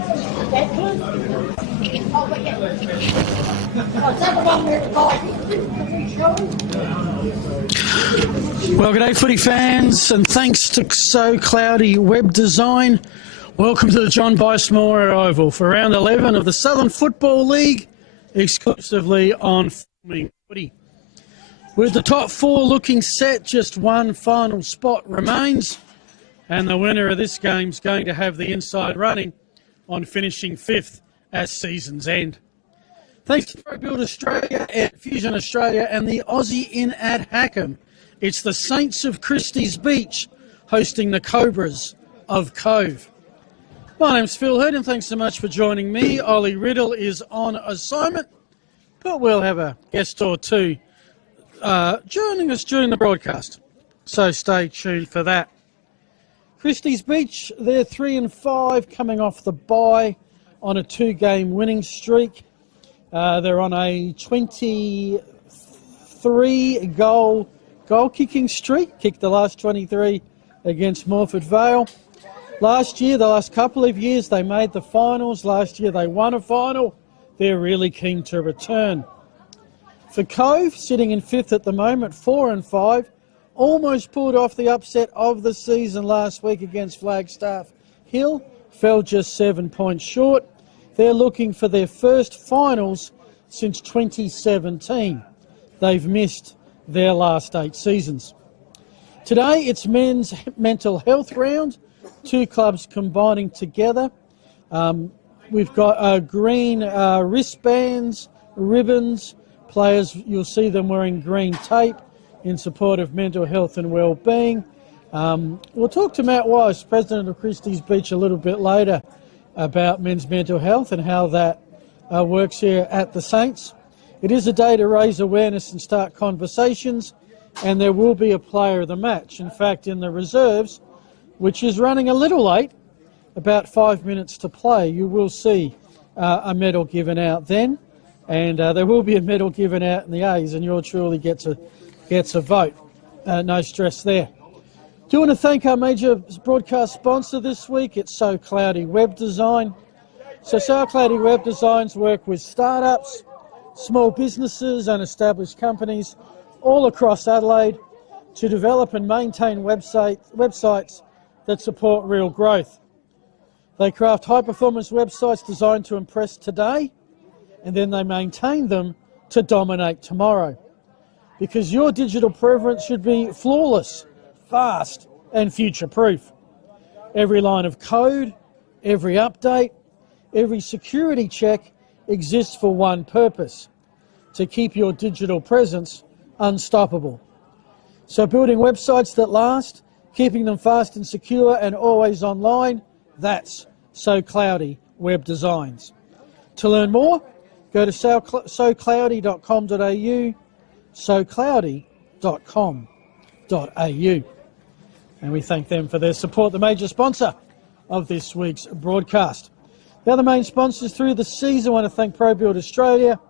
Well, g'day footy fans, and thanks to So Cloudy Web Design. Welcome to the John Bicemore Oval for round 11 of the Southern Football League, exclusively on Filming Footy. With the top four looking set, just one final spot remains, and the winner of this game is going to have the inside running on finishing fifth at season's end. Thanks to Pro Build Australia, Fusion Australia, and the Aussie Inn at Hackham, it's the Saints of Christies Beach hosting the Cobras of Cove. My name's Phil Hurd, and thanks so much for joining me. Ollie Riddle is on assignment, but we'll have a guest or two joining us during the broadcast, so stay tuned for that. Christies Beach, they're 3-5, coming off the bye on a two-game winning streak. They're on a 23-goal goal-kicking streak, kicked the last 23 against Morford Vale. Last year, the last couple of years, they made the finals. Last year, they won a final. They're really keen to return. For Cove, sitting in fifth at the moment, 4-5, almost pulled off the upset of the season last week against Flagstaff Hill, fell just 7 points short. They're looking for their first finals since 2017. They've missed their last 8 seasons. Today, it's men's mental health round. Two clubs combining together. We've got green wristbands, ribbons. Players, you'll see them wearing green tape in support of mental health and well-being. We'll talk to Matt Weiss, president of Christies Beach, a little bit later about men's mental health and how that works here at the Saints. It is a day to raise awareness and start conversations, and there will be a player of the match. In fact, in the reserves, which is running a little late, about 5 minutes to play, you will see a medal given out then, and there will be a medal given out in the A's, and you'll truly gets a vote. No stress there. Do want to thank our major broadcast sponsor this week. It's So Cloudy Web Design. So Cloudy Web Designs work with startups, small businesses and established companies all across Adelaide to develop and maintain websites that support real growth. They craft high-performance websites designed to impress today, and then they maintain them to dominate tomorrow. Because your digital preference should be flawless, fast, and future-proof. Every line of code, every update, every security check exists for one purpose: to keep your digital presence unstoppable. So building websites that last, keeping them fast and secure and always online, that's So Cloudy Web Designs. To learn more, go to socloudy.com.au, socloudy.com.au. And we thank them for their support, the major sponsor of this week's broadcast. The other main sponsors through the season, I want to thank Pro Build Australia,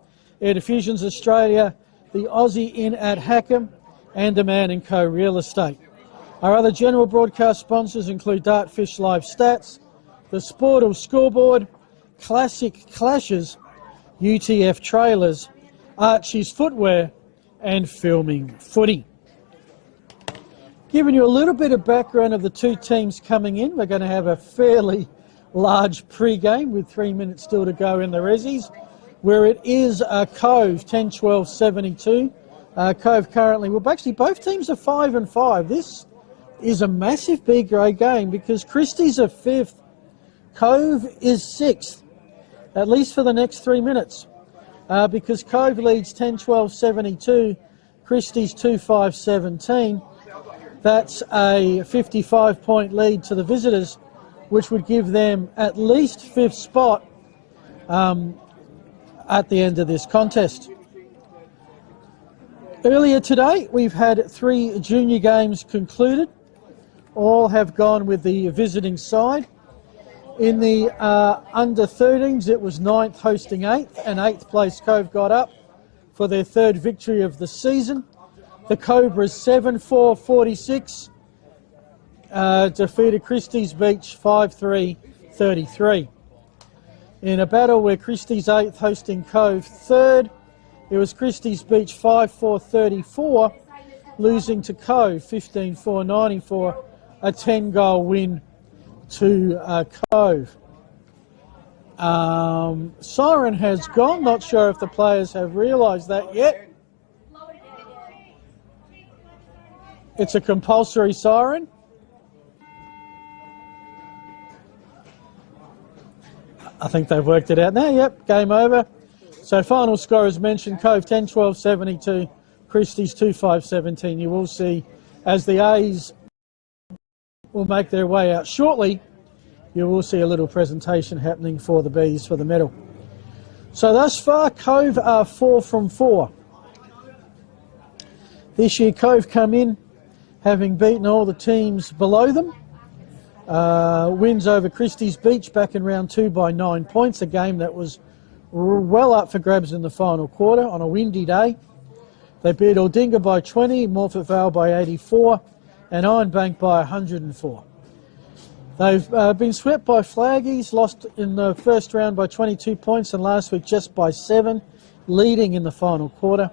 Air Diffusions Australia, the Aussie Inn at Hackham, and The Man & Co Real Estate. Our other general broadcast sponsors include Dartfish Live Stats, the Sportal Scoreboard, Classic Clashes, UTF Trailers, Archie's Footwear, and Filming Footy. Giving you a little bit of background of the two teams coming in, we're going to have a fairly large pre-game with 3 minutes still to go in the Rezzies, where it is Cove 10-12-72. Cove currently, well, actually both teams are 5-5. This is a massive B-grade game because Christies are 5th, Cove is 6th, at least for the next 3 minutes, because Cove leads 10-12-72, Christies 2-5-17. That's a 55-point lead to the visitors, which would give them at least 5th spot at the end of this contest. Earlier today, we've had 3 junior games concluded. All have gone with the visiting side. In the under-13s, it was 9th hosting 8th, and 8th place Cove got up for their 3rd victory of the season. The Cobras 7-4-46 defeated Christies Beach 5-3-33. in a battle where Christies 8th hosting Cove 3rd. It was Christies Beach 5-4-34, losing to Cove 15-4-94, a 10-goal win to Cove. Siren has gone. Not sure if the players have realised that yet. It's a compulsory siren. I think they've worked it out now. Yep, game over. So final score as mentioned, Cove 10-12-72, Christies 2-5-17. You will see as the A's will make their way out shortly, you will see a little presentation happening for the Bees for the medal. So thus far, Cove are 4 from 4. This year, Cove come in having beaten all the teams below them. Wins over Christies Beach back in round 2 by 9 points, a game that was well up for grabs in the final quarter on a windy day. They beat Aldinga by 20, Morphett Vale by 84, and Ironbank by 104. They've been swept by Flaggies, lost in the first round by 22 points and last week just by 7, leading in the final quarter.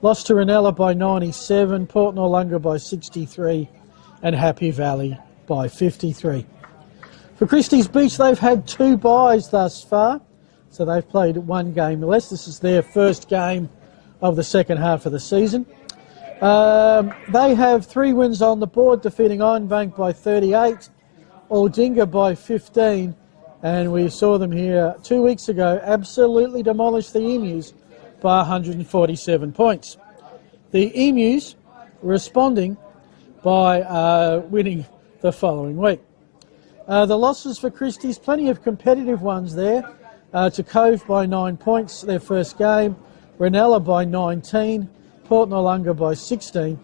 Lost to Ranella by 97, Port Noarlunga by 63, and Happy Valley by 53. For Christies Beach, they've had 2 byes thus far, so they've played 1 game less. This is their first game of the second half of the season. They have 3 wins on the board, defeating Ironbank by 38, Aldinga by 15, and we saw them here 2 weeks ago absolutely demolish the Emus by 147 points. The Emus responding by winning the following week. The losses for Christies, plenty of competitive ones there. To Cove by 9 points, their first game. Ranella by 19, Port Noarlunga by 16.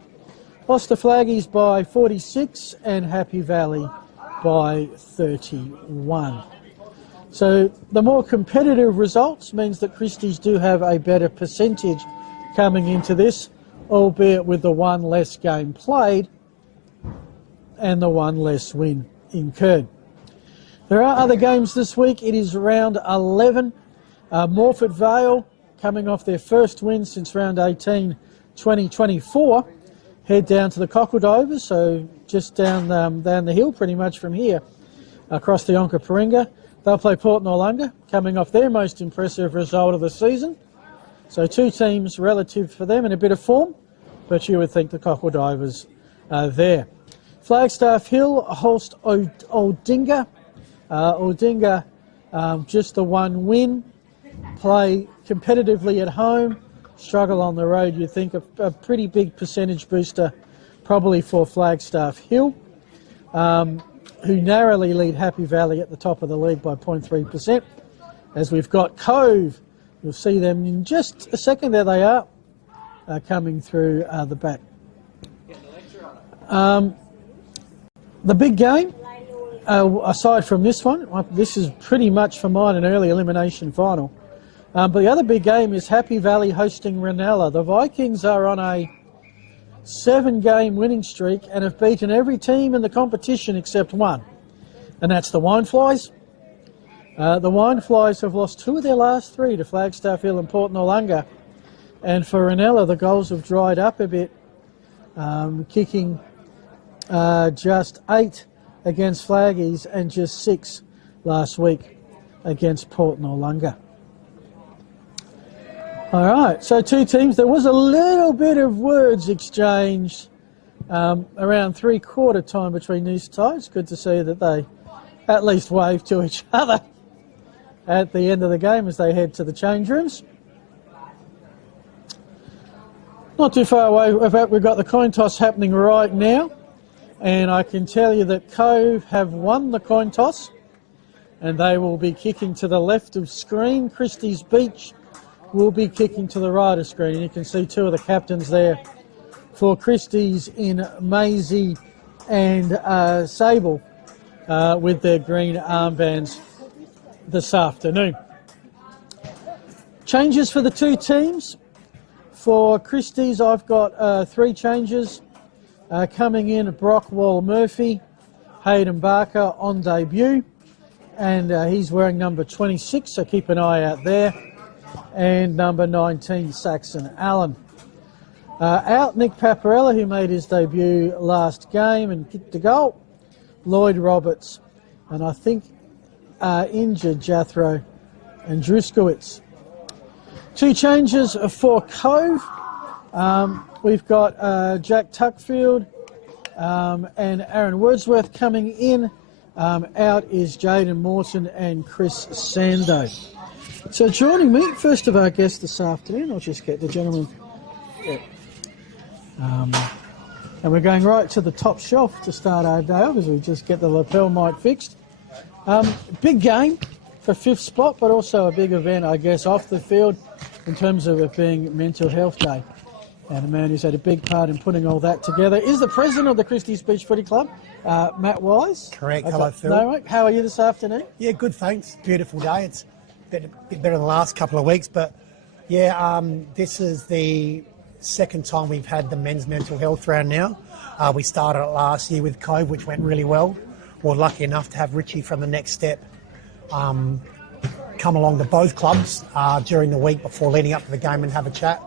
Lost to Flaggies by 46 and Happy Valley by 31. So the more competitive results means that Christies do have a better percentage coming into this, albeit with the 1 less game played and the 1 less win incurred. There are other games this week. It is round 11. Morphett Vale, coming off their first win since round 18, 2024, head down to the Cockledovers, so just down the hill pretty much from here, across the Onkaparinga. They'll play Port Noarlunga, coming off their most impressive result of the season. So 2 teams relative for them in a bit of form, but you would think the Cockledovers are there. Flagstaff Hill host Aldinga. Aldinga, just the 1 win, play competitively at home, struggle on the road. You'd think a pretty big percentage booster probably for Flagstaff Hill, who narrowly lead Happy Valley at the top of the league by 0.3%. As we've got Cove, you'll see them in just a second. There they are, coming through the back. The big game, aside from this one, this is pretty much for mine an early elimination final. But the other big game is Happy Valley hosting Ranella. The Vikings are on a 7-game winning streak and have beaten every team in the competition except one, and that's the Wineflies. The Wineflies have lost 2 of their last 3 to Flagstaff Hill and Port Noarlunga, and for Ranella the goals have dried up a bit, kicking just 8 against Flaggies and just 6 last week against Port Noarlunga. All right, so 2 teams. There was a little bit of words exchanged around 3/4 time between these sides. Good to see that they at least waved to each other at the end of the game as they head to the change rooms. Not too far away, in fact, we've got the coin toss happening right now, and I can tell you that Cove have won the coin toss, and they will be kicking to the left of screen. Christies Beach will be kicking to the right of screen. And you can see 2 of the captains there for Christies in Maisie and Sable with their green armbands this afternoon. Changes for the 2 teams. For Christies, I've got 3 changes coming in. Brockwall Murphy, Hayden Barker on debut. and he's wearing number 26, so keep an eye out there. And number 19, Saxon Allen. Out Nick Paparella, who made his debut last game and kicked a goal. Lloyd Roberts, and I think injured Jathro and Druskowitz. 2 changes for Cove. We've got Jack Tuckfield and Aaron Wordsworth coming in. Out is Jaden Morton and Chris Sando. So joining me, first of our guests this afternoon, I'll just get the gentleman. Yeah. And we're going right to the top shelf to start our day off as we just get the lapel mic fixed. Big game for 5th spot, but also a big event, I guess, off the field in terms of it being Mental Health Day. And a man who's had a big part in putting all that together is the president of the Christies Beach Footy Club, Matt Wise. Correct. Hello, Phil. No, mate. How are you this afternoon? Yeah, good, thanks. Beautiful day. It's a bit better than the last couple of weeks, but yeah, this is the second time we've had the men's mental health round now. We started it last year with Cove, which went really well. We're lucky enough to have Richie from the Next Step come along to both clubs during the week before leading up to the game and have a chat,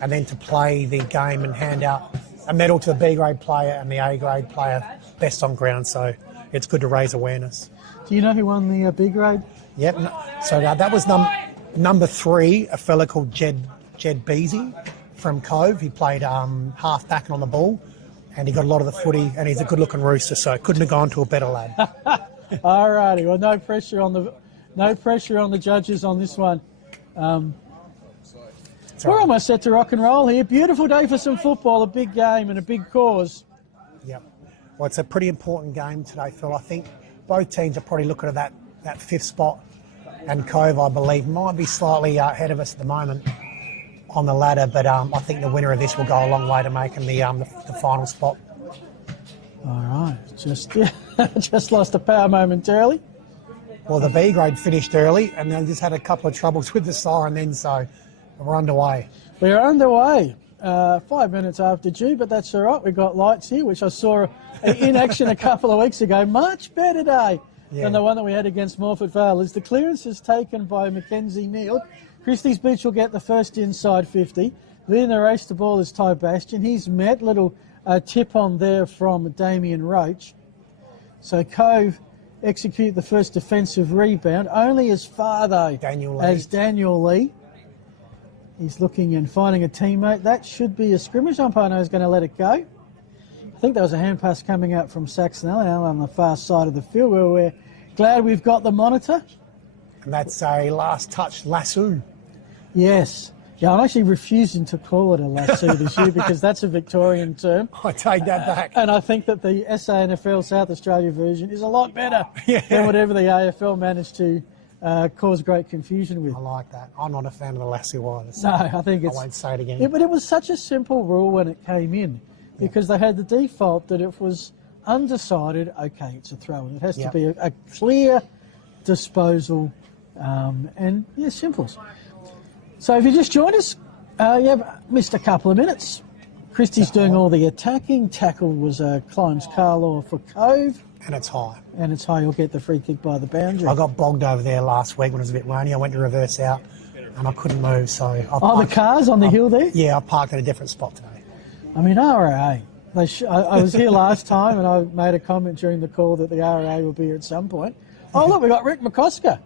and then to play the game and hand out a medal to the B grade player and the A grade player best on ground. So it's good to raise awareness. Do you know who won the B grade? Yep. So that was number 3, a fella called Jed Beasy from Cove. He played half back and on the ball, and he got a lot of the footy, and he's a good-looking rooster, so couldn't have gone to a better lad. All righty. Well, no pressure on the judges on this one. We're almost set to rock and roll here. Beautiful day for some football, a big game and a big cause. Yep. Well, it's a pretty important game today, Phil. I think both teams are probably looking at that 5th spot, and Cove, I believe, might be slightly ahead of us at the moment on the ladder, but I think the winner of this will go a long way to making the final spot. All right, just lost a power momentarily. Well, the B grade finished early, and they just had a couple of troubles with the siren then, so we're underway. We're underway. 5 minutes after due, but that's all right. We've got lights here, which I saw in action a couple of weeks ago. Much better day than the one that we had against Morford Vale. As the clearance is taken by Mackenzie Neal, Christies Beach will get the first inside 50. Leading the race to ball is Ty Bastian. He's met. Little tip on there from Damien Roach. So Cove execute the first defensive rebound. Only as far, though, as Daniel Lee. He's looking and finding a teammate. That should be a scrimmage. Umpire is going to let it go. I think there was a hand pass coming out from Saxon Allen on the far side of the field, where we're glad we've got the monitor. And that's a last touch lasso. Yes. Yeah, I'm actually refusing to call it a lasso this year because that's a Victorian term. I take that back. And I think that the SANFL South Australia version is a lot better than whatever the AFL managed to cause great confusion with. I like that. I'm not a fan of the lasso either. So no, I think it's... I won't say it again. Yeah, but it was such a simple rule when it came in because they had the default that it was undecided, okay, it's a throw. And it has to be a clear disposal and, simples. So if you just joined us, you've missed a couple of minutes. Christie's doing all the attacking. Tackle was Climbs Carlaw for Cove. And it's high. And it's high. You'll get the free kick by the boundary. I got bogged over there last week when it was a bit rainy. I went to reverse out and I couldn't move. So the cars on the hill there? Yeah, I parked at a different spot today. I mean, RAA. I was here last time and I made a comment during the call that the RAA will be here at some point. Oh, look, we got Rick McCosker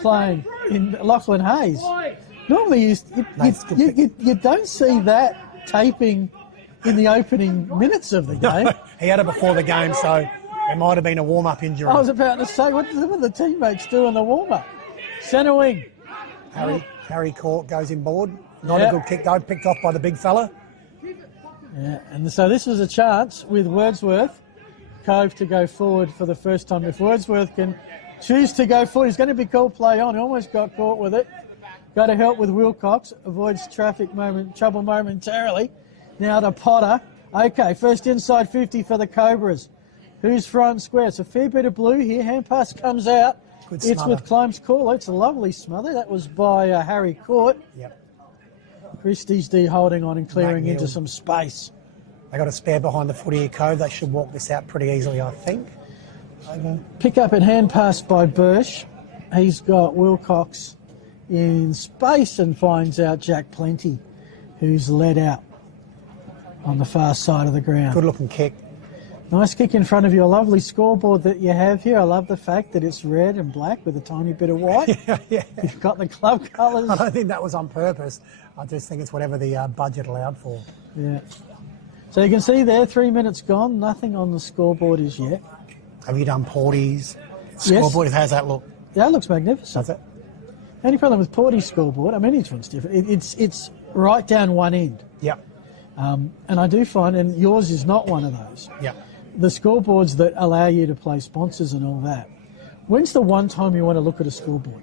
playing in Lachlan Hayes. Normally, you don't see that taping in the opening minutes of the game. He had it before the game, so it might have been a warm-up injury. I was about to say, what did the teammates do in the warm-up? Centre wing. Harry Court goes in board. Not a good kick, though, picked off by the big fella. Yeah, and so this was a chance with Wordsworth, Cove to go forward for the first time. If Wordsworth can choose to go forward, he's going to be called play on. He almost got caught with it. Got to help with Wilcox, avoids trouble momentarily. Now to Potter. Okay, first inside 50 for the Cobras. Who's front and square? It's a fair bit of blue here. Hand pass comes out. Good it's with Climbs Carlaw. It's a lovely smother. That was by Harry Court. Yep. Christies D holding on and clearing into some space. They got a spare behind the footy of Cove. They should walk this out pretty easily, I think. Okay. Pick up and hand pass by Bursch. He's got Wilcox in space and finds out Jack Plenty, who's led out on the far side of the ground. Good looking kick. Nice kick in front of your lovely scoreboard that you have here. I love the fact that it's red and black with a tiny bit of white. Yeah. You've got the club colours. I don't think that was on purpose. I just think it's whatever the budget allowed for. Yeah. So you can see there, 3 minutes gone. Nothing on the scoreboard as yet. Have you done Porty's scoreboard? Yes. How's that look? Yeah, it looks magnificent. Does it? Only problem with Porty's scoreboard, I mean, each one's different. It's right down one end. Yep. And I do find, and yours is not one of those. Yep. The scoreboards that allow you to play sponsors and all that. When's the one time you want to look at a scoreboard?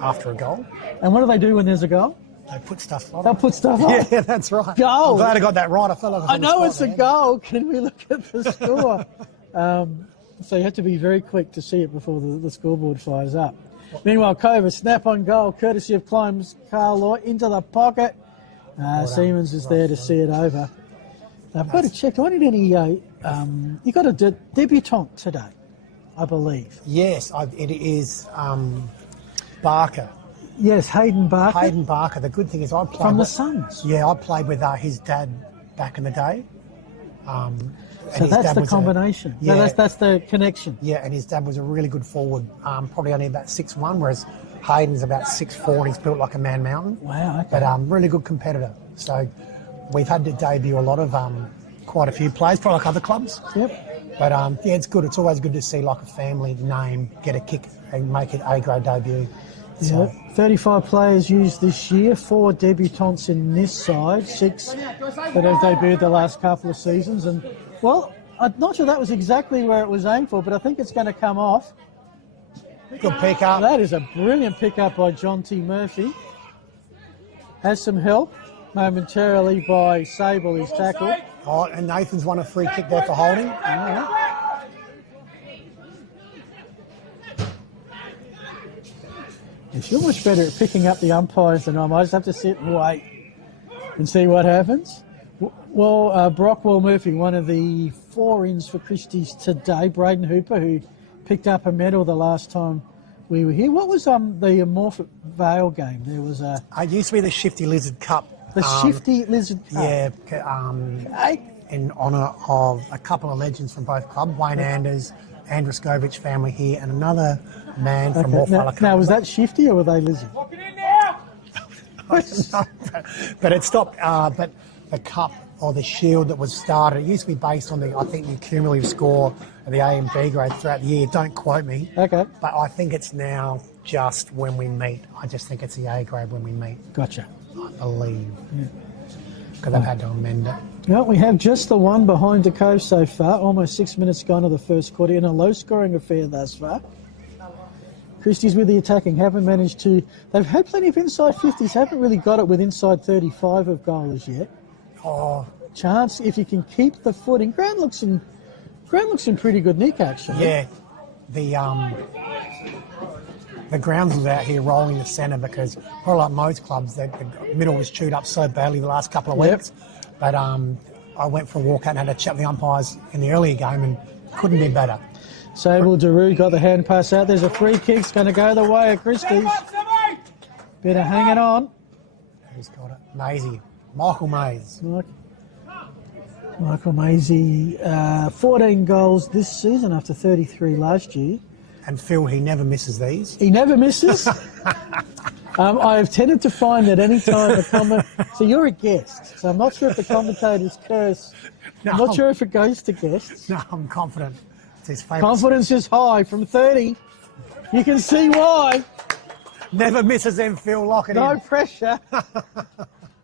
After a goal. And what do they do when there's a goal? They put stuff on. They'll put stuff on. Yeah, that's right. Goal. I'm glad I got that right. I felt like I know it's a goal. Can we look at the score? So you have to be very quick to see it before the scoreboard fires up. Meanwhile, Cove, a snap on goal, courtesy of Climbs Carl Law into the pocket. Siemens is there to see it over. I've got to check. Do I need any? You got a debutante today, I believe. Yes, it is Barker. Yes, Hayden Barker. Hayden Barker. The good thing is I played From the with, Suns. Yeah, I played with his dad back in the day. So that's the combination. That's the connection. Yeah, and his dad was a really good forward, probably only about 6'1", whereas Hayden's about 6'4", and he's built like a man mountain. Wow, okay. But really good competitor. So we've had to debut a lot of quite a few players, probably like other clubs. Yep. But yeah, it's good. It's always good to see like a family name get a kick and make it A-grade debut. So. Yep. 35 players used this year, 4 debutants in this side, 6 that have debuted the last couple of seasons. And, well, I'm not sure that was exactly where it was aimed for, but I think it's going to come off. Good pick up. That is a brilliant pick-up by John T. Murphy. Has some help momentarily by Sable, his tackle. Oh, and Nathan's won a free kick there for holding. Yeah. If you're much better at picking up the umpires than I am, I just have to sit and wait and see what happens. Well, Brockwell Murphy, one of the 4-ins for Christies today. Braden Hooper, who picked up a medal the last time we were here. What was the Morphett Vale game? There was a... It used to be the Shifty Lizard Cup. The Shifty Lizard Cup. Yeah, in honour of a couple of legends from both clubs, Wayne Anders, Andruskovich family here, and another man from Morphett. Now, was that Shifty or were they Lizard? But it stopped. But the cup or the shield that was started, it used to be based on the cumulative score of the A and B grade throughout the year. Don't quote me. Okay. But I think it's now just when we meet. I just think it's the A grade when we meet. Gotcha. I believe. Because they've had to amend it. Well, we have just the one behind the Cove so far. Almost 6 minutes gone of the first quarter in a low-scoring affair thus far. Christies with the attacking haven't managed to... They've had plenty of inside 50s, haven't really got it with inside 35 of goal as yet. Oh, Chance, if you can keep the footing. Ground looks in pretty good nick, actually. yeah. The grounds was out here rolling the centre because, probably like most clubs, the middle was chewed up so badly the last couple of weeks. But I went for a walk out and had a chat with the umpires in the earlier game and couldn't be better. Sable Daru got the hand pass out. There's a free kick. It's going to go the way of Christies. Bit of hanging on. Who's got it? Maisie. Michael Mays. Michael Maisie, 14 goals this season after 33 last year. And Phil, he never misses these. He never misses. I've tended to find that any time so you're a guest, so I'm not sure if the commentators curse. No, I'm not sure if it goes to guests. No, I'm confident. It's his favourite. Confidence is high from 30. You can see why. Never misses them, Phil. Lock it in. No pressure.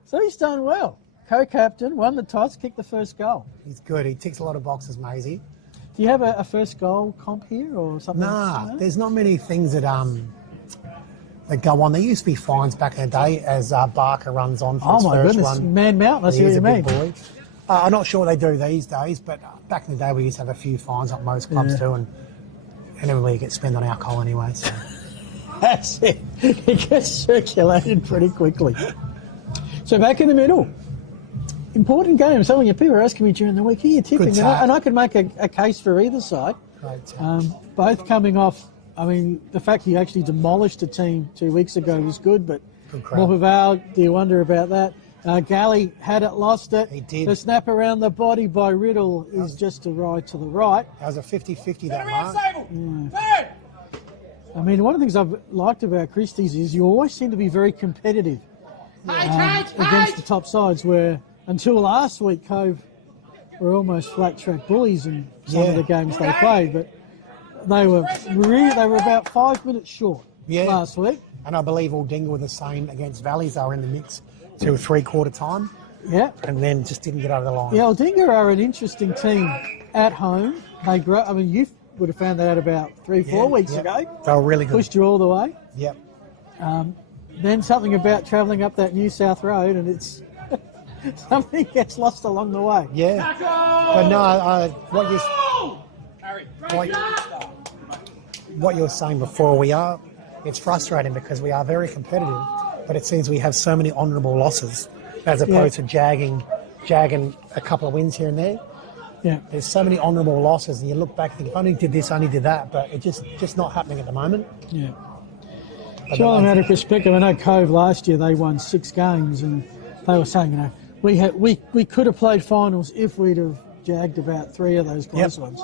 So he's done well. Co-captain, won the toss, kicked the first goal. He's good. He ticks a lot of boxes, Maisie. Do you have a first goal comp here or something? Nah, there's not many things that go on. There used to be fines back in the day as Barker runs on for his first one. Man Mountain, I see what you mean. Boy. I'm not sure what they do these days, but back in the day we used to have a few fines like most clubs do, and everybody gets spent on alcohol anyway. So. That's it. It gets circulated pretty quickly. So back in the middle. Important game. Some of your people are asking me during the week, who are you tipping? And I could make a case for either side. Great team. Both coming off. I mean, the fact he actually demolished a team 2 weeks ago was good, but Good crowd. Morpeth Vale, do you wonder about that? Galley had it, lost it. He did. The snap around the body by Riddle is just a ride to the right. That was a 50-50 that mark. I mean, one of the things I've liked about Christies is you always seem to be very competitive against the top sides, where until last week, Cove were almost flat track bullies in some of the games they played, but they were about 5 minutes short last week. And I believe Aldinga were the same against Valleys. They were in the mix till 3/4 time. Yeah. And then just didn't get over the line. Yeah, Aldinga are an interesting team at home. They grow. I mean, you would have found that out about 3-4 weeks ago. They were really good. Pushed you all the way. Yep. Then something about travelling up that New South Road, and it's something gets lost along the way. Yeah. But no, what you were saying before, it's frustrating because we are very competitive, but it seems we have so many honourable losses as opposed to jagging a couple of wins here and there. Yeah. There's so many honourable losses, and you look back and think, if I only did this, I only did that, but it's just not happening at the moment. Yeah. So in that perspective, I know Cove last year they won 6 games, and they were saying, we could have played finals if we'd have jagged about 3 of those close ones.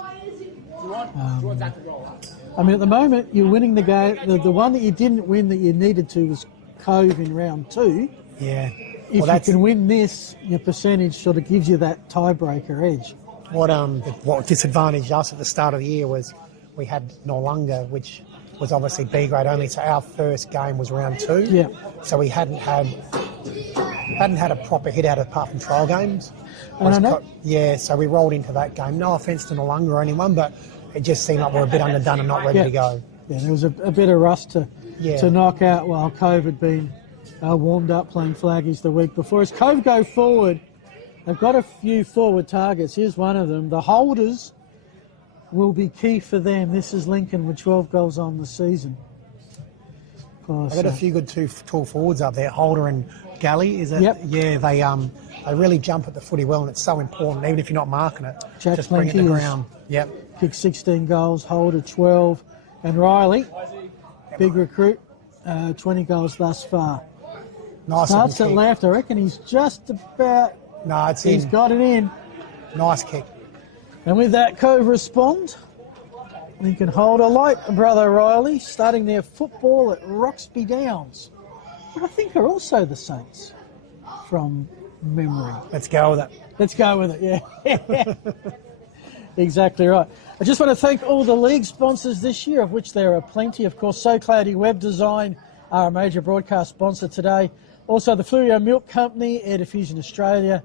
I mean, at the moment, you're winning the game. The one that you didn't win that you needed to was Cove in round 2. Yeah. If you can win this, your percentage sort of gives you that tiebreaker edge. What disadvantaged us at the start of the year was we had Noarlunga, which was obviously B grade only, so our first game was round 2. Yeah. So we hadn't had a proper hit out apart from trial games. So we rolled into that game. No offence to Noarlunga or anyone, but it just seemed like we were a bit underdone and not ready to go. Yeah, there was a bit of rust to knock out while Cove had been warmed up playing flaggies the week before. As Cove go forward, they've got a few forward targets. Here's one of them. The holders will be key for them. This is Lincoln with 12 goals on the season. They've got a few good tall forwards up there. Holder and Galley, is it? Yep. Yeah, they really jump at the footy well, and it's so important, even if you're not marking it. Jack just bring it to ground. Yep. Kicked 16 goals, Holder 12, and Riley, big recruit, 20 goals thus far. Nice. Starts at left. I reckon he's just about. No, it's He's in. got it in. Nice kick. And with that, Cove respond. Lincoln Holder, like brother Riley, starting their football at Roxby Downs, who I think are also the Saints from memory. Let's go with it. Let's go with it, yeah. Exactly right. I just want to thank all the league sponsors this year, of which there are plenty. Of course, So Cloudy Web Design are a major broadcast sponsor today. Also, the Flurio Milk Company, Air Diffusion Australia,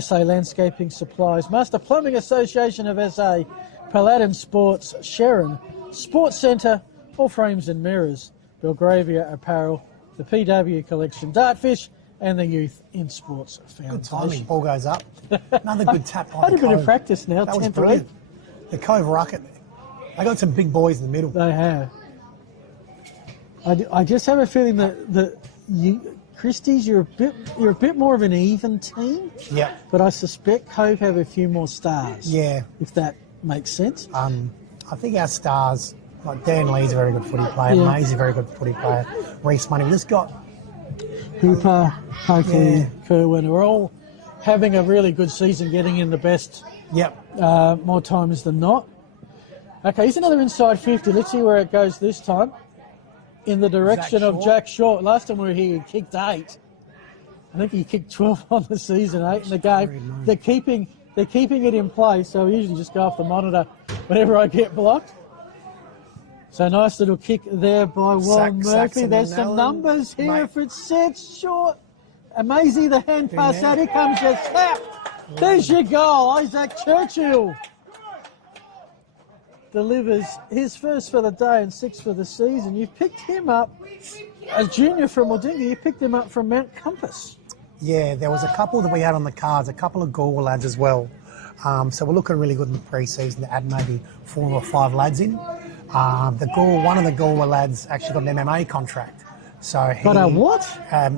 SA Landscaping Supplies, Master Plumbing Association of SA, Paladin Sports, Sharon, Sports Centre, All Frames and Mirrors, Belgravia Apparel, the PW Collection, Dartfish, and the Youth in Sports Foundation. Good timing. Ball goes up. Another good tap by Had the a bit of Cove. practice now. That was 10-3. brilliant. The Cove rocket. They got some big boys in the middle. They have. I just have a feeling that Christies, you're a bit more of an even team. Yeah. But I suspect Cove have a few more stars. Yeah. If that makes sense. I think our stars, like Dan Lee's a very good footy player, May's a very good footy player, Reece Money. We've just got Hooper, hopefully Kerwin are all having a really good season, getting in the best more times than not. Okay, here's another inside 50. Let's see where it goes this time. In the direction of Jack Short. Last time we were here, he kicked 8. I think he kicked 12 on the season, 8 in the game. They're keeping it in place, so I usually just go off the monitor whenever I get blocked. So nice little kick there by Warren Murphy. There's some numbers here. Mate. If it's set short. Amazing, the hand pass out. Here comes your snap. There's your goal. Isaac Churchill delivers his first for the day and 6th for the season. You've picked him up as junior from Aldinga. You picked him up from Mount Compass. Yeah, there was a couple that we had on the cards, a couple of Galway lads as well. So we're looking really good in the pre-season to add maybe 4 or 5 lads in. One of the Galway lads actually got an MMA contract. So he got a what?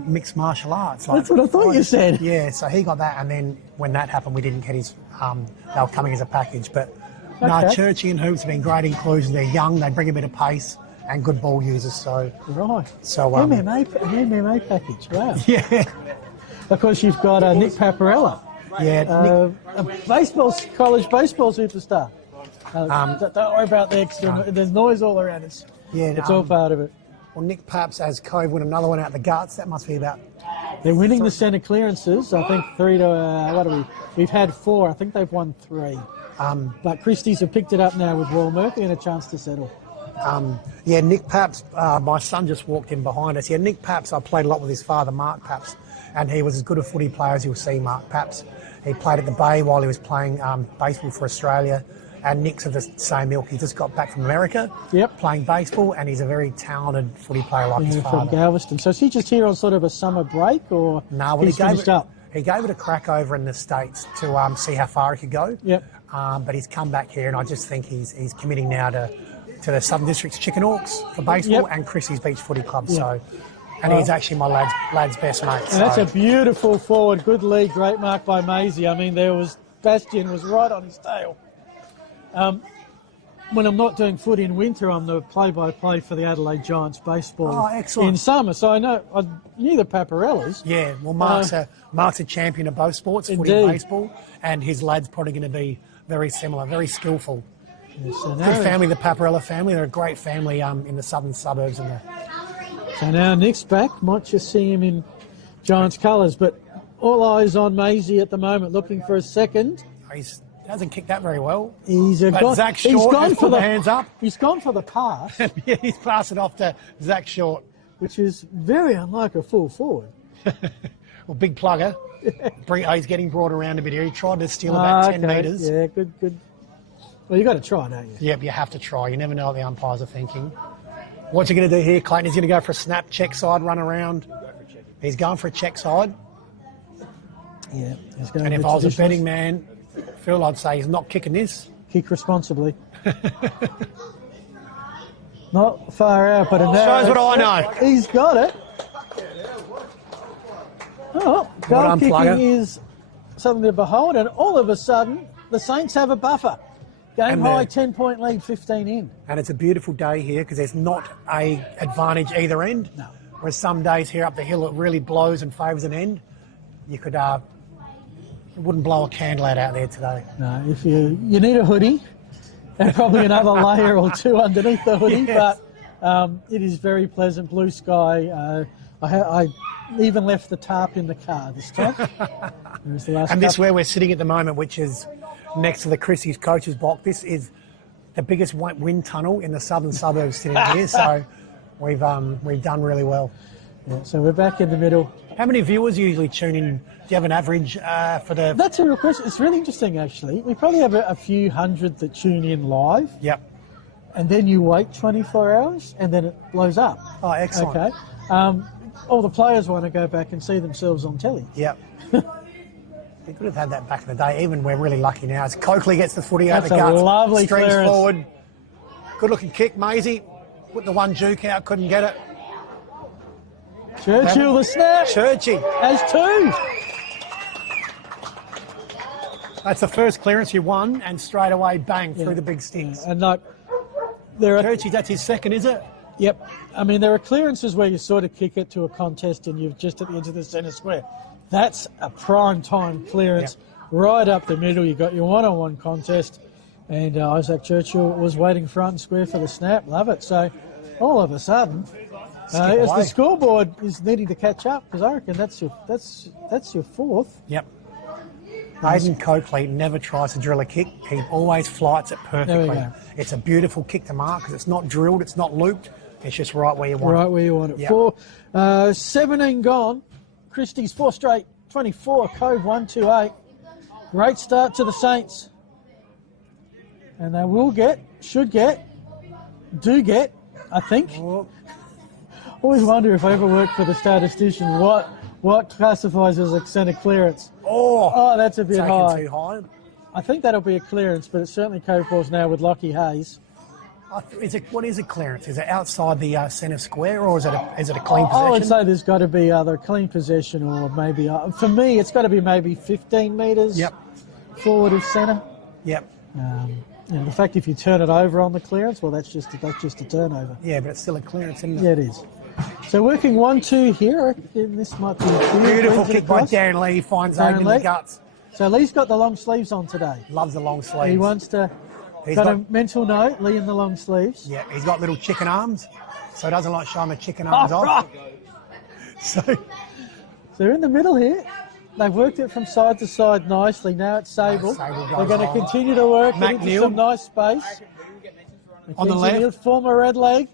Mixed martial arts. That's what I thought you said. Yeah, so he got that, and then when that happened, we didn't get his. They were coming as a package, but No, Okay. Churchy and Hoops have been great inclusions. They're young, they bring a bit of pace and good ball users. So, Right. So, MMA package. Wow. yeah. Of course, you've got Nick Paparella, Yeah, a college baseball superstar. Don't worry about the extra. There's noise all around. It's all part of it. Well, Nick Paps has Cove win another one out the guts. That must be about... They're winning the centre clearances. I think 3 to what are we? We've had 4. I think they've won 3. But Christies have picked it up now with Royal Murphy and a chance to settle. Yeah, Nick Paps, my son just walked in behind us. Yeah, Nick Paps, I played a lot with his father, Mark Paps, and he was as good a footy player as you'll see, Mark Paps. He played at the Bay while he was playing baseball for Australia, and Nick's of the same ilk. He just got back from America playing baseball, and he's a very talented footy player like his father. From Galveston. So is he just here on sort of a summer break, or no, well, he's finished up? He gave it a crack over in the States to see how far he could go. Yep. But he's come back here, and I just think he's committing now to the Southern District's Chicken Hawks for baseball and Christie's Beach Footy Club. So, and he's actually my lad's best mate. And that's a beautiful forward, good lead, great mark by Maisie. I mean, Bastian was right on his tail. When I'm not doing footy in winter, I'm the play-by-play for the Adelaide Giants baseball in summer. So I knew the Paparellas. Yeah, well, Mark's a champion of both sports, footy and baseball, and his lad's probably going to be very similar, very skillful. Yes, Good family, the Paparella family. They're a great family in the southern suburbs. So now Nick's back. Might just see him in Giants colours, but all eyes on Maisie at the moment, looking for a second. He hasn't kicked that very well. Zach Short has put the hands up. He's gone for the pass. Yeah, he's passed it off to Zach Short. Which is very unlike a full forward. Well, big plugger. He's getting brought around a bit here. He tried to steal about 10 metres. Yeah, good. Well, you've got to try, don't you? Yep, you have to try. You never know what the umpires are thinking. What's he going to do here, Clayton? He's going to go for a snap, check side, run around. He's going for a check side. Yeah. He's going and if I was a betting man, Phil, I'd say he's not kicking this. Kick responsibly. Not far out, but shows what I know. He's got it. Oh, goal kicking is something to behold, and all of a sudden, the Saints have a buffer. Game high, 10-point lead, 15 in. And it's a beautiful day here because there's not a advantage either end. No. Whereas some days here up the hill it really blows and favours an end. You could, it wouldn't blow a candle out there today. No, if you need a hoodie and probably another layer or two underneath the hoodie, but it is very pleasant, blue sky. I even left the tarp in the car this time. This is where we're sitting at the moment, which is next to the Christies coach's box. This is the biggest wind tunnel in the southern suburbs sitting here, so we've done really well. Yeah, so we're back in the middle. How many viewers usually tune in? Do you have an average for the... That's a real question. It's really interesting, actually. We probably have a few hundred that tune in live. Yep. And then you wait 24 hours, and then it blows up. Oh, excellent. Okay. All the players want to go back and see themselves on telly. Yep. We could have had that back in the day. Even we're really lucky now. As Coakley gets the footy out the guts. That's a lovely streams clearance. Forward. Good looking kick, Maisie. Put the one juke out, couldn't get it. Churchill the snap. Churchy. Has 2. That's the first clearance you won, and straight away, bang, through the big sticks. And like, Churchy, that's his second, is it? Yep. I mean, there are clearances where you sort of kick it to a contest and you're just at the edge of the centre square. That's a prime time clearance right up the middle. You got your one-on-one contest, and Isaac Churchill was waiting front and square for the snap. Love it. So all of a sudden, as the scoreboard is needing to catch up, because I reckon that's your fourth. Yep. Aidan Coakley never tries to drill a kick. He always flights it perfectly. There we go. It's a beautiful kick to mark because it's not drilled, it's not looped. It's just right where you want it. Right where you want it. 17 gone. Christies 4 straight, 24. Cove 128. Great start to the Saints. And they will should get, I think. Oh. Always wonder if I ever worked for the statistician, what classifies as a centre clearance. Oh, that's a bit high. Too high. I think that'll be a clearance, but it's certainly Cove balls now with Lockie Hayes. What is a clearance? Is it outside the centre square, or is it a clean possession? I would say there's got to be either a clean possession or maybe, for me, it's got to be maybe 15 metres forward of centre. Yep. And the fact if you turn it over on the clearance, well, that's just a turnover. Yeah, but it's still a clearance, isn't it? Yeah, it is. So working 1-2 here. This might be Beautiful kick by Darren Lee. Finds Aiden in the guts. So Lee's got the long sleeves on today. Loves the long sleeves. He wants to. Got a mental note, Lee in the long sleeves. Yeah, he's got little chicken arms, so he doesn't like showing the chicken arms off. Right. So they're in the middle here. They've worked it from side to side nicely. Now it's Sable. They're going to continue to work it into some nice space. On the left. Former red leg.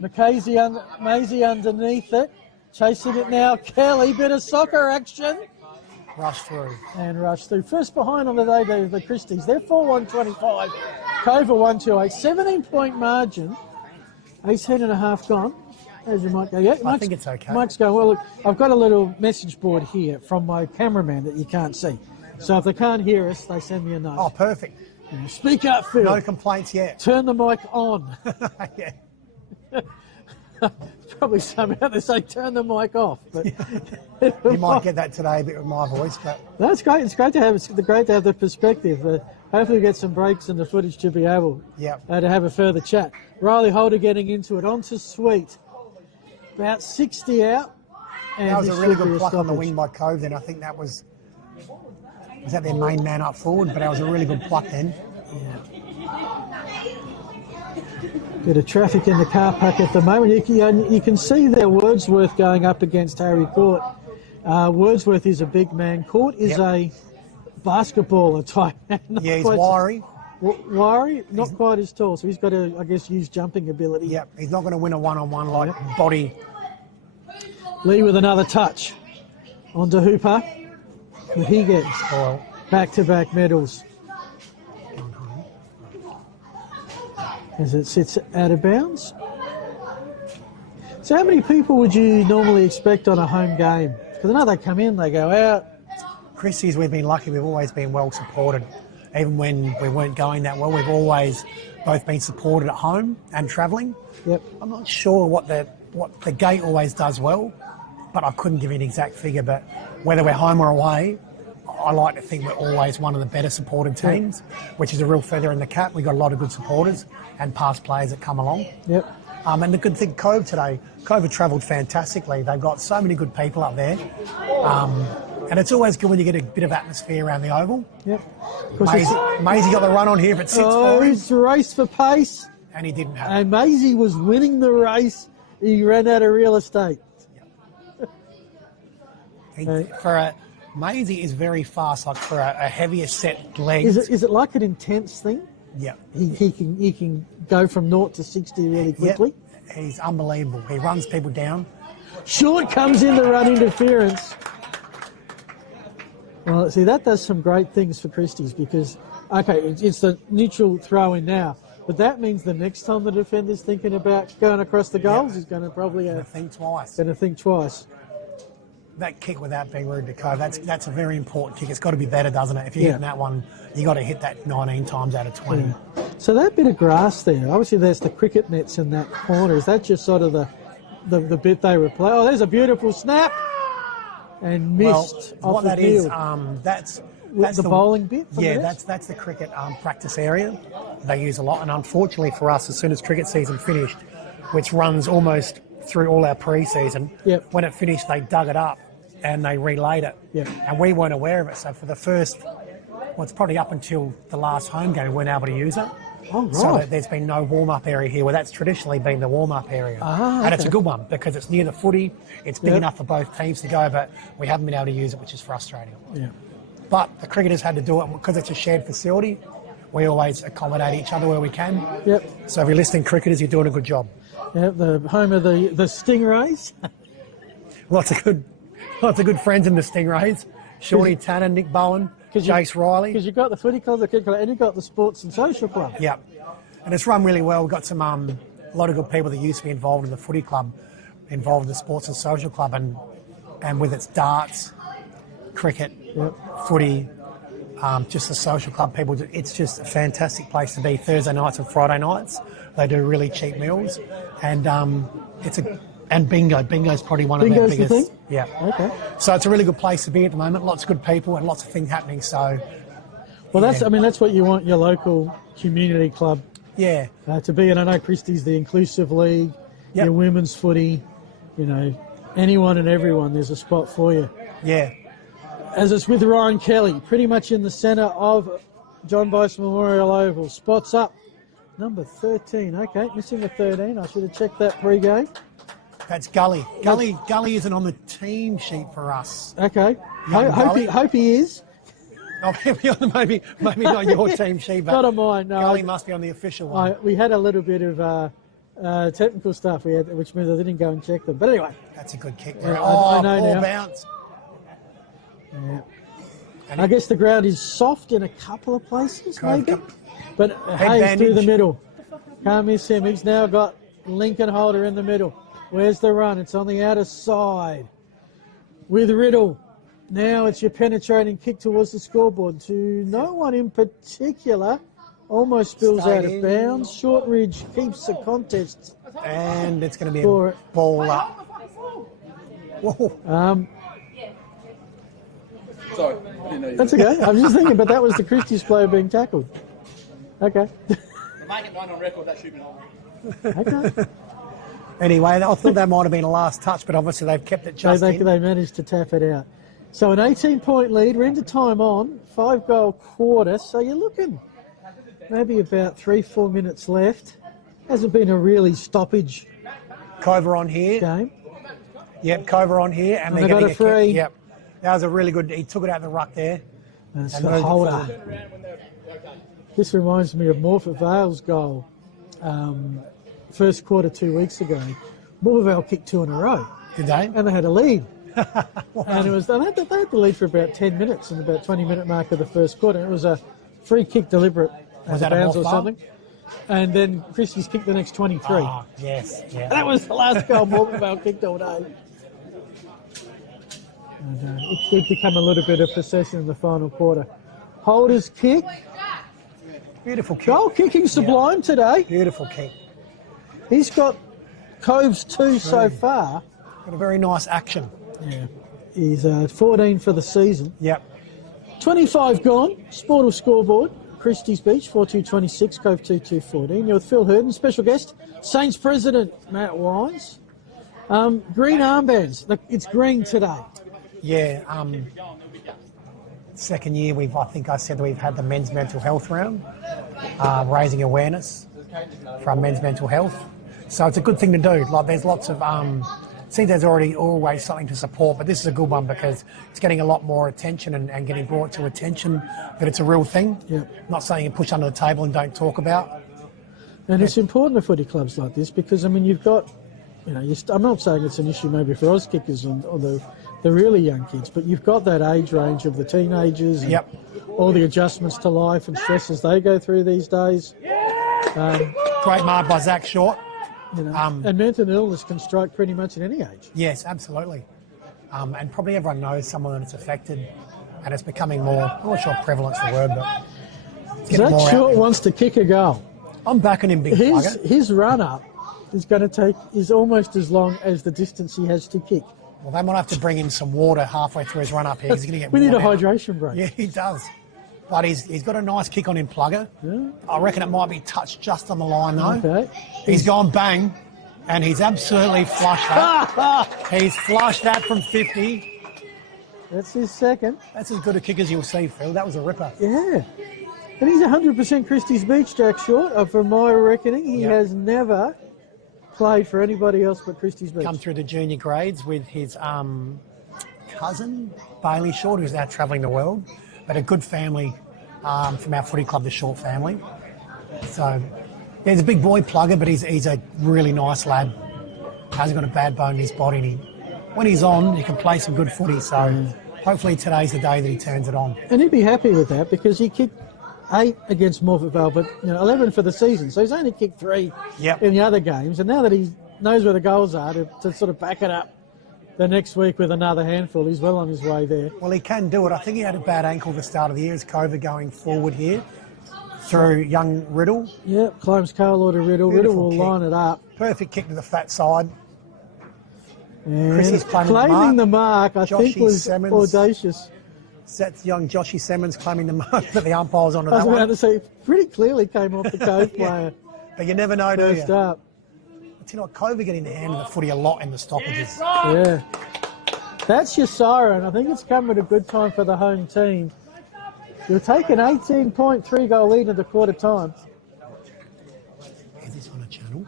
Maisie underneath it. Chasing it now. Kelly, bit of soccer action. Rush through. And rush through. First behind on the day, the Christies. They're 4-1-25. Cove 1-2-8. 17-point margin. 18.5 gone. As you might go, yeah. I think it's okay. Mike's going, well, look, I've got a little message board here from my cameraman that you can't see. So if they can't hear us, they send me a note. Oh, perfect. Yeah, speak up, Phil. No complaints yet. Turn the mic on. Yeah. Probably somehow they say turn the mic off. But you might get that today a bit with my voice, but that's great. It's great to have the perspective. Hopefully we get some breaks in the footage to be able to have a further chat. Riley Holder getting into it. On to Sweet. About 60 out. And that was a really good pluck on the wing by Cove then. I think that was that their main man up forward, but that was a really good pluck then. Yeah. Bit of traffic in the car park at the moment. You can see there Wordsworth going up against Harry Court. Wordsworth is a big man. Court is a basketballer type man. Yeah, he's wiry. Wiry, not quite as tall, so he's got to, I guess, use jumping ability. Yep, he's not going to win a one-on-one like body. Lee with another touch. On to Hooper. And he gets back-to-back medals. As it sits out of bounds. So how many people would you normally expect on a home game? Because I know they come in, they go out. Christies, we've been lucky, we've always been well supported. Even when we weren't going that well, we've always both been supported at home and travelling. Yep. I'm not sure what the gate always does well, but I couldn't give you an exact figure. But whether we're home or away, I like to think we're always one of the better supported teams, which is a real feather in the cap. We've got a lot of good supporters and past players that come along. Yep. And the good thing, Cove today, Cove have travelled fantastically. They've got so many good people up there. And it's always good when you get a bit of atmosphere around the oval. Yep. Maisie got the run on here, but 6 for him. He's raced for pace. And he didn't have it. And Maisie was winning the race. He ran out of real estate. Yep. Maisie is very fast, like for a heavier set leg. Is it like an intense thing? Yeah. He can go from 0 to 60 really quickly. Yep. He's unbelievable. He runs people down. Short comes in the run interference. Well, see, that does some great things for Christies because, okay, it's the neutral throw in now, but that means the next time the defender's thinking about going across the goals, he's going to probably think twice. Going to think twice. That kick, without being rude to Cove, that's a very important kick. It's got to be better, doesn't it? If you're hitting that one, you got to hit that 19 times out of 20. Yeah. So that bit of grass there, obviously there's the cricket nets in that corner. Is that just sort of the bit they replay? Oh, there's a beautiful snap. And missed off what the that field. Is, that's the bowling bit? That's the cricket practice area. They use a lot, and unfortunately for us, as soon as cricket season finished, which runs almost through all our pre-season, when it finished, they dug it up and they relayed it. Yep. And we weren't aware of it. So for the first, it's probably up until the last home game, we weren't able to use it. Oh, right. So there's been no warm-up area here, where that's traditionally been the warm-up area. And it's a good one because it's near the footy. It's big enough for both teams to go, but we haven't been able to use it, which is frustrating. Yeah. But the cricketers had to do it because it's a shared facility. We always accommodate each other where we can. Yep. So if you're listening, cricketers, you're doing a good job. Yep, the home of the Stingrays. Lots of good friends in the Stingrays. Shawnee Tanner, Nick Bowen, Jace Riley. Because you've got the footy club, the cricket club, and you've got the sports and social club. Yeah. And it's run really well. We've got some a lot of good people that used to be involved in the footy club, involved in the sports and social club, and with its darts, cricket, footy, just the social club people. It's just a fantastic place to be. Thursday nights and Friday nights, they do really cheap meals, and and bingo. Bingo's probably one of their biggest. The thing? Yeah. Okay. So it's a really good place to be at the moment. Lots of good people and lots of things happening. So Well, that's what you want your local community club Yeah. to be. And I know Christies, the inclusive league, Yep. your women's footy, anyone and everyone, there's a spot for you. Yeah. As it's with Ryan Kelly, pretty much in the centre of John Bice Memorial Oval. Spots up. Number 13. Okay, missing a 13. I should have checked that pre-game. That's Gully. Gully isn't on the team sheet for us. Okay. Young Hope he is. Oh, maybe not your team sheet, but Not on mine. No, Gully must be on the official one. we had a little bit of technical stuff, which means I didn't go and check them. But anyway. That's a good kick. Yeah, I know poor now. bounce. Yeah. I guess the ground is soft in a couple of places, maybe. But Hayes through the middle. Can't miss him. He's now got Lincoln Holder in the middle. Where's the run? It's on the outer side. With Riddle. Now it's your penetrating kick towards the scoreboard to no one in particular. Almost spills out of bounds. Shortridge keeps the contest. And it's going to be a ball up. Whoa. Sorry, I didn't know you. That's okay. I was just thinking, but that was the Christies player being tackled. Okay. Make it mine on record, that should be on. Okay. Anyway, I thought that might have been a last touch, but obviously they've kept it just in. They managed to tap it out. So an 18-point lead. We're into time on. 5-goal quarter. So you're looking maybe about 3-4 minutes left. Hasn't been a really stoppage Cove on here. game. Yep, Cove on here. And they got a free. Yep. That was a really good, he took it out the ruck there. And it's And got moved it Holder. forward. This reminds me of Morford Vale's goal. First quarter 2 weeks ago. Morford Vale kicked 2 in a row. Did they? And they had a lead. And they had the lead for about 10 minutes in about 20-minute mark of the first quarter. It was a free kick deliberate Was out that of a bounds or Morph something. And then Christies kicked the next 23. Oh, yes. Yeah. That was the last goal Morgan Vale kicked all day. And, it did become a little bit of possession in the final quarter. Holder's kick. Beautiful kick. Goal kicking sublime today. Beautiful kick. He's got Cove's 2 so far. Got a very nice action. Yeah. He's 14 for the season. Yep. 25 gone. Sportal scoreboard. Christies Beach, 4-2-26, Cove 2-2-14. You're with Phil Hurden, special guest, Saints President Matt Wise. Green armbands. Look, it's green today. Yeah. Second year, I think I said that we've had the men's mental health round, raising awareness from men's mental health. So it's a good thing to do. Like there's lots of, seems there's always something to support, but this is a good one because it's getting a lot more attention and getting brought to attention that it's a real thing. Yep. Not something you push under the table and don't talk about. And it's important to footy clubs like this because, I mean, you've got, I'm not saying it's an issue maybe for Oz kickers or the really young kids, but you've got that age range of the teenagers and Yep. all the adjustments to life and stresses they go through these days. Great mark by Zach Short. And mental illness can strike pretty much at any age. Yes, absolutely. And probably everyone knows someone that's affected, and it's becoming more, I'm not sure prevalent's the word, but it's getting more Zach out Short there. wants to kick a goal. I'm backing him, big plugger. His run-up is almost as long as the distance he has to kick. Well, they might have to bring him some water halfway through his run up here. He's going to get We need a worn out. hydration break. Yeah, he does. But he's got a nice kick on him, plugger. Yeah. I reckon it might be touched just on the line, though. Okay. He's gone bang, and he's absolutely flushed that. He's flushed that from 50. That's his second. That's as good a kick as you'll see, Phil. That was a ripper. Yeah. And he's 100% Christies Beach, Jack Short. From my reckoning, he has never played for anybody else but Christies Beach. Come through the junior grades with his cousin, Bailey Short, who's now travelling the world. But a good family from our footy club, the Short family. So, yeah, he's a big boy plugger, but he's a really nice lad. Hasn't got a bad bone in his body. And when he's on, he can play some good footy. So hopefully today's the day that he turns it on. And he'd be happy with that because he kicked 8 against Morford Vale, but 11 for the season. So he's only kicked 3 in the other games. And now that he knows where the goals are to sort of back it up the next week with another handful, he's well on his way there. Well, he can do it. I think he had a bad ankle at the start of the year as Cove going forward here through young Riddle. Yeah, climbs Carlo to Riddle. Beautiful Riddle will kick. line it up. Perfect kick to the fat side. And Christies claiming claiming the mark, I Joshy think, was Simmons. audacious. That's young Joshy Simmons claiming the moment that the umpire's onto I was that about one. to say, pretty clearly came off the Cove player. But you never know, do you? First up. But you know what, Cove are getting their hand in the footy a lot in the stoppages. Yeah. That's your siren. I think it's come at a good time for the home team. You'll take an 18.3 goal lead in the quarter time. Is this on a channel?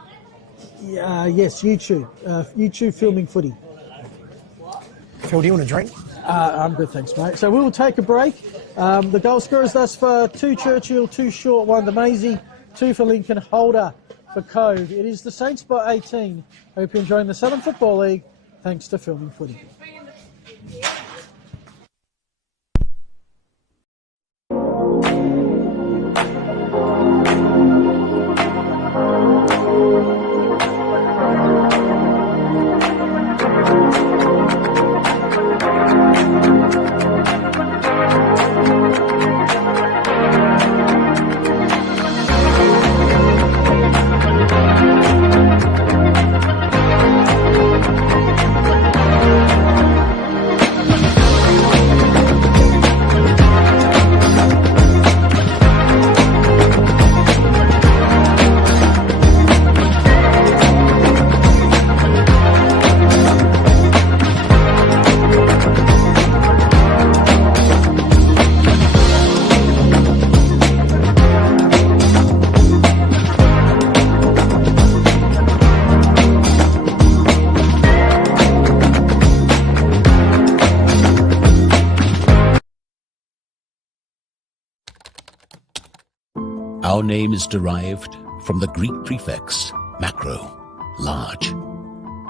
Yes, YouTube. YouTube filming footy. Phil, do you want a drink? I'm good, thanks, mate. So we'll take a break. The goal scorers thus far, 2 Churchill, 2 Short, 1 the Maisie, 2 for Lincoln, Holder for Cove. It is the Saints by 18. Hope you're enjoying the Southern Football League. Thanks to Filming Footy. Our name is derived from the Greek prefix, macro, large.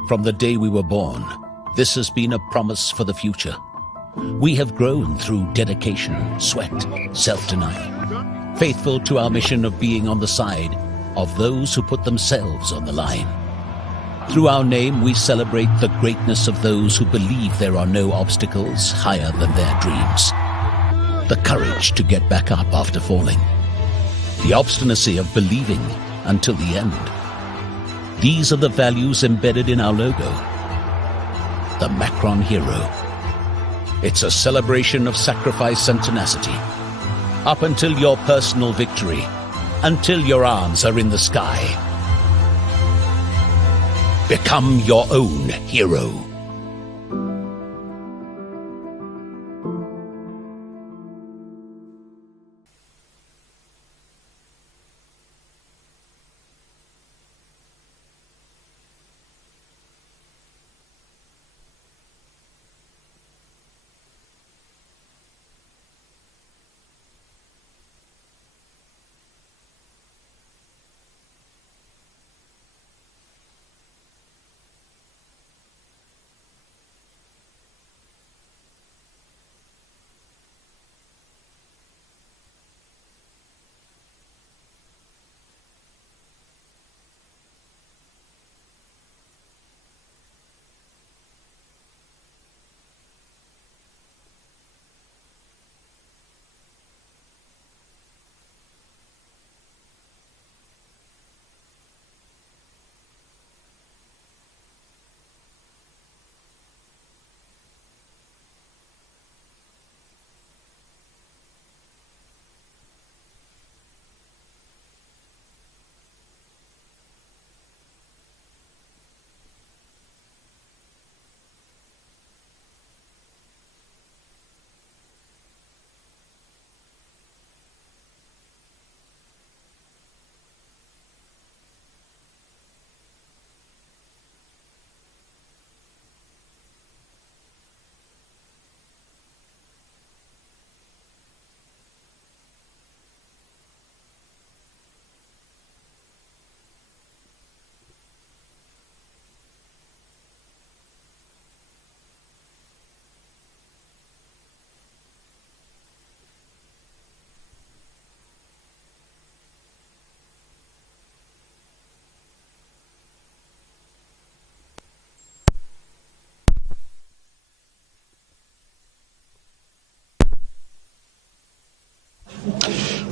From the day we were born, this has been a promise for the future. We have grown through dedication, sweat, self-denial, faithful to our mission of being on the side of those who put themselves on the line. Through our name, we celebrate the greatness of those who believe there are no obstacles higher than their dreams. The courage to get back up after falling. The obstinacy of believing until the end. These are the values embedded in our logo. The Macron Hero. It's a celebration of sacrifice and tenacity. Up until your personal victory. Until your arms are in the sky. Become your own hero.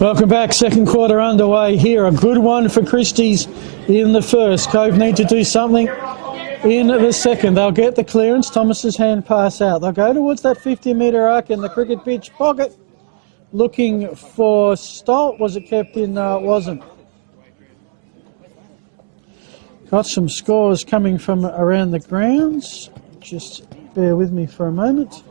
Welcome back, second quarter underway here. A good one for Christies in the first. Cove need to do something in the second. They'll get the clearance. Thomas's hand pass out. They'll go towards that 50-metre arc in the cricket pitch pocket. Looking for Stolt. Was it kept in? No, it wasn't. Got some scores coming from around the grounds. Just bear with me for a moment.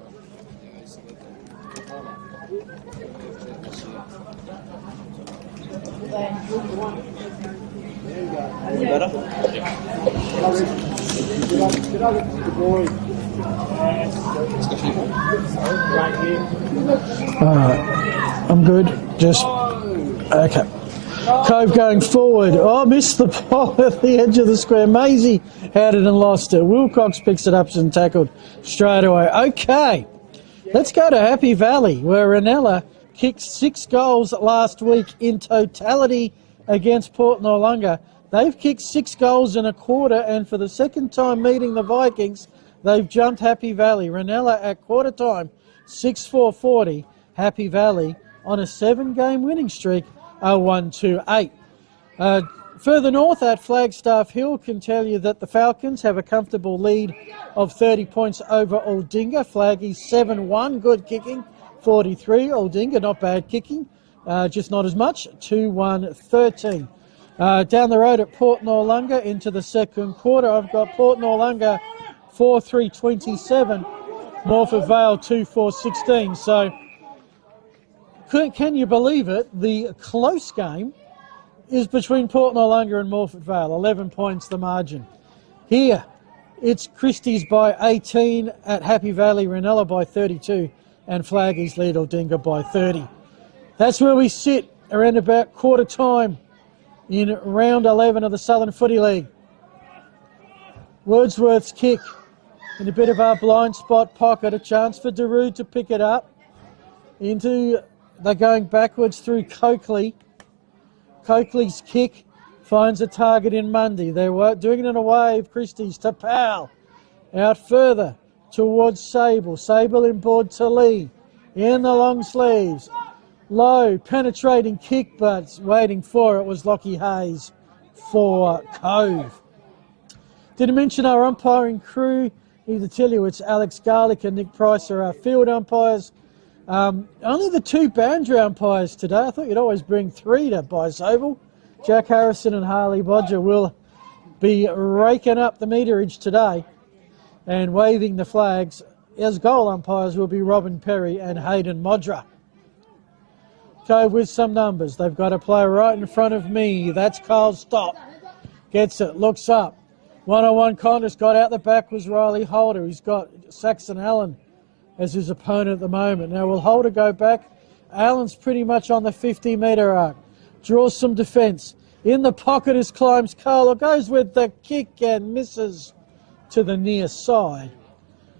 I'm good. Just okay. Cove going forward. Oh, missed the ball at the edge of the square. Maisie had it and lost it. Wilcox picks it up and tackled straight away. Okay, let's go to Happy Valley, where Ranella kicked 6 goals last week in totality against Port Noarlunga. They've kicked 6 goals in a quarter, and for the second time meeting the Vikings, they've jumped Happy Valley. Ranella at quarter time, 6-4-40. Happy Valley on a 7-game winning streak, 1-2-8. Further north at Flagstaff Hill can tell you that the Falcons have a comfortable lead of 30 points over Aldinga. Flaggy's 7-1, good kicking, 43. Aldinga, not bad kicking, just not as much, 2-1-13. Down the road at Port Noarlunga into the second quarter, I've got Port Noarlunga 4-3-27, Morford Vale 2-4-16. So can you believe it? The close game is between Port Noarlunga and Morford Vale, 11 points the margin. Here, it's Christies by 18 at Happy Valley, Ranella by 32, and Flaggy's lead Aldinga by 30. That's where we sit around about quarter time in round 11 of the Southern Footy League. Wordsworth's kick in a bit of our blind spot pocket, a chance for Darude to pick it up. They're going backwards through Coakley. Coakley's kick finds a target in Mundy. They're doing it in a wave. Christies to Powell. Out further towards Sable. Sable inboard to Lee. In the long sleeves. Low, penetrating kick, but waiting for it was Lockie Hayes for Cove. Didn't mention our umpiring crew. Need to tell you it's Alex Garlick and Nick Price are our field umpires. Only the 2 boundary umpires today. I thought you'd always bring 3 to Bice Oval. Jack Harrison and Harley Bodger will be raking up the meterage today and waving the flags. As goal umpires will be Robin Perry and Hayden Modra. Cove with some numbers. They've got a player right in front of me. That's Carl Stott. Gets it, looks up. One-on-one contest, got out the back was Riley Holder. He's got Saxon Allen as his opponent at the moment. Now will Holder go back? Allen's pretty much on the 50-metre arc. Draws some defence. In the pocket as climbs Carlo. Goes with the kick and misses to the near side.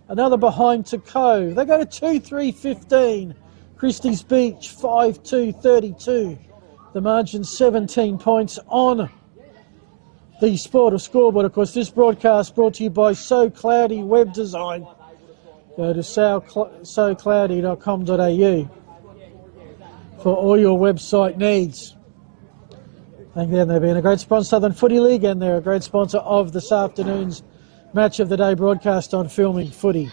Another behind to Cove. They go to 2-3-15. Christies Beach 5-2-32. The margin 17 points on the Sport or Scoreboard. Of course, this broadcast brought to you by So Cloudy Web Design. Go to socloudy.com.au for all your website needs. Thank them. They've been a great sponsor of Southern Footy League, and they're a great sponsor of this afternoon's Match of the Day broadcast on Filming Footy.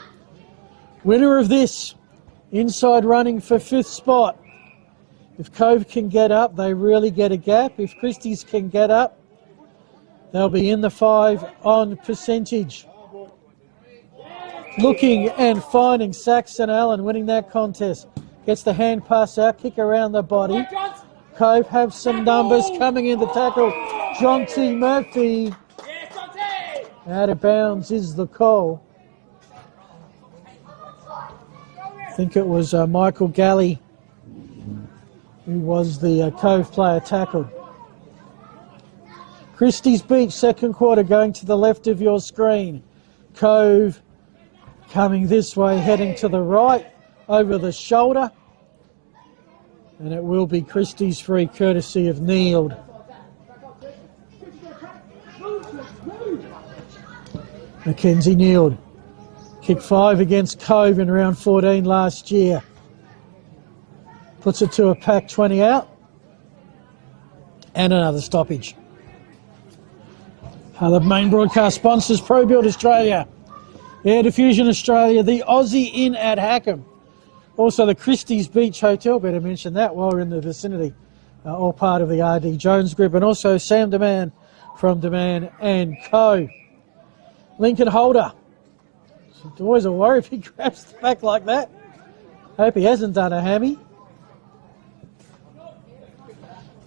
Winner of this, inside running for 5th spot. If Cove can get up, they really get a gap. If Christies can get up, they'll be in the 5 on percentage. Looking and finding Saxon Allen winning that contest. Gets the hand pass out, kick around the body. Cove have some numbers coming in the tackle. John T. Murphy. Out of bounds is the call. I think it was Michael Galley who was the Cove player tackled. Christies Beach, second quarter, going to the left of your screen. Cove coming this way, heading to the right, over the shoulder. And it will be Christies free, courtesy of Neild. Mackenzie Neild. Kick 5 against Cove in round 14 last year. Puts it to a pack 20 out. And another stoppage. The main broadcast sponsors, ProBuild Australia, Air Diffusion Australia, the Aussie Inn at Hackham. Also the Christies Beach Hotel, better mention that while we're in the vicinity. All part of the RD Jones Group. And also Sam Deman from Deman and Cove. Lincoln Holder. It's always a worry if he grabs the back like that. Hope he hasn't done a hammy.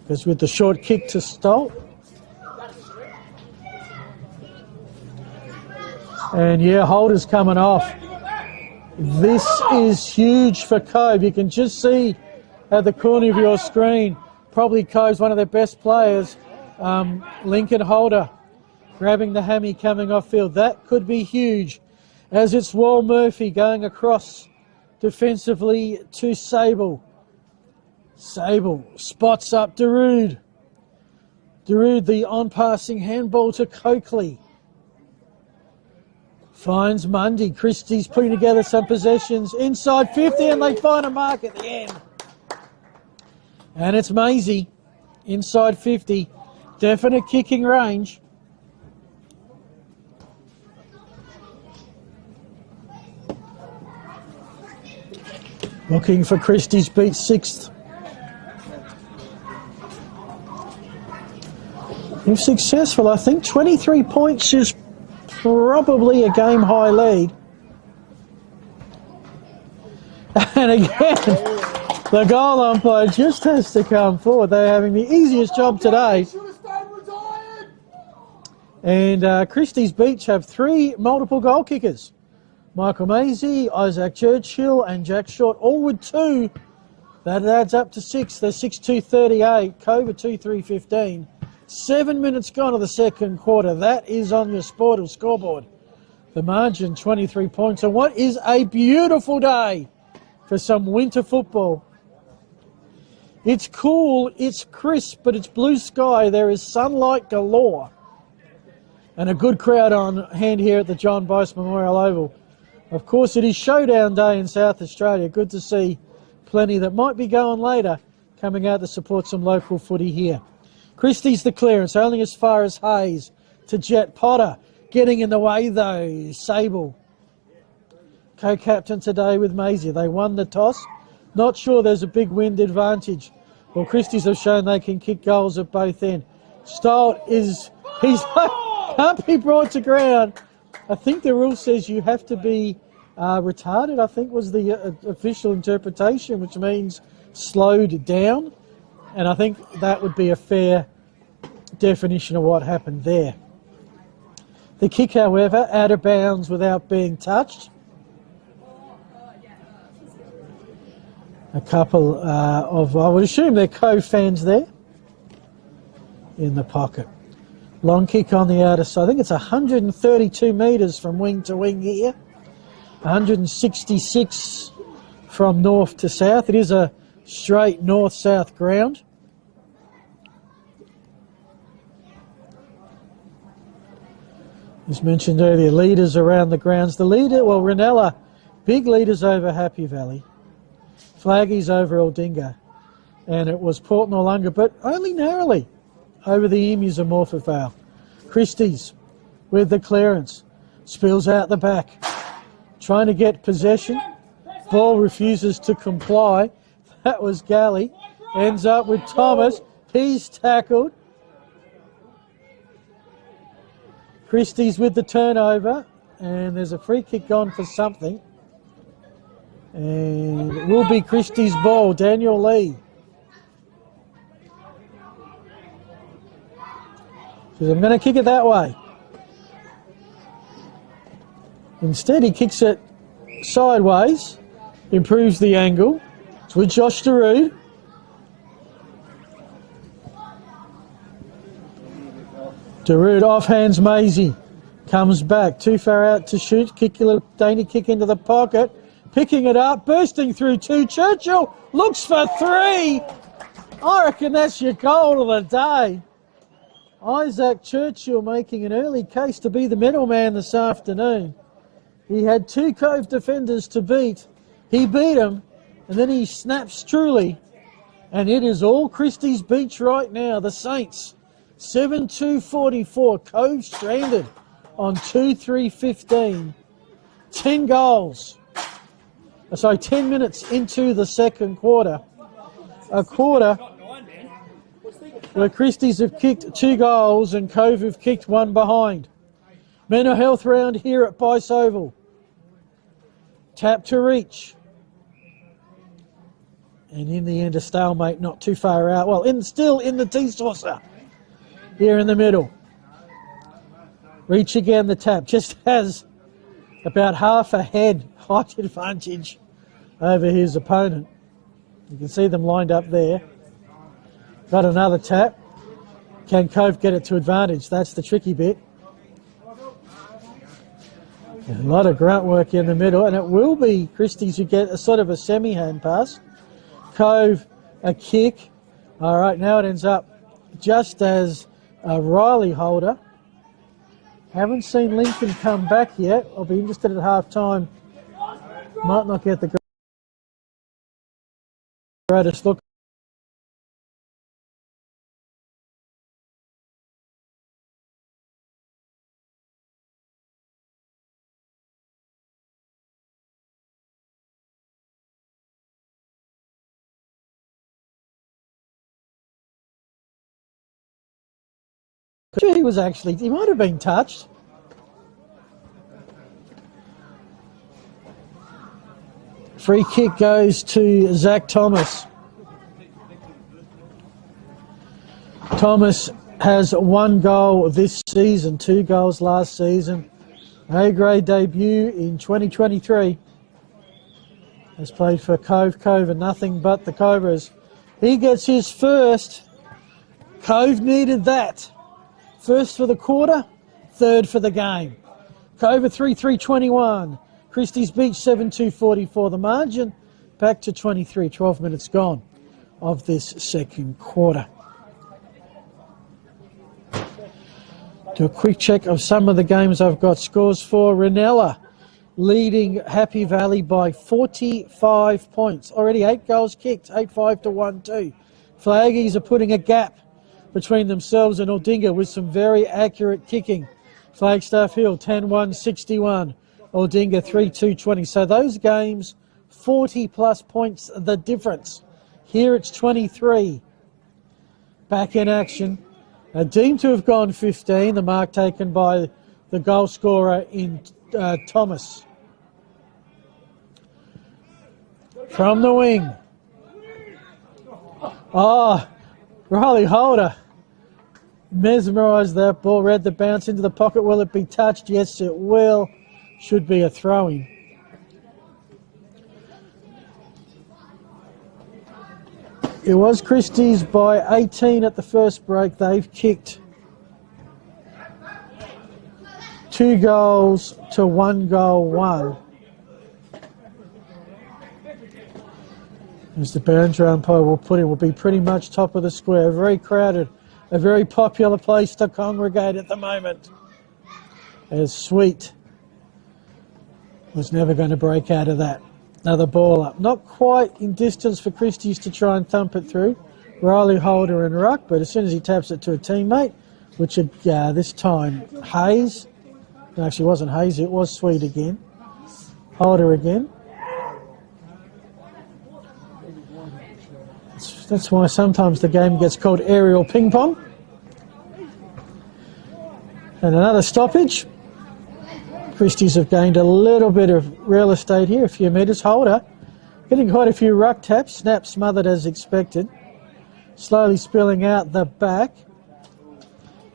Because with the short kick to Stolt. And yeah, Holder's coming off. This is huge for Cove. You can just see at the corner of your screen, probably Cove's one of their best players, Lincoln Holder, grabbing the hammy coming off field. That could be huge, as it's Wal Murphy going across defensively to Sable. Sable spots up Darude. Darude, the on-passing handball to Coakley. Finds Mundy. Christie's putting together some possessions inside 50, and they find a mark at the end. And it's Maisie inside 50. Definite kicking range. Looking for Christie's beat sixth. If successful, I think 23 points is probably a game-high lead. And again, the goal umpire just has to come forward. They're having the easiest job today. And Christie's Beach have three multiple goal kickers. Michael Maisie, Isaac Churchill and Jack Short, all with two. That adds up to six. They're 6-2-38, Cove 2-3-15. 7 minutes gone of the second quarter. That is on your Sportal scoreboard. The margin, 23 points. And what is a beautiful day for some winter football. It's cool, it's crisp, but it's blue sky. There is sunlight galore. And a good crowd on hand here at the John Bice Memorial Oval. Of course, it is showdown day in South Australia. Good to see plenty that might be going later coming out to support some local footy here. Christie's the clearance, only as far as Hayes to Jet Potter. Getting in the way though, Sable. Co-captain today with Maisie. They won the toss. Not sure there's a big wind advantage. Well, Christie's have shown they can kick goals at both ends. Stolt can't be brought to ground. I think the rule says you have to be retarded, I think was the official interpretation, which means slowed down. And I think that would be a fair definition of what happened there. The kick, however, out of bounds without being touched. A couple of, I would assume they're Cove fans there in the pocket. Long kick on the outer side. I think it's 132 metres from wing to wing here. 166 from north to south. It is a straight north-south ground. As mentioned earlier, leaders around the grounds. The leader, well, Ranella, big leaders over Happy Valley. Flaggies over Aldinga. And it was Port Noarlunga, but only narrowly over the Emus of Morphett Vale. Christies with the clearance. Spills out the back. Trying to get possession. Ball refuses to comply. That was Galley. Ends up with Thomas. He's tackled. Christie's with the turnover. And there's a free kick gone for something. And it will be Christie's ball. Daniel Lee. Says, I'm going to kick it that way. Instead, he kicks it sideways. Improves the angle. It's with Josh Darude. Darude offhands Maisie. Comes back. Too far out to shoot. Kick a little dainty kick into the pocket. Picking it up. Bursting through two. Churchill looks for three. I reckon that's your goal of the day. Isaac Churchill making an early case to be the middleman this afternoon. He had two Cove defenders to beat. He beat them, and then he snaps truly. And it is all Christie's Beach right now. The Saints 7-2-44. Cove stranded on 2-3-15. 10 goals. 10 minutes into the second quarter. A quarter where Christies have kicked 2 goals and Cove have kicked 1 behind. Mental health round here at Bice Oval. Tap to reach. And in the end, a stalemate not too far out. Well, still in the tea saucer. Here in the middle. Reach again, the tap. Just has about half a head height advantage over his opponent. You can see them lined up there. Got another tap. Can Cove get it to advantage? That's the tricky bit. A lot of grunt work in the middle, and it will be Christies who get a sort of a semi-hand pass. Cove, a kick. All right, now it ends up just as a Riley holder. Haven't seen Lincoln come back yet. I'll be interested at half-time. Might not get the greatest look. He might have been touched. Free kick goes to Zach Thomas. Thomas has 1 goal this season, 2 goals last season. A-grade debut in 2023. Has played for Cove and nothing but the Cobras. He gets his first. Cove needed that. First for the quarter, third for the game. Cove 3-3-21. Christies Beach 7-2-44. The margin back to 23. 12 minutes gone of this second quarter. Do a quick check of some of the games I've got scores for. Ranella leading Happy Valley by 45 points. Already 8 goals kicked, 8-5 to 1-2. Flaggies are putting a gap between themselves and Aldinga with some very accurate kicking. Flagstaff Hill 10-1-61. Aldinga 3-2-20. So those games, 40 plus points the difference. Here it's 23. Back in action. Deemed to have gone 15, the mark taken by the goal scorer in Thomas. From the wing. Riley Holder mesmerised that ball, read the bounce into the pocket. Will it be touched? Yes, it will. Should be a throw-in. It was Christies by 18 at the first break. They've kicked 2 goals to 1 goal 1. As the boundary umpire will put it, will be pretty much top of the square. Very crowded, a very popular place to congregate at the moment. As Sweet was never going to break out of that. Another ball up. Not quite in distance for Christies to try and thump it through. Riley Holder and Ruck, but as soon as he taps it to a teammate, which this time Hayes. No, actually it wasn't Hayes, it was Sweet again. Holder again. That's why sometimes the game gets called aerial ping pong. And another stoppage. Christies have gained a little bit of real estate here, a few metres. Holder getting quite a few ruck taps. Snap smothered as expected. Slowly spilling out the back.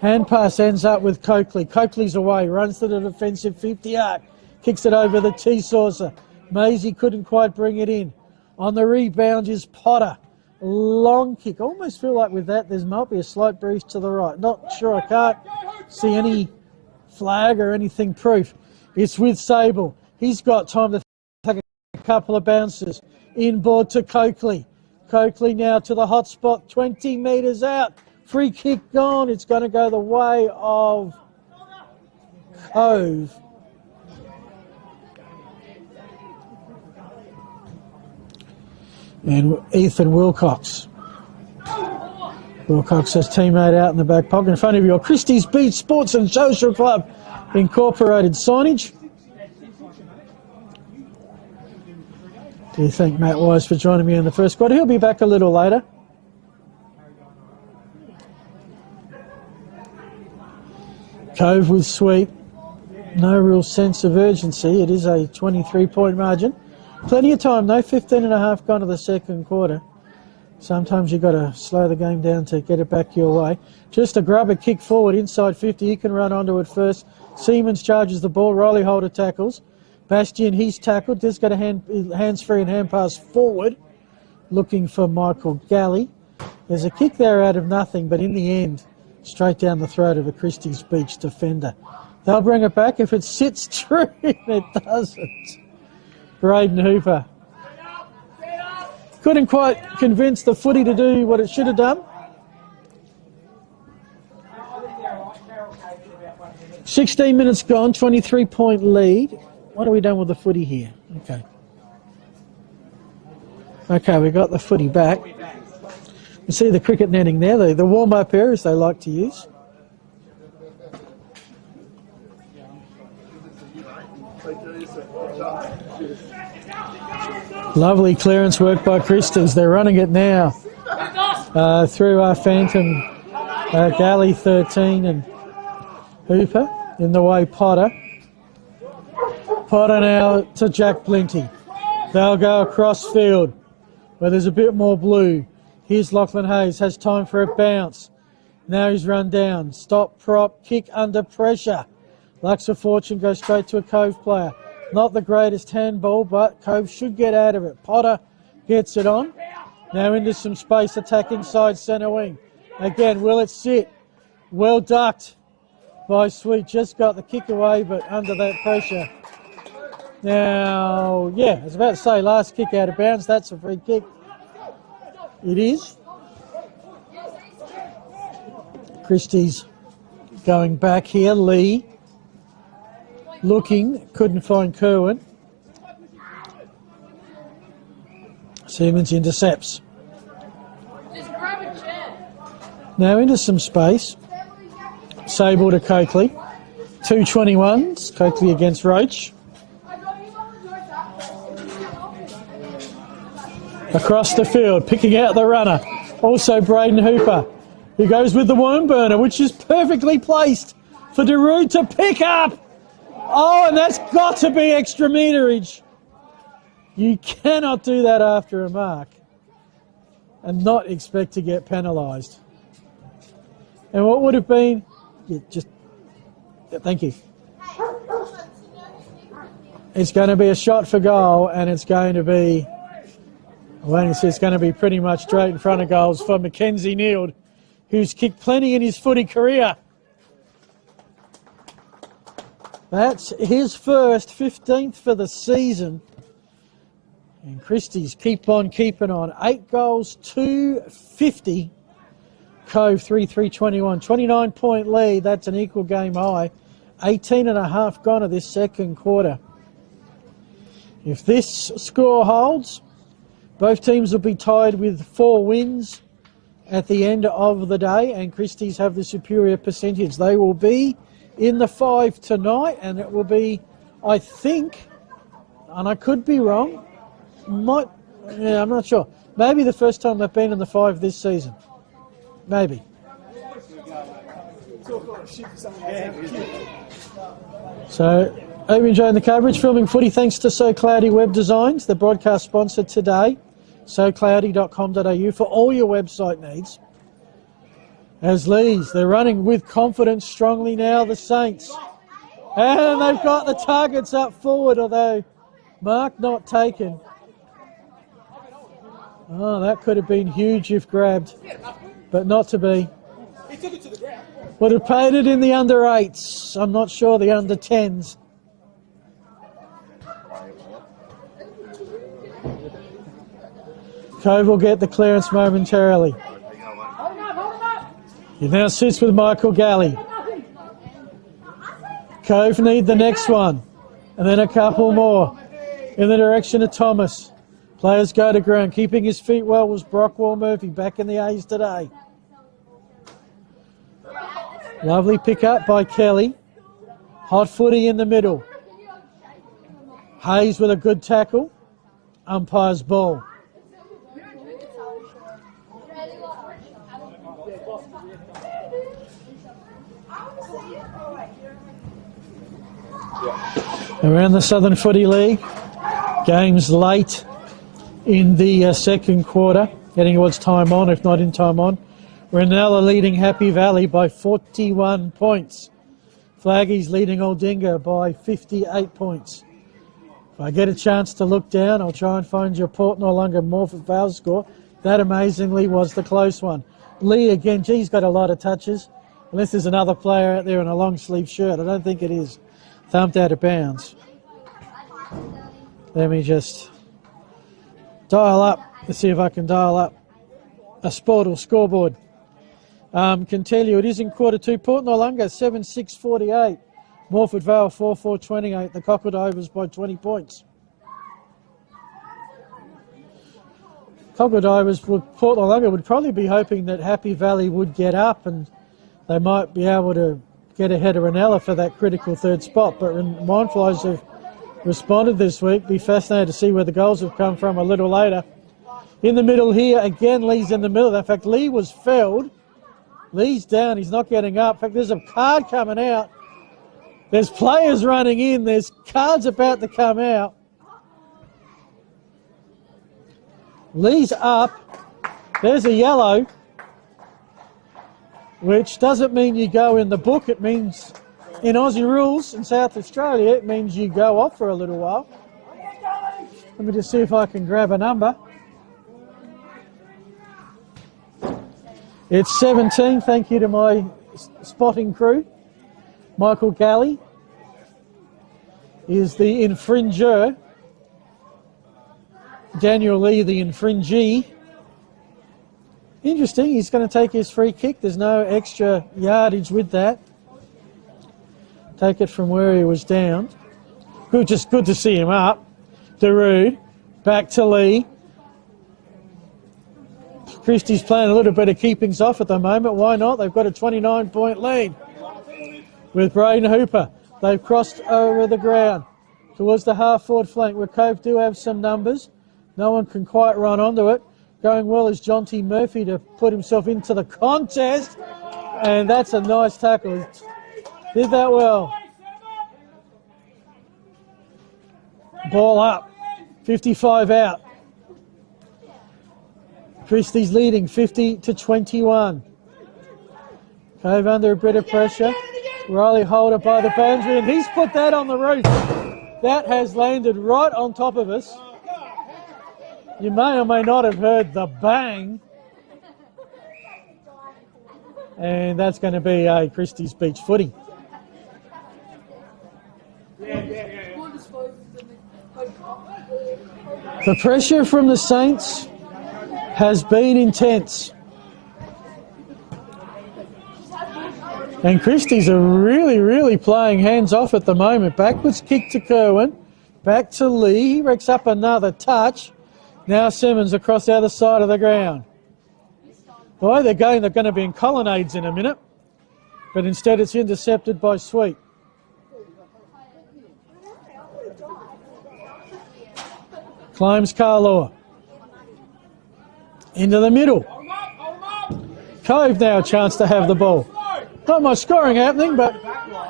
Hand pass ends up with Coakley. Coakley's away, runs to the defensive 50-yard. Kicks it over the tea saucer. Maisie couldn't quite bring it in. On the rebound is Potter. Long kick. Almost feel like with that there might be a slight breeze to the right. Not sure, I can't see any flag or anything proof. It's with Sable. He's got time to take a couple of bounces. Inboard to Coakley. Coakley now to the hot spot, 20 metres out. Free kick gone. It's going to go the way of Cove. And Ethan Wilcox. Wilcox's teammate out in the back pocket. In front of your Christies Beach Sports and Social Club Incorporated signage. Do you thank Matt Wise for joining me in the first quarter? He'll be back a little later. Cove with sweep. No real sense of urgency. It is a 23-point margin. Plenty of time, though. 15 and a half gone to the second quarter. Sometimes you've got to slow the game down to get it back your way. Just a grubber kick forward inside 50. He can run onto it first. Siemens charges the ball. Riley Holder tackles. Bastian, he's tackled. Just got a hands free and hand pass forward. Looking for Michael Galley. There's a kick there out of nothing, but in the end, straight down the throat of a Christies Beach defender. They'll bring it back if it sits true. It doesn't. Braden Hooper. Couldn't quite convince the footy to do what it should have done. 16 minutes gone, 23-point lead. What have we done with the footy here? Okay, we got the footy back. You see the cricket netting there, the warm-up areas they like to use. Lovely clearance work by Christies. They're running it now through our Phantom, Galley 13 and Hooper in the way Potter. Potter now to Jack Plenty. They'll go across field where there's a bit more blue. Here's Lachlan Hayes, has time for a bounce. Now he's run down. Stop, prop, kick under pressure. Lux of Fortune goes straight to a Cove player. Not the greatest handball, but Cove should get out of it. Potter gets it on. Now into some space, attack inside centre wing. Again, will it sit? Well ducked by Sweet. Just got the kick away, but under that pressure. Now, yeah, I was about to say, last kick out of bounds. That's a free kick. It is. Christies going back here. Lee looking, couldn't find Kerwin. Siemens intercepts. Now into some space. Sable to Coakley. 2:21s. Coakley against Roach. Across the field, picking out the runner. Also Braden Hooper, who goes with the worm burner, which is perfectly placed for Darude to pick up. Oh, and that's got to be extra meterage. You cannot do that after a mark and not expect to get penalised. And what would have been, thank you. It's going to be a shot for goal, and it's going to be, it's going to be pretty much straight in front of goals for Mackenzie Neild, who's kicked plenty in his footy career. That's his first, 15th for the season. And Christies keep on keeping on. 8 goals, 250. Cove 3-3-21. 29-point lead. That's an equal game high. 18 and a half gone of this second quarter. If this score holds, both teams will be tied with 4 wins at the end of the day, and Christies have the superior percentage. They will be in the 5 tonight, and it will be, I think, and I could be wrong, I'm not sure. Maybe the first time they've been in the 5 this season. Maybe. So, hope you're enjoying the coverage. Filming footy thanks to So Cloudy Web Designs, the broadcast sponsor today. SoCloudy.com.au for all your website needs. As Lees, they're running with confidence strongly now, the Saints. And they've got the targets up forward, although mark not taken. Oh, that could have been huge if grabbed, but not to be. Would have paid it in the under 8s. I'm not sure the under 10s. Cove will get the clearance momentarily. He now sits with Michael Galley. Cove need the next one. And then a couple more in the direction of Thomas. Players go to ground. Keeping his feet well was Brockwell Murphy back in the A's today. Lovely pick up by Kelly. Hot footy in the middle. Hayes with a good tackle. Umpire's ball. Around the Southern Footy League, games late in the second quarter, getting towards time on, if not in time on. Ranella leading Happy Valley by 41 points. Flaggy's leading Aldinga by 58 points. If I get a chance to look down, I'll try and find your Port Noarlunga Morford Vale score. That amazingly was the close one. Lee again, he's got a lot of touches. Unless there's another player out there in a long sleeve shirt. I don't think it is. Thumped out of bounds. Let me just dial up. Let's see if I can dial up a Sportal scoreboard. Can tell you it is in quarter two. Port Noarlunga 7-6-48. Morford Vale 4-4-28. The Cockledovers by 20 points. Cockledovers Port Noarlunga would probably be hoping that Happy Valley would get up and they might be able to get ahead of Ranella for that critical third spot. But Mindflies have responded this week. Be fascinated to see where the goals have come from a little later. In the middle here, again, Lee's in the middle. In fact, Lee was felled. Lee's down. He's not getting up. In fact, there's a card coming out. There's players running in. There's cards about to come out. Lee's up. There's a yellow, which doesn't mean you go in the book. It means, in Aussie rules in South Australia, it means you go off for a little while. Let me just see if I can grab a number. It's 17. Thank you to my spotting crew. Michael Galley is the infringer. Daniel Lee, the infringee. Interesting, he's going to take his free kick. There's no extra yardage with that. Take it from where he was down. Just good to see him up. Darude, back to Lee. Christie's playing a little bit of keepings off at the moment. Why not? They've got a 29-point lead with Braden Hooper. They've crossed over the ground towards the half-forward flank where Cove do have some numbers. No one can quite run onto it. Going well is John T. Murphy to put himself into the contest. And that's a nice tackle. Did that well. Ball up. 55 out. Christie's leading 50-21. Cove under a bit of pressure. Riley Holder by the boundary, and he's put that on the roof. That has landed right on top of us. You may or may not have heard the bang. And that's going to be a Christie's beach footy. The pressure from the Saints has been intense. And Christies are really playing hands off at the moment. Backwards kick to Kerwin. Back to Lee. He racks up another touch. Now Simmons across the other side of the ground. Boy, they're going to be in colonnades in a minute. But instead it's intercepted by Sweet. Climbs Carlaw. Into the middle. Cove now a chance to have the ball. Not much scoring happening, but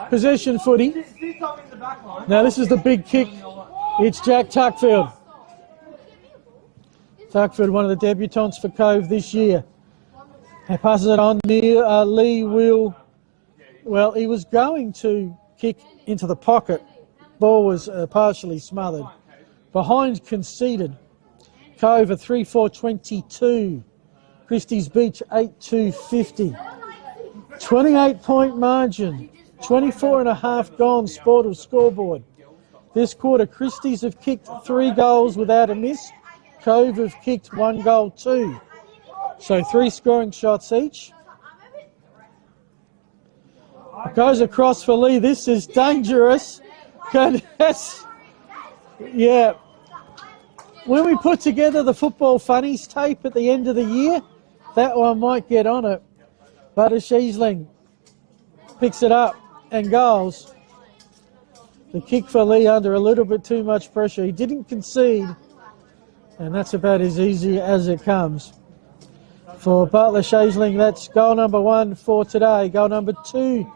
possession footy. Now this is the big kick. It's Jack Tuckfield. Tuckfield, one of the debutants for Cove this year. He passes it on near Lee will. Well, he was going to kick into the pocket. Ball was partially smothered. Behind conceded. Cove a 3-4-22. Christie's Beach 8-2-50. 28-point margin. 24.5 gone. Sportal scoreboard. This quarter, Christie's have kicked 3 goals without a miss. Cove have kicked 1 goal, 2. So 3 scoring shots each. It goes across for Lee. This is dangerous. Yeah. When we put together the Football Funnies tape at the end of the year, that one might get on it. But a Sheesling picks it up and goals. The kick for Lee under a little bit too much pressure. He didn't concede, and that's about as easy as it comes. For Butler Shaisling, that's goal number 1 for today. Goal number 2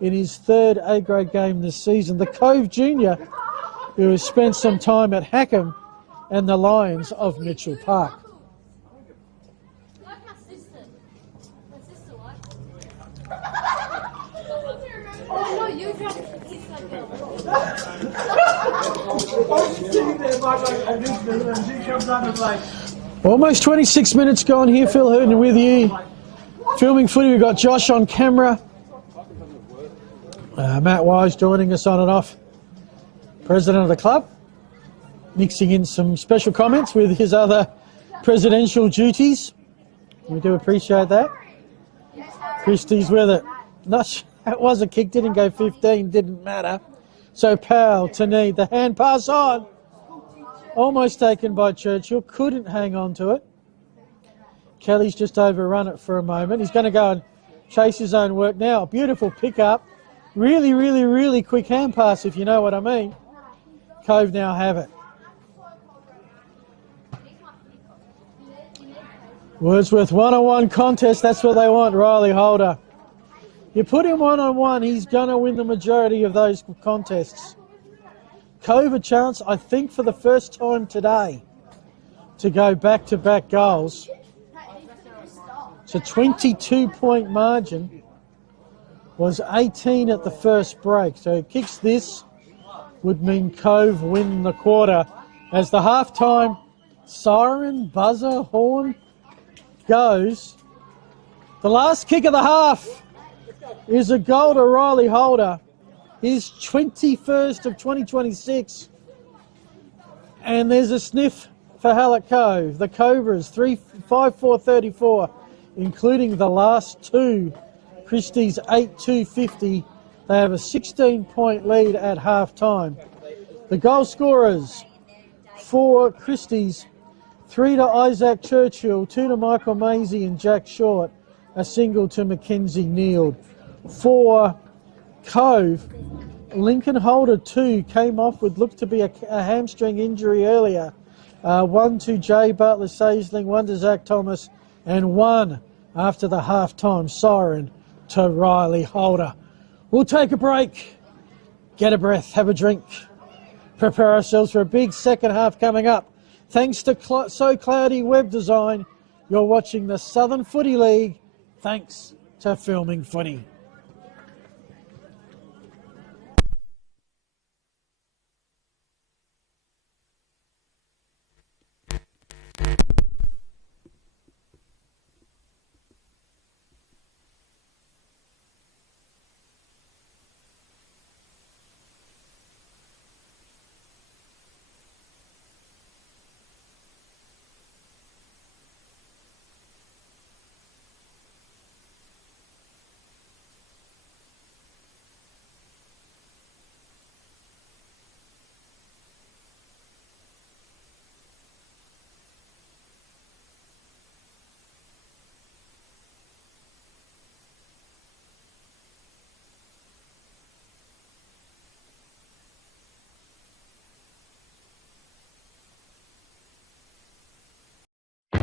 in his third A-grade game this season. The Cove Junior, who has spent some time at Hackham and the Lions of Mitchell Park. Almost 26 minutes gone here. Phil Hurton with you. Filming footy, we've got Josh on camera. Matt Wise joining us on and off. President of the club. Mixing in some special comments with his other presidential duties. We do appreciate that. Christies with it. That was a kick, didn't go 15, didn't matter. So Powell to Need, the hand pass on. Almost taken by Churchill, couldn't hang on to it. Kelly's just overrun it for a moment. He's going to go and chase his own work now. Beautiful pick-up. Really, really, really quick hand pass, if you know what I mean. Cove now have it. Wordsworth one-on-one contest, that's what they want, Riley Holder. You put him one-on-one, he's going to win the majority of those contests. Cove a chance, I think, for the first time today to go back-to-back goals. It's a 22-point margin. Was 18 at the first break. So kicks this would mean Cove win the quarter. As the halftime siren, buzzer, horn goes. The last kick of the half is a goal to Riley Holder. His 21st of 2026. And there's a sniff for Hallett Cove. The Cobras, 5-4-34, including the last two. Christies 8-2-50. They have a 16-point lead at half-time. The goal scorers for Christies, 3 to Isaac Churchill, 2 to Michael Maisie and Jack Short, a single to Mackenzie Neild. For Cove, Lincoln Holder 2 came off with looked to be a hamstring injury earlier. 1 to Jay Butler Saisling, 1 to Zach Thomas, and 1 after the half-time siren to Riley Holder. We'll take a break, get a breath, have a drink, prepare ourselves for a big second half coming up. Thanks to So Cloudy Web Design, you're watching the Southern Footy League. Thanks to Filming Footy.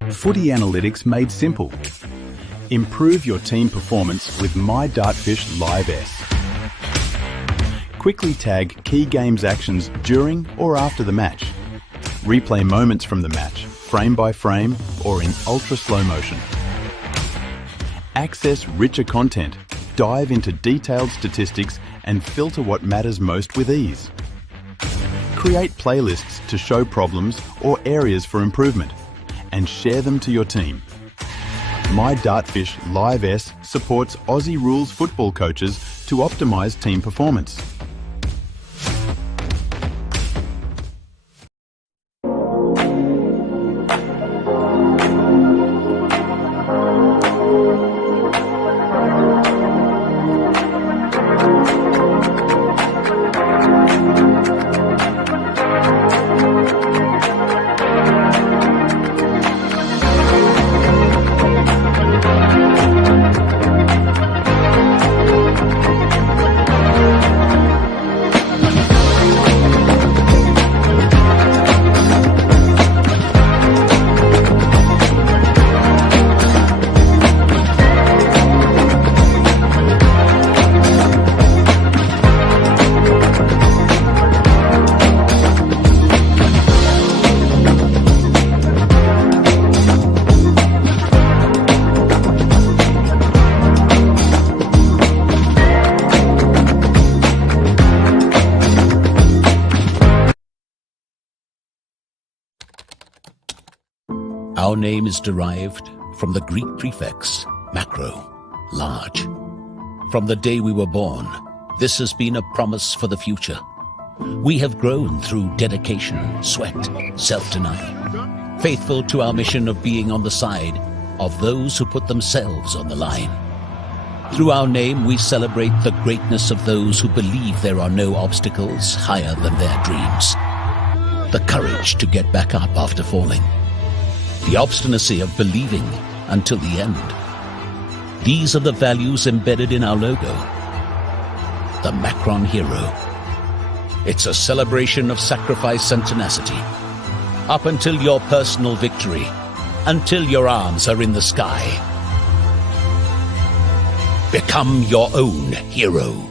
Footy analytics made simple. Improve your team performance with My Dartfish Live S. Quickly tag key games actions during or after the match. Replay moments from the match, frame by frame or in ultra slow motion. Access richer content, dive into detailed statistics and filter what matters most with ease. Create playlists to show problems or areas for improvement, and share them to your team. My Dartfish Live S supports Aussie rules football coaches to optimise team performance. Our name is derived from the Greek prefix macro, large. From the day we were born, this has been a promise for the future. We have grown through dedication, sweat, self-denial, faithful to our mission of being on the side of those who put themselves on the line. Through our name, we celebrate the greatness of those who believe there are no obstacles higher than their dreams. The courage to get back up after falling. The obstinacy of believing until the end. These are the values embedded in our logo. The Macron Hero. It's a celebration of sacrifice and tenacity. Up until your personal victory. Until your arms are in the sky. Become your own hero.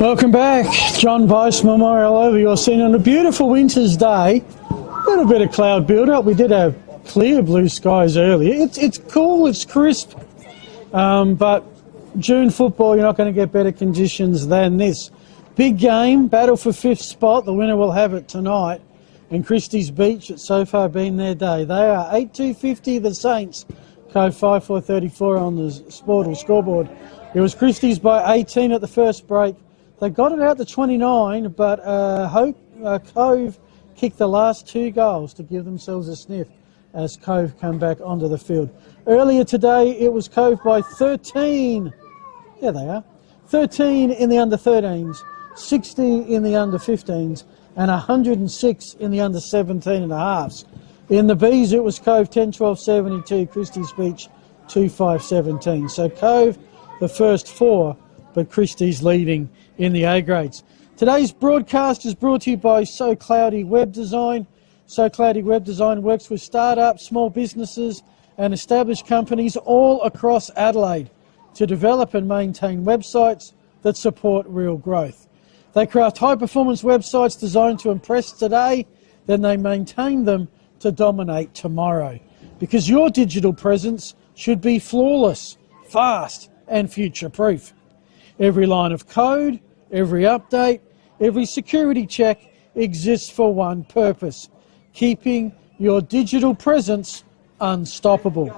Welcome back. John Bice Memorial over your scene on a beautiful winter's day. A little bit of cloud build-up. We did have clear blue skies earlier. It's cool, it's crisp, but June football, you're not going to get better conditions than this. Big game, battle for 5th spot. The winner will have it tonight. And Christies Beach, it's so far been their day. They are 8-2-50, the Saints. Cove 5-4-34 on the Sportal scoreboard. It was Christies by 18 at the first break. They got it out to 29, but Cove kicked the last 2 goals to give themselves a sniff as Cove come back onto the field. Earlier today, it was Cove by 13. There they are. 13 in the under-13s, 60 in the under-15s, and 106 in the under-17 and a halves. In the Bs, it was Cove 10-12-72, Christies Beach 2-5-17. So Cove, the first 4, but Christies leading in the A grades. Today's broadcast is brought to you by So Cloudy Web Design. So Cloudy Web Design works with startups, small businesses and established companies all across Adelaide to develop and maintain websites that support real growth. They craft high-performance websites designed to impress today, then they maintain them to dominate tomorrow. Because your digital presence should be flawless, fast and future-proof. Every line of code, every update, every security check exists for one purpose: keeping your digital presence unstoppable.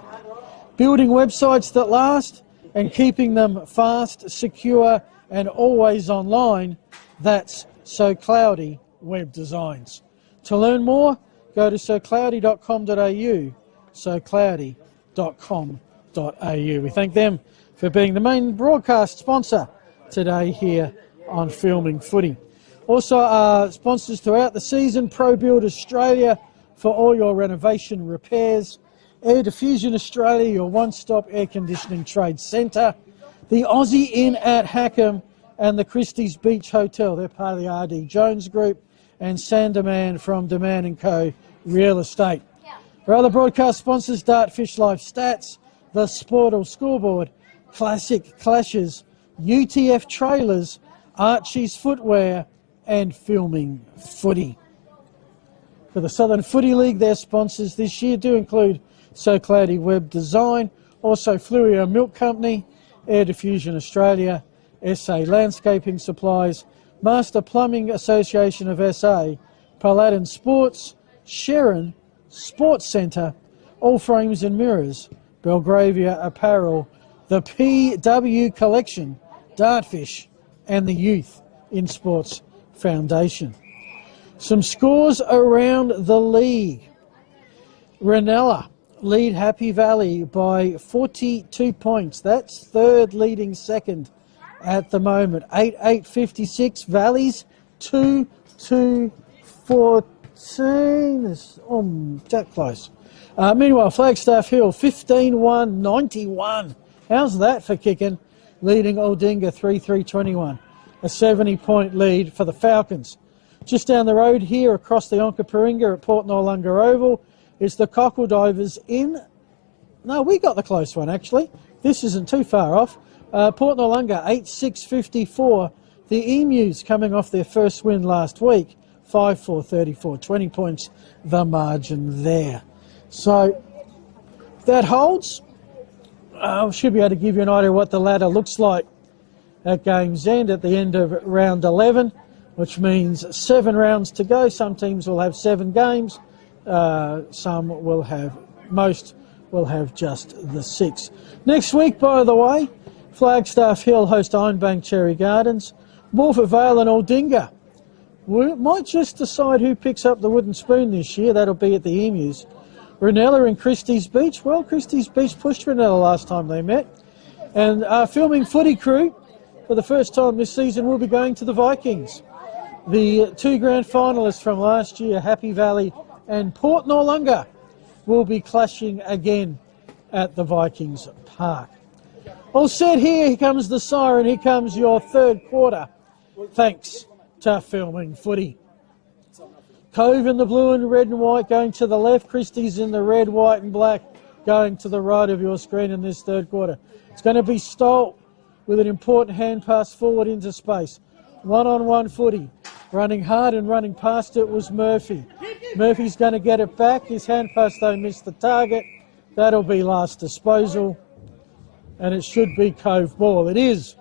Building websites that last and keeping them fast, secure and always online, that's So Cloudy Web Designs. To learn more, go to socloudy.com.au, socloudy.com.au. We thank them for being the main broadcast sponsor today here on Filming Footy. Also, sponsors throughout the season: Pro Build Australia for all your renovation repairs, Air Diffusion Australia, your one-stop air conditioning trade centre, the Aussie Inn at Hackham and the Christies Beach Hotel. They're part of the RD Jones Group, and Sanderman from Deman & Co. Real Estate. Our other broadcast sponsors: Dartfish Life Stats, the Sportal Scoreboard, Classic Clashes, UTF Trailers, Archie's Footwear and Filming Footy. For the Southern Footy League, their sponsors this year do include So Cloudy Web Design, also Fluio Milk Company, Air Diffusion Australia, SA Landscaping Supplies, Master Plumbing Association of SA, Paladin Sports, Sharon Sports Centre, All Frames and Mirrors, Belgravia Apparel, the PW Collection, Dartfish and the Youth in Sports Foundation. Some scores around the league. Ranella lead Happy Valley by 42 points. That's third, leading second at the moment. 8-8-56. Valleys 2-2-14. That close. Meanwhile, Flagstaff Hill 15-1-91. How's that for kicking? Leading Aldinga 3-3-21. A 70-point lead for the Falcons. Just down the road here, across the Onkaparinga at Port Noarlunga Oval, is the Cockle Divers in... No, we got the close one, actually. This isn't too far off. Port Noarlunga 8-6-54. The Emus coming off their first win last week, 5-4-34. 20 points, the margin there. So, if that holds, I should be able to give you an idea what the ladder looks like at game's end, at the end of round 11, which means 7 rounds to go. Some teams will have 7 games. Some will have, most will have just the 6. Next week, by the way, Flagstaff Hill host Ironbank Cherry Gardens. Morford Vale and Aldinga. We might just decide who picks up the wooden spoon this year. That'll be at the Emus. Ranella and Christies Beach. Well, Christies Beach pushed Ranella last time they met. And our Filming Footy crew, for the first time this season, will be going to the Vikings. The 2 grand finalists from last year, Happy Valley and Port Noarlunga, will be clashing again at the Vikings Park. All set, here comes the siren, here comes your third quarter. Thanks to Filming Footy. Cove in the blue and red and white going to the left, Christies in the red, white and black going to the right of your screen in this third quarter. It's going to be Stolt with an important hand pass forward into space. One-on-one footy. Running hard and running past it was Murphy. Murphy's going to get it back. His hand pass, though, missed the target. That'll be last disposal. And it should be Cove ball. It is.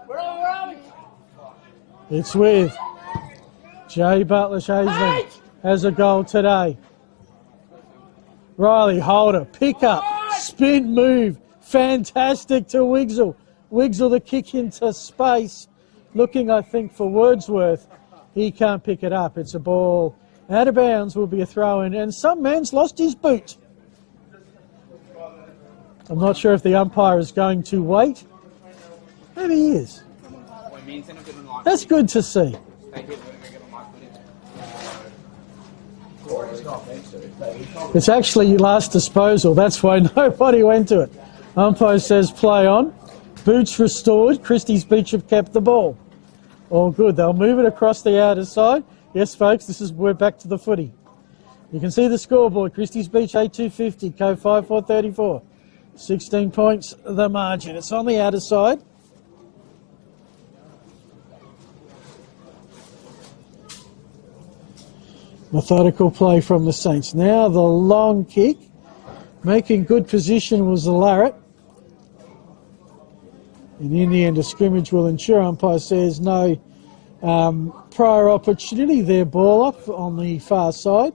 It's with Jay Butler-Shaysling. Has a goal today. Riley Holder, pick up, spin move. Fantastic to Wigzell. Wigzell the kick into space. Looking, I think, for Wordsworth. He can't pick it up. It's a ball out of bounds, will be a throw in. And some man's lost his boot. I'm not sure if the umpire is going to wait. Maybe he is. That's good to see. It's actually last disposal. That's why nobody went to it. Umpire says play on. Boots restored. Christies Beach have kept the ball. All good. They'll move it across the outer side. Yes, folks, we're back to the footy. You can see the scoreboard. Christies Beach 8-250, Cove 5-4-34. 16 points the margin. It's on the outer side. Methodical play from the Saints. Now the long kick. Making good position was Larratt. And in the end, a scrimmage will ensure. Umpire says no prior opportunity. Their ball up on the far side.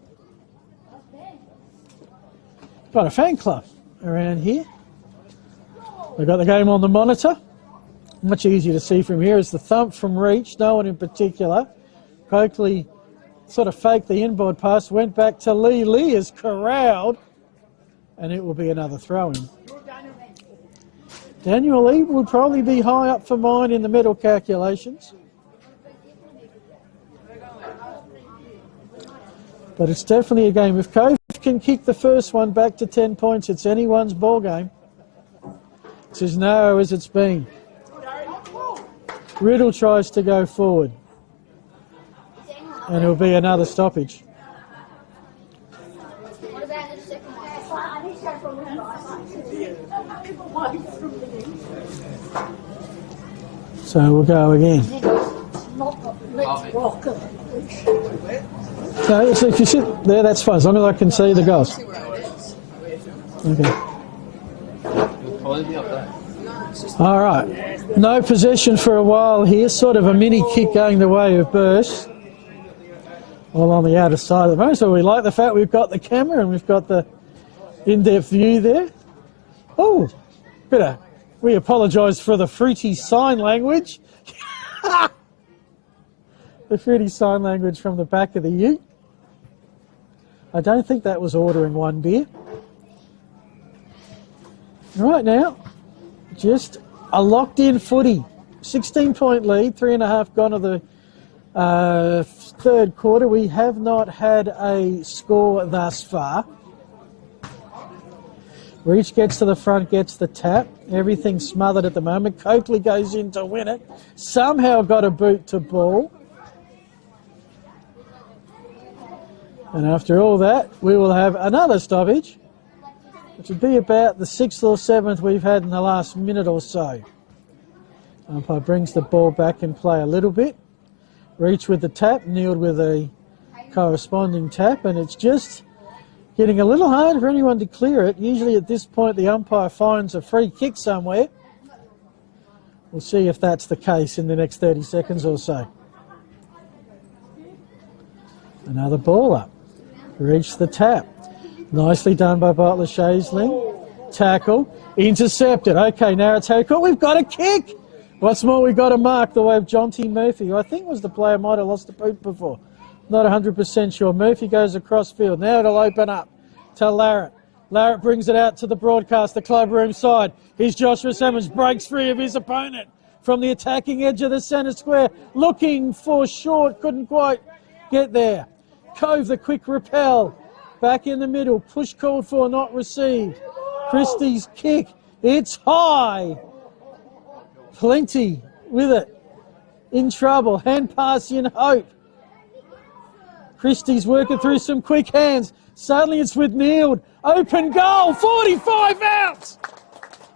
Got a fan club around here. They've got the game on the monitor. Much easier to see from here is the thump from reach. No one in particular. Coakley sort of faked the inboard pass, went back to Lee. Lee is corralled, and it will be another throw-in. Daniel Lee would probably be high up for mine in the medal calculations. But it's definitely a game. If Cove can kick the first one back to 10 points, it's anyone's ball game. It's as narrow as it's been. Riddle tries to go forward. And it'll be another stoppage. So we'll go again. So if you sit there, that's fine, as long as I can see the goals. Okay. All right. No possession for a while here. Sort of a mini kick going the way of Burst. All on the outer side of the moment. So we like the fact we've got the camera and we've got the in-depth view there. Oh, we apologise for the fruity sign language. The fruity sign language from the back of the ute. I don't think that was ordering one beer. Right now, just a locked-in footy. 16-point lead, 3.5 gone to the third quarter. We have not had a score thus far. Reach gets to the front, gets the tap. Everything's smothered at the moment. Coakley goes in to win it. Somehow got a boot to ball. And after all that, we will have another stoppage, which would be about the 6th or 7th we've had in the last minute or so. Umpire brings the ball back in play a little bit. Reach with the tap, Neiled with a corresponding tap, and it's just getting a little hard for anyone to clear it. Usually at this point the umpire finds a free kick somewhere. We'll see if that's the case in the next 30 seconds or so. Another ball up. Reach the tap. Nicely done by Butler-Shaysling. Tackle. Intercepted. Okay, now it's tackle. We've got a kick. What's more, we've got a mark the way of John T. Murphy, who I think was the player might have lost a boot before. Not 100% sure. Murphy goes across field. Now it'll open up to Larratt. Larratt brings it out to the broadcast, the club room side. Here's Joshua Simmons, breaks free of his opponent from the attacking edge of the centre square. Looking for short, couldn't quite get there. Cove, the quick repel. Back in the middle. Push called for, not received. Christie's kick. It's high. Plenty with it. In trouble. Hand pass in hope. Christie's working through some quick hands. Suddenly it's with Neiled. Open goal. 45 out.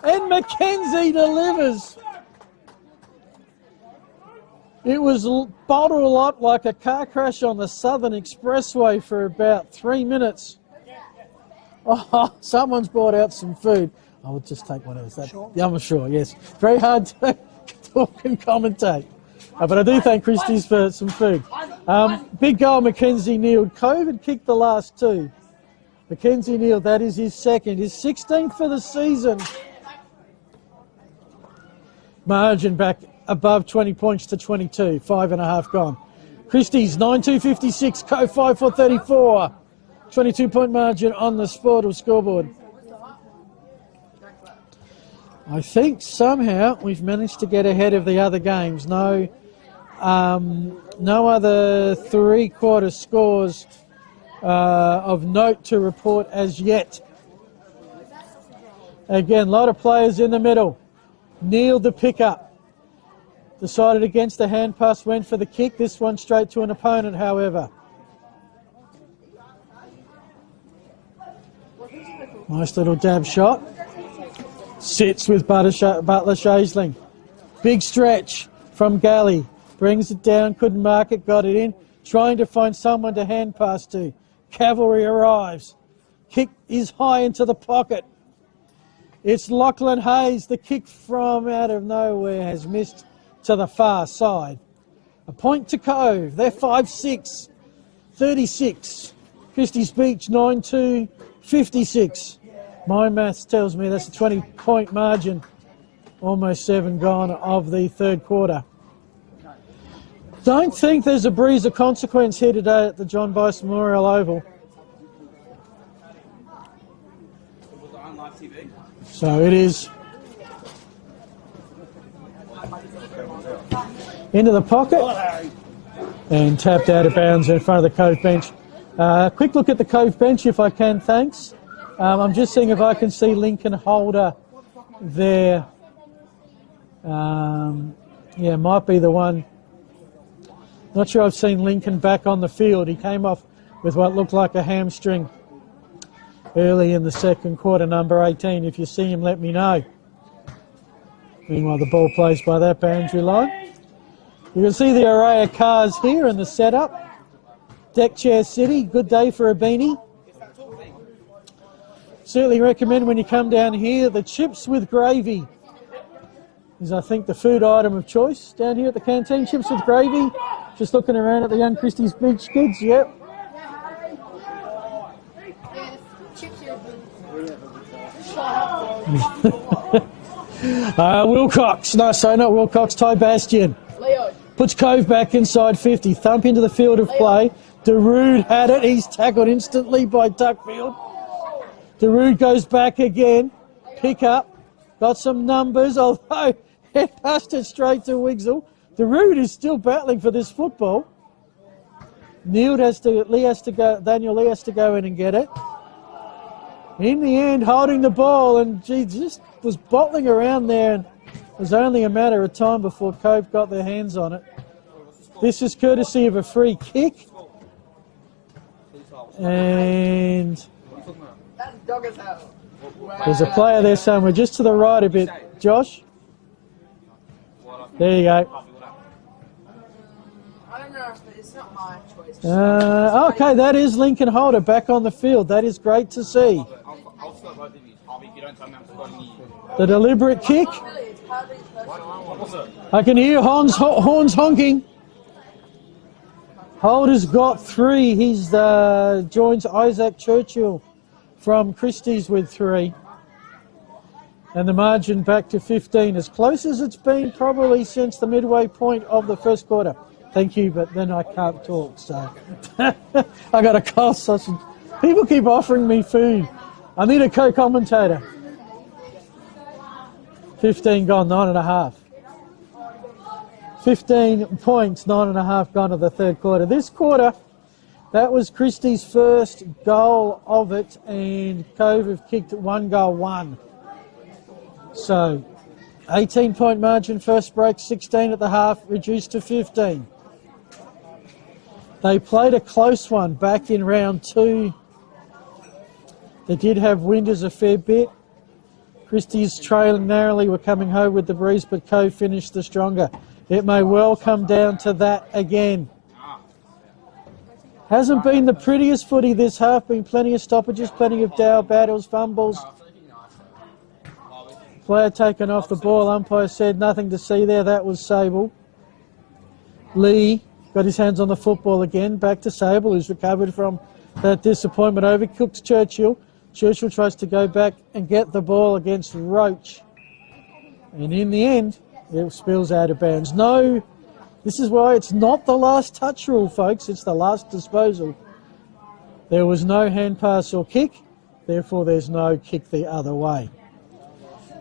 And Mackenzie delivers. It was bottled up like a car crash on the Southern Expressway for about 3 minutes. Oh, someone's brought out some food. I would just take one of those. Sure. Yeah, I'm sure, yes. Very hard to talk and commentate. But I do thank Christies for some food. Big goal, Mackenzie Neal. Cove had kicked the last two. Mackenzie Neal, that is his second. His 16th for the season. Margin back above 20 points to 22. 5.5 gone. Christies, 9-2-56. Cove, 5-4-34. 22-point margin on the Sportal scoreboard. I think somehow we've managed to get ahead of the other games. No other three-quarter scores of note to report as yet. Again, a lot of players in the middle. Neil the pickup. Decided against the hand pass, went for the kick. This one straight to an opponent, however. Nice little dab shot. Sits with Butler Shazling. Big stretch from Galley. Brings it down, couldn't mark it, got it in. Trying to find someone to hand pass to. Cavalry arrives. Kick is high into the pocket. It's Lachlan Hayes. The kick from out of nowhere has missed to the far side. A point to Cove. They're 5-6. 36. Christies Beach 9-2-56. My maths tells me that's a 20-point margin. Almost 7 gone of the third quarter. Don't think there's a breeze of consequence here today at the John Bice Memorial Oval. So it is. Into the pocket and tapped out of bounds in front of the Cove bench. Quick look at the Cove bench if I can, thanks. I'm just seeing if I can see Lincoln Holder there. Yeah, might be the one. Not sure I've seen Lincoln back on the field. He came off with what looked like a hamstring early in the second quarter, number 18. If you see him, let me know. Meanwhile, the ball plays by that boundary line. You can see the array of cars here in the setup. Deck Chair City, good day for a beanie. Certainly recommend when you come down here, the chips with gravy is, I think, the food item of choice down here at the canteen. Chips with gravy. Just looking around at the young Christies Beach kids, yep. Wilcox, no, sorry, not Wilcox, Ty Bastian. Puts Cove back inside 50, thump into the field of play. Darude had it, he's tackled instantly by Tuckfield. Darude goes back again, pick up, got some numbers, although he passed it straight to Wigsell. Darude is still battling for this football. Daniel Lee has to go in and get it. In the end, holding the ball, and gee, just was bottling around there, and it was only a matter of time before Cove got their hands on it. This is courtesy of a free kick. And there's a player there somewhere, just to the right a bit. Josh? There you go. Okay, that is Lincoln Holder back on the field. That is great to see. The deliberate kick. I can hear horns honking. Holder's got 3. He's joins Isaac Churchill from Christies with 3. And the margin back to 15, as close as it's been probably since the midway point of the first quarter. Thank you, but then I can't talk, so I got a cold sausage. People keep offering me food. I need a co-commentator. 15 gone, 9.5. 15 points, 9.5 gone to the third quarter. This quarter, that was Christie's first goal of it, and Cove have kicked 1 goal, 1. So, 18-point margin, first break, 16 at the half, reduced to 15. They played a close one back in round 2. They did have Winders a fair bit. Christies trailing narrowly, were coming home with the breeze, but Cove finished the stronger. It may well come down to that again. Hasn't been the prettiest footy this half, been plenty of stoppages, plenty of dow battles, fumbles. Player taken off the ball, umpire said nothing to see there, that was Sable. Lee got his hands on the football again, back to Sable, who's recovered from that disappointment. Overcooked Churchill. Churchill tries to go back and get the ball against Roach. And in the end, it spills out of bounds. No, this is why it's not the last touch rule, folks. It's the last disposal. There was no hand pass or kick, therefore there's no kick the other way.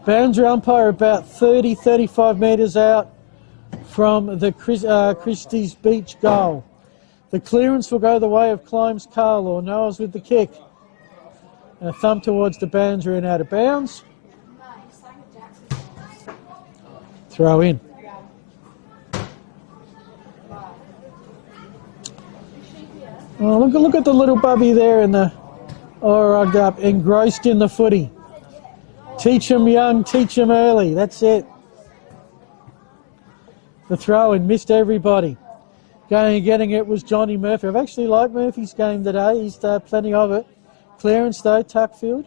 Boundary umpire about 30, 35 metres out from the Christies Beach goal. The clearance will go the way of Climbs Carl, or Noah's with the kick. A thump towards the boundary and out of bounds. Throw in. Oh, look at the little bubby there in the rugged up, engrossed in the footy. Teach him young, teach him early. That's it. The throw in missed everybody. Going and getting it was Johnny Murphy. I've actually liked Murphy's game today. He's plenty of it. Clearance though, Tuckfield.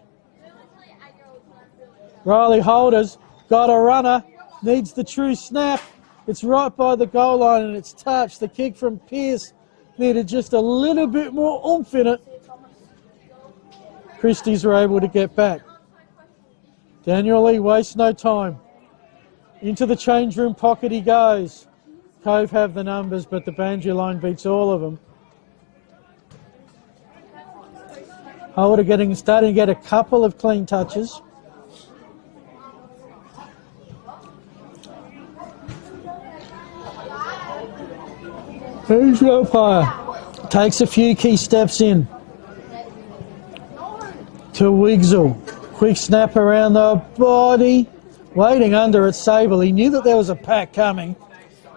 Riley Holders got a runner. Needs the true snap. It's right by the goal line and it's touched. The kick from Pearce needed just a little bit more oomph in it. Christies were able to get back. Daniel Lee wastes no time. Into the change room pocket he goes. Cove have the numbers, but the boundary line beats all of them. Holder starting to get a couple of clean touches. Who's the umpire? Takes a few key steps in. To Wigsell. Quick snap around the body. Waiting under at Sable. He knew that there was a pack coming.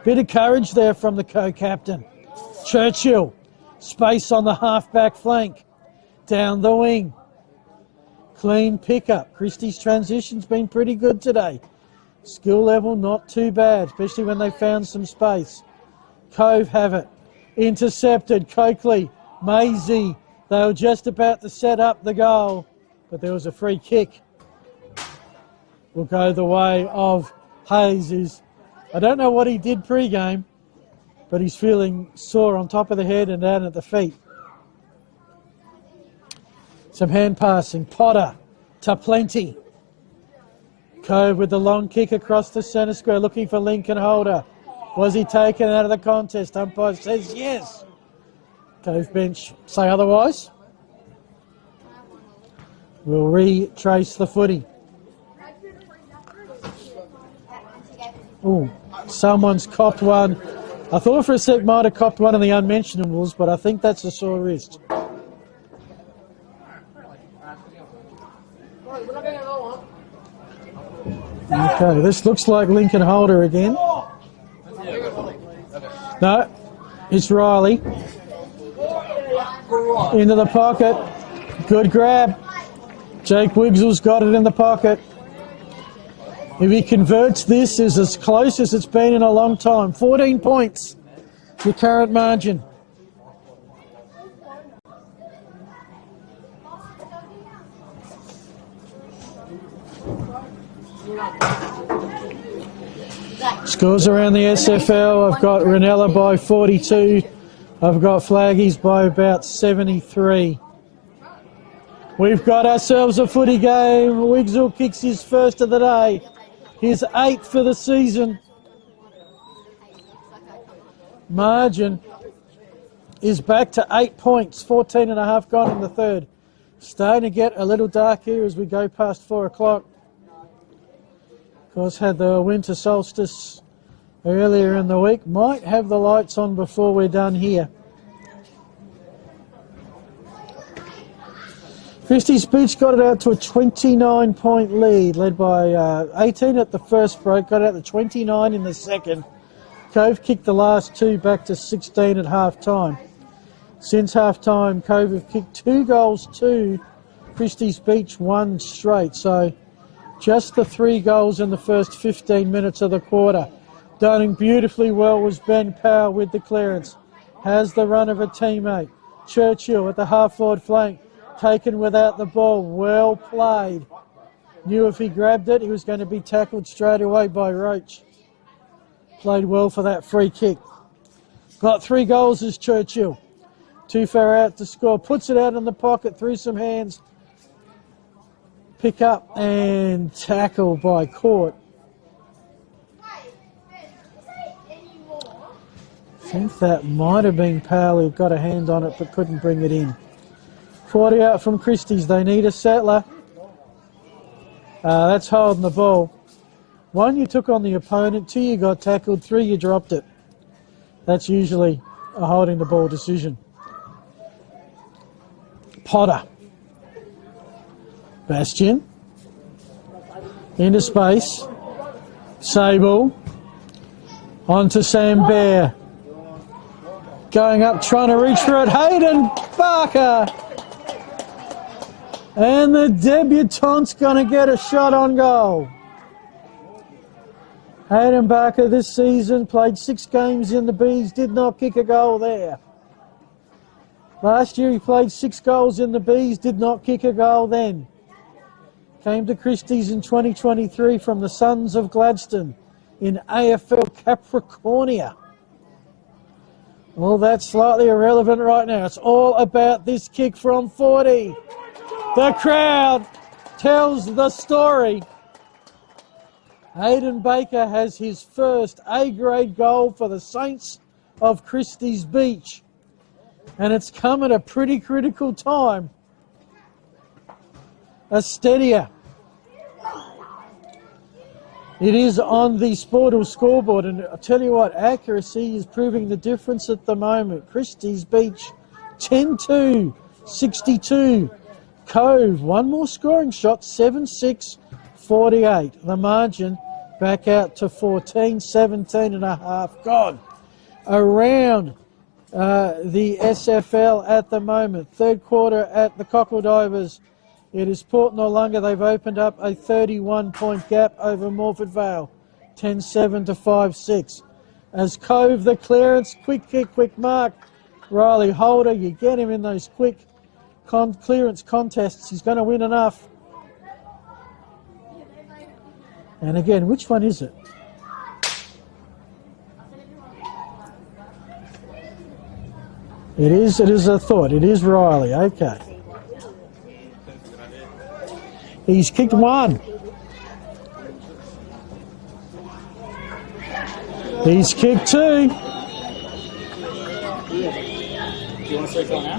Bit of courage there from the co-captain. Churchill. Space on the half-back flank. Down the wing. Clean pickup. Christie's transition's been pretty good today. Skill level not too bad, especially when they found some space. Cove have it. Intercepted. Coakley. Maisie. They were just about to set up the goal, but there was a free kick. Will go the way of Hayes. I don't know what he did pre-game, but he's feeling sore on top of the head and down at the feet. Some hand passing. Potter to Plenty. Cove with the long kick across the centre square, looking for Lincoln Holder. Was he taken out of the contest? Umpire says yes. Cove bench say otherwise. We'll retrace the footy. Oh, someone's copped one. I thought for a sec might have copped one of the unmentionables, but I think that's a sore wrist. Okay, this looks like Lincoln Holder again. No, it's Riley. Into the pocket. Good grab. Jake Wigsell's got it in the pocket. If he converts, this is as close as it's been in a long time. 14 points, your current margin. Scores around the SFL. I've got Ranella by 42. I've got Flaggies by about 73. We've got ourselves a footy game. Wigsell kicks his first of the day. His 8th for the season. Margin is back to 8 points. 14 and a half gone in the third. Starting to get a little dark here as we go past 4 o'clock. Of course, had the winter solstice earlier in the week. Might have the lights on before we're done here. Christies Beach got it out to a 29-point lead, led by 18 at the first break, got out to 29 in the second. Cove kicked the last 2 back to 16 at half-time. Since half-time, Cove have kicked 2 goals to Christies Beach, 1 straight. So Just the 3 goals in the first 15 minutes of the quarter. Doing beautifully well was Ben Power with the clearance. Has the run of a teammate. Churchill at the half-forward flank. Taken without the ball. Well played. Knew if he grabbed it, he was going to be tackled straight away by Roach. Played well for that free kick. Got 3 goals as Churchill. Too far out to score. Puts it out in the pocket through some hands. Pick up and tackle by Court. I think that might have been Powell who got a hand on it but couldn't bring it in. 40 out from Christies. They need a settler. That's holding the ball. 1, you took on the opponent. 2, you got tackled. 3, you dropped it. That's usually a holding the ball decision. Potter. Bastian. Into space. Sable. On to Sam Bear. Going up, trying to reach for it. Hayden Barker. And the debutante's going to get a shot on goal. Hayden Barker this season played 6 games in the Bees, did not kick a goal there. Last year he played 6 goals in the Bees, did not kick a goal then. Came to Christies in 2023 from the Sons of Gladstone in AFL Capricornia. Well, that's slightly irrelevant right now. It's all about this kick from 40. The crowd tells the story. Hayden Baker has his first A-grade goal for the Saints of Christies Beach. And it's come at a pretty critical time. A steadier. It is on the Sportal scoreboard, and I'll tell you what, accuracy is proving the difference at the moment. Christies Beach, 10-2, 62. Cove, 1 more scoring shot, 7-6, 48. The margin back out to 14, 17 and a half. God, around the SFL at the moment. 3rd quarter at the Cockle Divers. It is Port Noarlunga. They've opened up a 31-point gap over Morford Vale, 10-7 to 5-6. As Cove, the clearance, quick kick, quick mark. Riley Holder, you get him in those quick clearance contests. He's going to win enough. And again, which one is it? It is a thought. It is Riley. Okay. He's kicked 1. He's kicked 2. Do you want to say for now?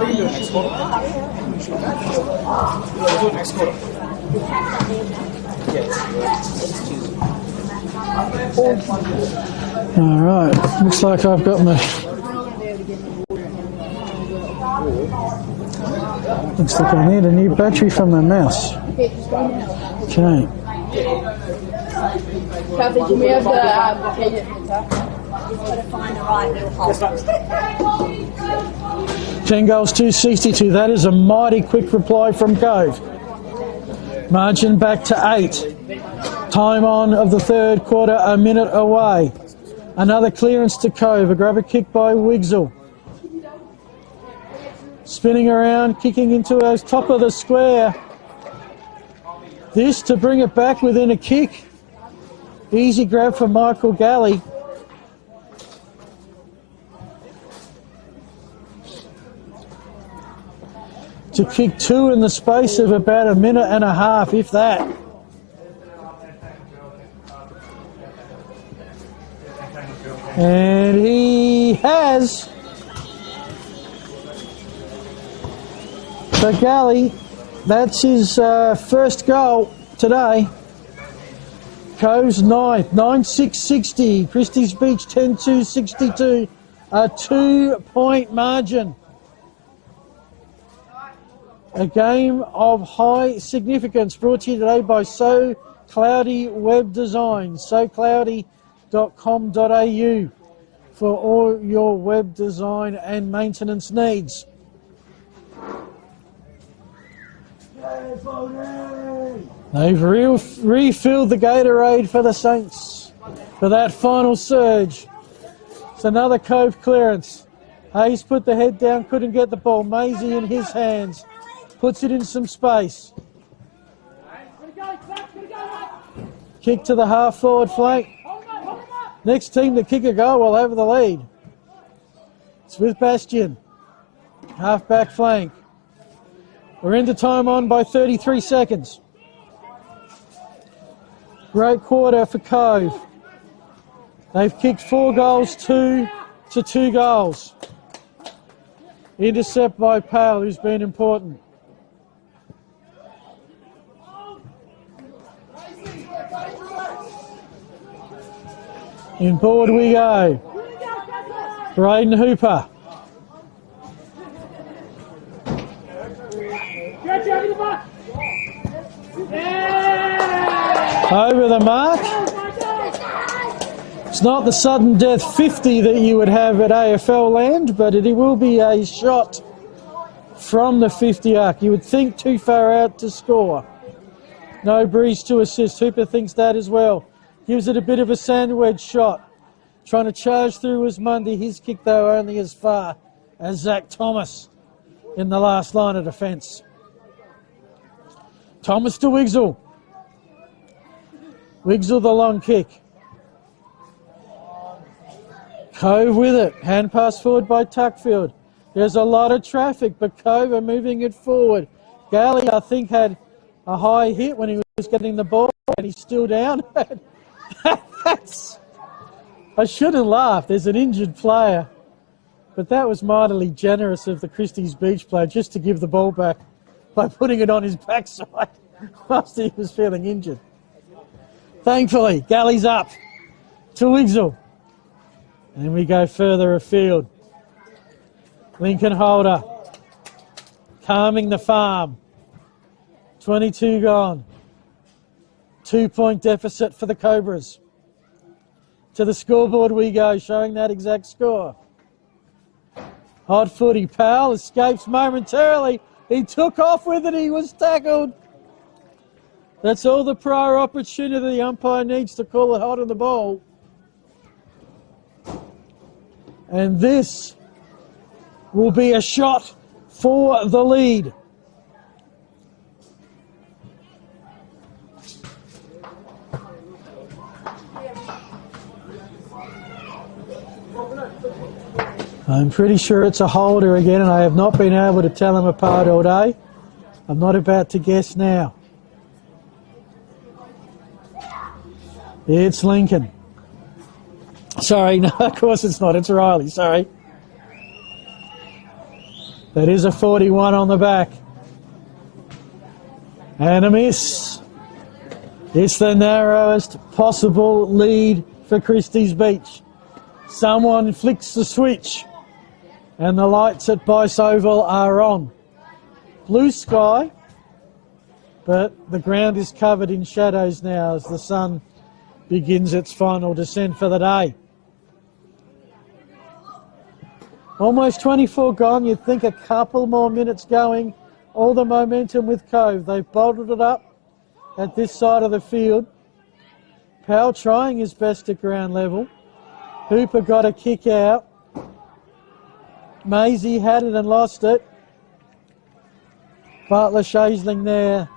We can do it next quarter. We'll do it next quarter. All right. Looks like I've got my... Looks like I need a new battery for my mouse. Okay. Kathy, can we have the key? You've got to find the right little hole. 10 goals, 262. That is a mighty quick reply from Cove. Margin back to 8. Time on of the 3rd quarter, a minute away. Another clearance to Cove. A grab a kick by Wigsell. Spinning around, kicking into our top of the square. This to bring it back within a kick. Easy grab for Michael Galley. To kick 2 in the space of about a minute and a half, if that. And he has. So Galley, that's his first goal today. Cove's 9th, 9-6-60. Christies Beach 10-2-62. A 2-point margin. A game of high significance brought to you today by So Cloudy Web Design. SoCloudy.com.au for all your web design and maintenance needs. They've refilled the Gatorade for the Saints for that final surge. It's another Cove clearance. Hayes put the head down, couldn't get the ball. Maisie in his hands, puts it in some space. Kick to the half-forward flank. Next team to kick a goal will have the lead. It's with Bastian. Half-back flank. We're into time on by 33 seconds. Great quarter for Cove. They've kicked 4 goals, 2 to 2 goals. Intercept by Pale, who's been important. Inboard we go. Braden Hooper. Over the mark. It's not the sudden death 50 that you would have at AFL land, but it will be a shot from the 50 arc. You would think too far out to score. No breeze to assist. Hooper thinks that as well. Gives it a bit of a sandwich shot. Trying to charge through was Mundy. His kick, though, only as far as Zach Thomas in the last line of defence. Thomas to Wigsell. Wigsell the long kick. Cove with it. Hand pass forward by Tuckfield. There's a lot of traffic, but Cove are moving it forward. Galley, I think, had a high hit when he was getting the ball, and he's still down. I shouldn't laugh. There's an injured player. But that was mightily generous of the Christies Beach player just to give the ball back by putting it on his backside whilst he was feeling injured. Thankfully, Galley's up to Wigsell. And we go further afield. Lincoln Holder calming the farm. 22 gone. 2-point deficit for the Cobras. To the scoreboard we go, showing that exact score. Hot footy. Powell escapes momentarily. He took off with it. He was tackled. That's all the prior opportunity the umpire needs to call it hot on the ball. And this will be a shot for the lead. I'm pretty sure it's a holder again, and I have not been able to tell them apart all day. I'm not about to guess now. It's Lincoln. Sorry, no, of course it's not. It's Riley, sorry. That is a 41 on the back. And a miss. It's the narrowest possible lead for Christies Beach. Someone flicks the switch and the lights at Bice Oval are on. Blue sky, but the ground is covered in shadows now as the sun begins its final descent for the day. Almost 24 gone. You'd think a couple more minutes going. All the momentum with Cove. They've bolted it up at this side of the field. Powell trying his best at ground level. Hooper got a kick out. Maisie had it and lost it. Butler Shazling there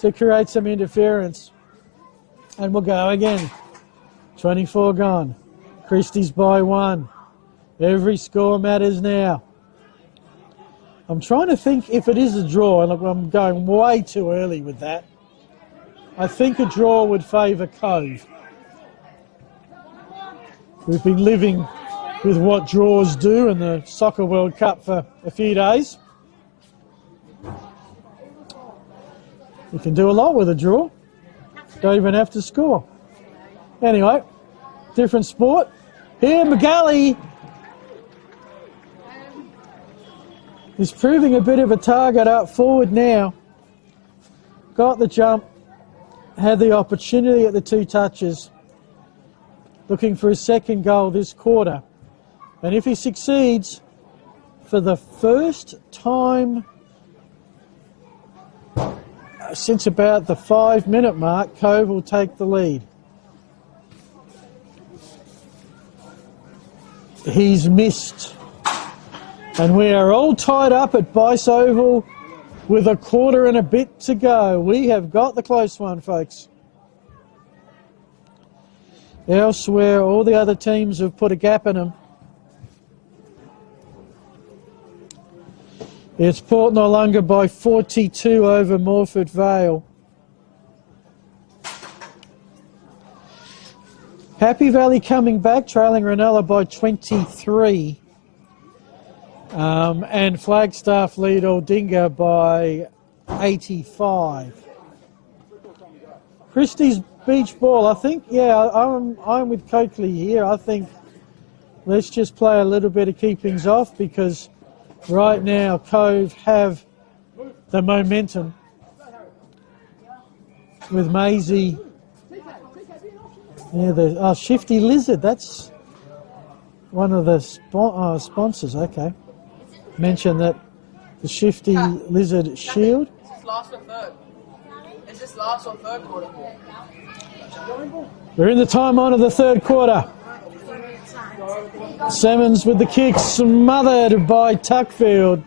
to create some interference. And we'll go again. 24 gone. Christies by 1. Every score matters now. I'm trying to think if it is a draw, and I'm going way too early with that. I think a draw would favour Cove. We've been living with what draws do in the Soccer World Cup for a few days. You can do a lot with a draw. Don't even have to score. Anyway, different sport. Here, McGalley is proving a bit of a target up forward now. Got the jump, had the opportunity at the 2 touches. Looking for his second goal this quarter. And if he succeeds, for the first time since about the 5-minute mark, Cove will take the lead. He's missed. And we are all tied up at Bice Oval with a quarter and a bit to go. We have got the close one, folks. Elsewhere, all the other teams have put a gap in them. It's Port Noarlunga by 42 over Morford Vale. Happy Valley coming back, trailing Ranella by 23. And Flagstaff lead Aldinga by 85. Christies beach ball, I think, yeah, I'm with Coakley here. I think let's just play a little bit of keepings off because right now Cove have the momentum with Maisie. Yeah, the Shifty Lizard, that's one of the sponsors, okay. Mention that the Shifty Lizard Shield. Is this last or third? Is this last or third quarter? We're in the time on of the third quarter. Simmons with the kick, smothered by Tuckfield.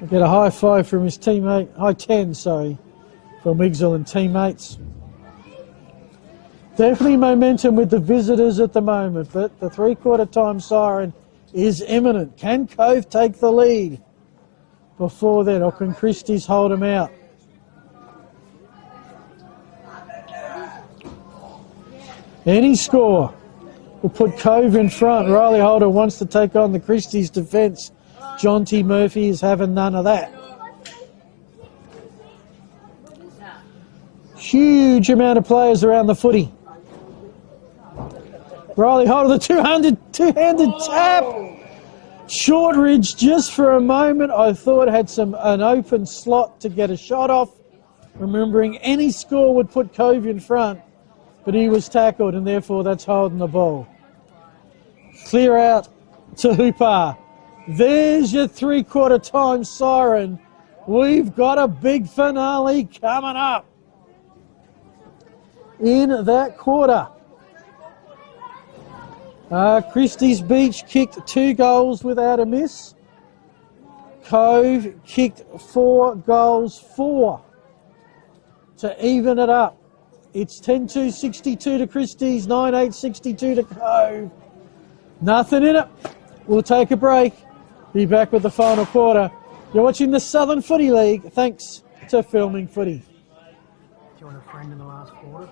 We'll get a high five from his teammate, high 10, sorry, from Wigzell and teammates. Definitely momentum with the visitors at the moment, but the three-quarter time siren is imminent. Can Cove take the lead before then, or can Christies hold him out? Any score will put Cove in front. Riley Holder wants to take on the Christies defence. John T. Murphy is having none of that. Huge amount of players around the footy. Riley Holder, the two-handed tap. Shortridge, just for a moment, I thought had an open slot to get a shot off. Remembering any score would put Cove in front, but he was tackled and therefore that's holding the ball. Clear out to Hooper. There's your three-quarter time siren. We've got a big finale coming up in that quarter. Christies Beach kicked 2 goals without a miss. Cove kicked 4 goals, 4 to even it up. It's 10-2-62 to Christies, 9-8-62 to Cove. Nothing in it. We'll take a break. Be back with the final quarter. You're watching the Southern Footy League. Thanks to Filming Footy. Do you want a friend in the last quarter?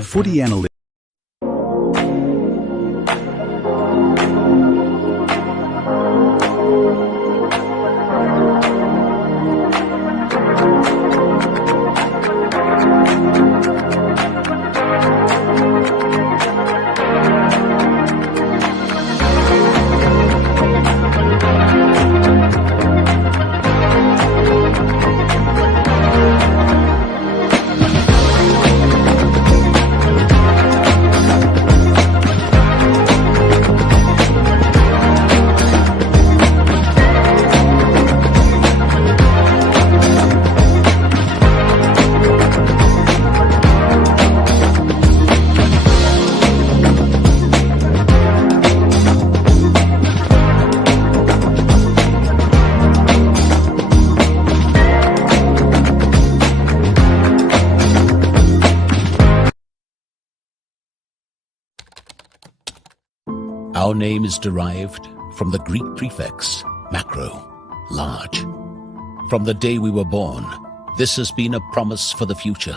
Footy analytics. Our name is derived from the Greek prefix, macro, large. From the day we were born, this has been a promise for the future.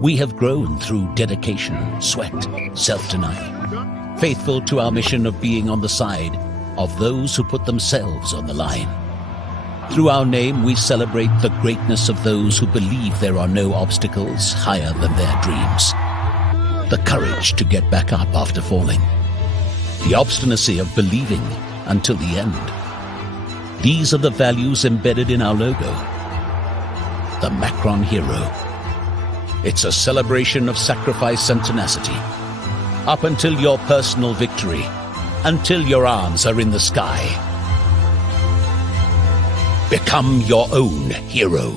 We have grown through dedication, sweat, self-denial, faithful to our mission of being on the side of those who put themselves on the line. Through our name, we celebrate the greatness of those who believe there are no obstacles higher than their dreams. The courage to get back up after falling. The obstinacy of believing until the end. These are the values embedded in our logo. The Macron Hero. It's a celebration of sacrifice and tenacity. Up until your personal victory, until your arms are in the sky. Become your own hero.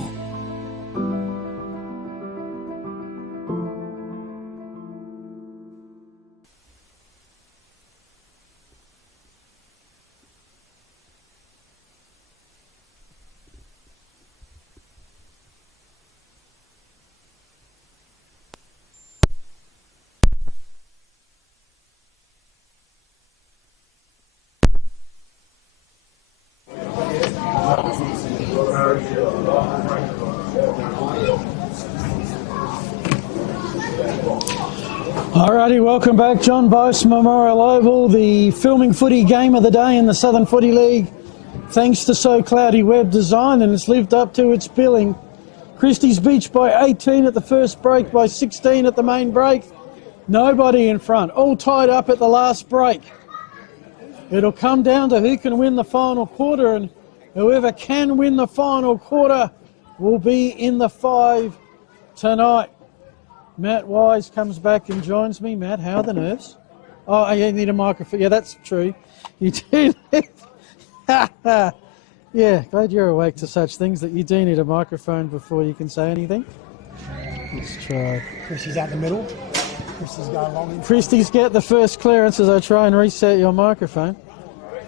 Alrighty, welcome back. John Boyce Memorial Oval, the filming footy game of the day in the Southern Footy League. Thanks to So Cloudy Web Design, and it's lived up to its billing. Christies beach by 18 at the first break, by 16 at the main break. Nobody in front, all tied up at the last break. It'll come down to who can win the final quarter, and whoever can win the final quarter will be in the 5 tonight. Matt Wise comes back and joins me. Matt, how are the nerves? Oh, you need a microphone. Yeah, that's true. You do need... Yeah, glad you're awake to such things, that you do need a microphone before you can say anything. Let's try. Christy's out the middle. Christy's going long. Christies, get the first clearance as I try and reset your microphone.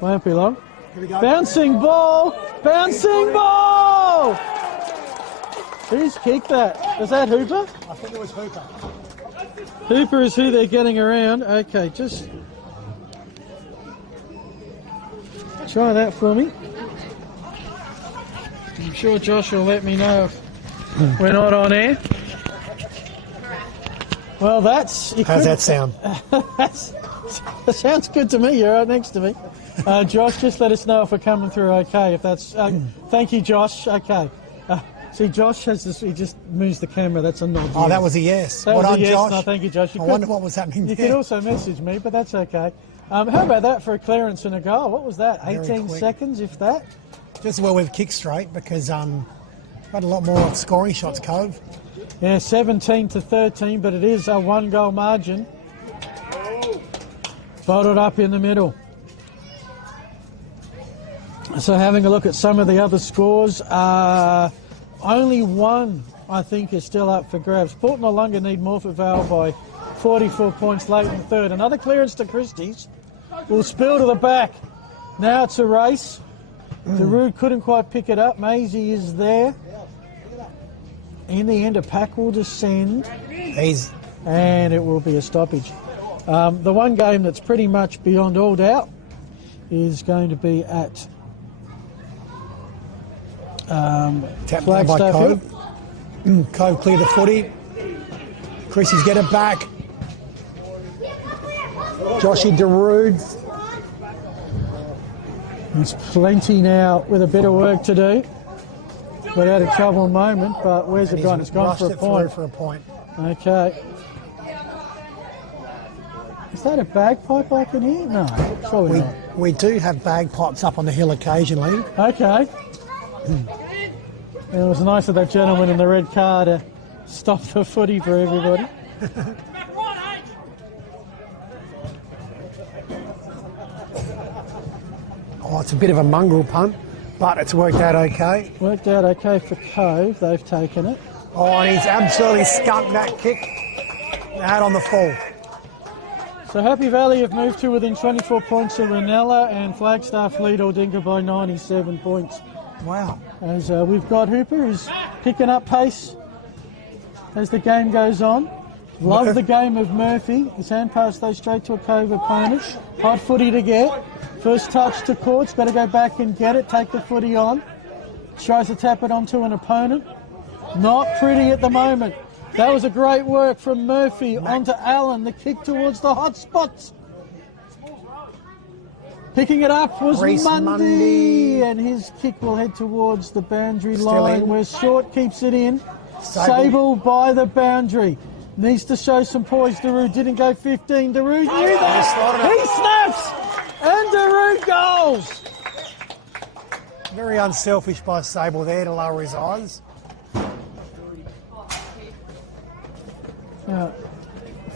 Won't be long. Here we go. Bouncing ball! Bouncing ball! Who's kicked that? Was that Hooper? I think it was Hooper. Hooper is who they're getting around. Okay, just try that for me. I'm sure Josh will let me know if we're not on air. Well, that's... How's that sound? That sounds good to me. You're right next to me. Josh, just let us know if we're coming through okay. If that's... thank you, Josh. Okay. See, Josh has this, he just moves the camera. That's a nod. Oh, yes. That was a yes. That what was on, a yes. Josh? No, thank you, Josh. I wonder what was happening You there. could also message me, but that's okay. How about that for a clearance and a goal? What was that? 18 seconds, if that? Just well, we've kicked straight because had a lot more scoring shots, Cove. Yeah, 17-13, but it is a 1-goal margin. Bottled up in the middle. So having a look at some of the other scores, only one, I think, is still up for grabs. Port Noarlunga need Morford Vale by 44 points late in third. Another clearance to Christies. Will spill to the back. Now it's a race. Darude couldn't quite pick it up. Maisie is there. In the end, a pack will descend. And it will be a stoppage. The one game that's pretty much beyond all doubt is going to be at Flagstaff by Cove. Cove clear the footy. Christy's get it back. Joshy Darude. There's plenty now with a bit of work to do. Without a trouble moment, but where's it gone? It's gone for a point. Okay. Is that a bagpipe I can hear? No, probably not. We do have bagpipes up on the hill occasionally. Okay. It was nice of that gentleman in the red car to stop the footy for everybody. Oh, it's a bit of a mongrel punt, but it's worked out okay. Worked out okay for Cove. They've taken it. Oh, and he's absolutely skunked that kick out on the fall. So Happy Valley have moved to within 24 points of Ranella, and Flagstaff lead Aldinga by 97 points. Wow. As we've got Hooper, who's picking up pace as the game goes on. Love the game of Murphy. His hand pass though straight to a Cove opponent. Hot footy to get. First touch to court's got to go back and get it. Take the footy on. Tries to tap it onto an opponent. Not pretty at the moment. That was a great work from Murphy onto Allen. The kick towards the hot spots. Picking it up was Mundy, and his kick will head towards the boundary line where Short keeps it in. Sable by the boundary. Needs to show some poise. Darude didn't go 15. Darude knew that. He snaps, and Darude goals. Very unselfish by Sable there to lower his eyes.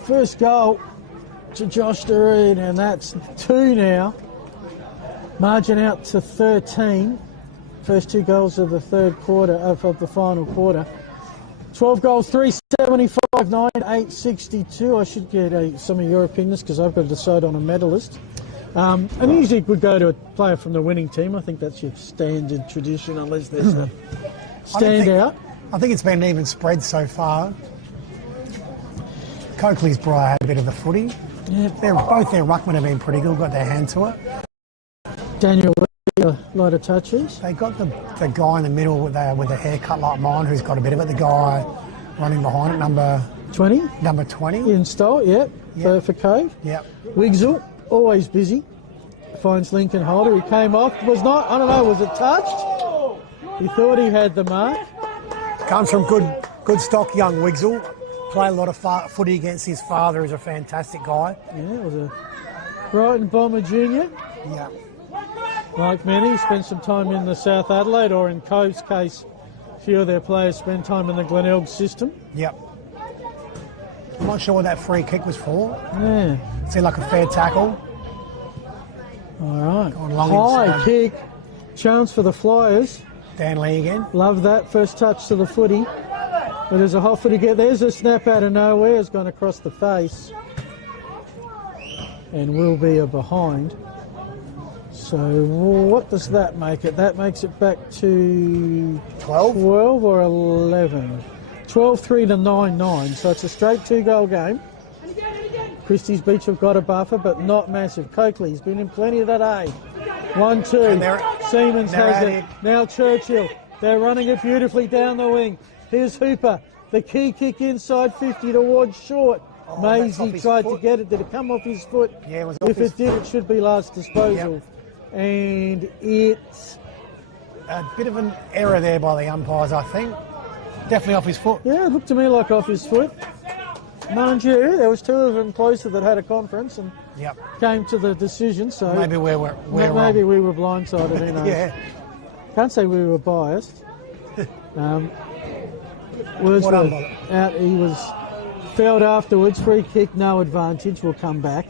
First goal to Josh Darude, and that's 2 now. Margin out to 13. First 2 goals of the third quarter, of the final quarter. 12 goals, 375, 9, 862. I should get some of your opinions because I've got to decide on a medalist. And usually it would go to a player from the winning team. I think that's your standard tradition, unless there's a standout. I think it's been an even spread so far. Coakley's Briar had a bit of the footy. Yeah. Both their ruckmen have been pretty good, got their hand to it. Daniel, a lot of touches. They got the guy in the middle with the haircut like mine, who's got a bit of it. The guy running behind it, number 20. Number 20. In style, yep. For Cove. Yep. Wigzel, always busy. Finds Lincoln Holder. He came off. Was not, I don't know, was it touched? He thought he had the mark. Comes from good stock, young Wigzel. Played a lot of footy against his father, who's a fantastic guy. Yeah, it was a Brighton Bomber Junior. Yeah. Like many, spent some time in the South Adelaide, or in Cove's case, a few of their players spent time in the Glenelg system. Yep. I'm not sure what that free kick was for. Yeah. Seemed like a fair tackle. All right. High kick. Chance for the Flyers. Dan Lee again. Love that. First touch to the footy. But there's a hot footy get. There's a snap out of nowhere. It's gone across the face. And will be a behind. So what does that make it? That makes it back to 12 or 11. 12-3 to 9-9. So it's a straight 2-goal game. Christies Beach have got a buffer, but not massive. Coakley's been in plenty of that A. 1-2. Siemens has it. Now Churchill. They're running it beautifully down the wing. Here's Hooper. The key kick inside 50 towards Short. Maisie tried to get it. Did it come off his foot? Yeah, it was if it did, it should be last disposal. Yep. And it's a bit of an error there by the umpires, I think. Definitely off his foot. Yeah, it looked to me like off his foot. Mind you, there was 2 of them closer that had a conference and came to the decision. So maybe we were blindsided. Who knows? Yeah. Can't say we were biased. Wordsworth out. He was fouled afterwards. Free kick, no advantage. Will come back.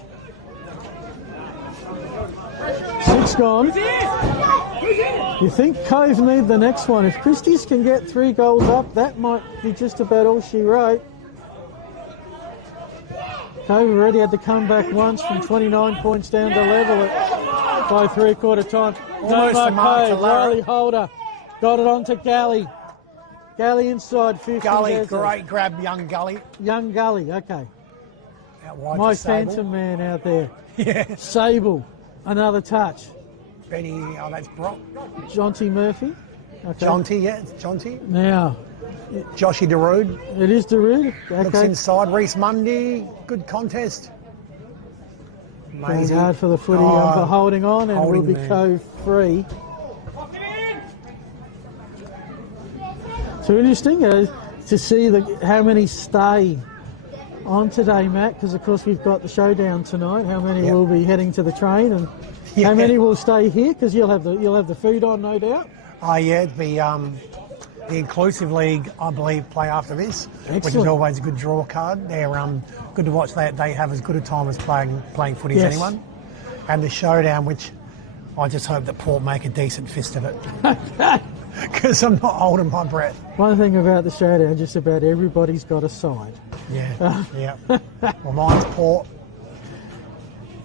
6 gone. You think Cove need the next one? If Christies can get 3 goals up, that might be just about all she wrote. Cove already had to come back once from 29 points down to level it by 3/4 time. Almost a mark to Riley Holder got it onto Galley. Galley inside 50. Gully, great grab, young Gully. Young Gully, okay. Out wide My to Sable. phantom man out there. Yeah. Sable, another touch. Benny, that's Brock. Jonty Murphy. Okay. Jonty, yeah, it's Jonty. Now. Joshy Darude. It is Darude. Okay. Looks inside. Reese Mundy, good contest. Amazing. Hard for the footy, for holding on, and will be Cove free. So interesting to see how many stay on today, Matt, because of course we've got the showdown tonight. How many will be heading to the train, and how many will stay here? Because you'll have the food on, no doubt. Oh yeah, the inclusive league, I believe, play after this, which is always a good draw card. They're good to watch. They have as good a time as playing footy as anyone. And the showdown, which I just hope that Port make a decent fist of it, because I'm not holding my breath. One thing about the showdown, just about everybody's got a side. Yeah, yeah. Well, mine's Port.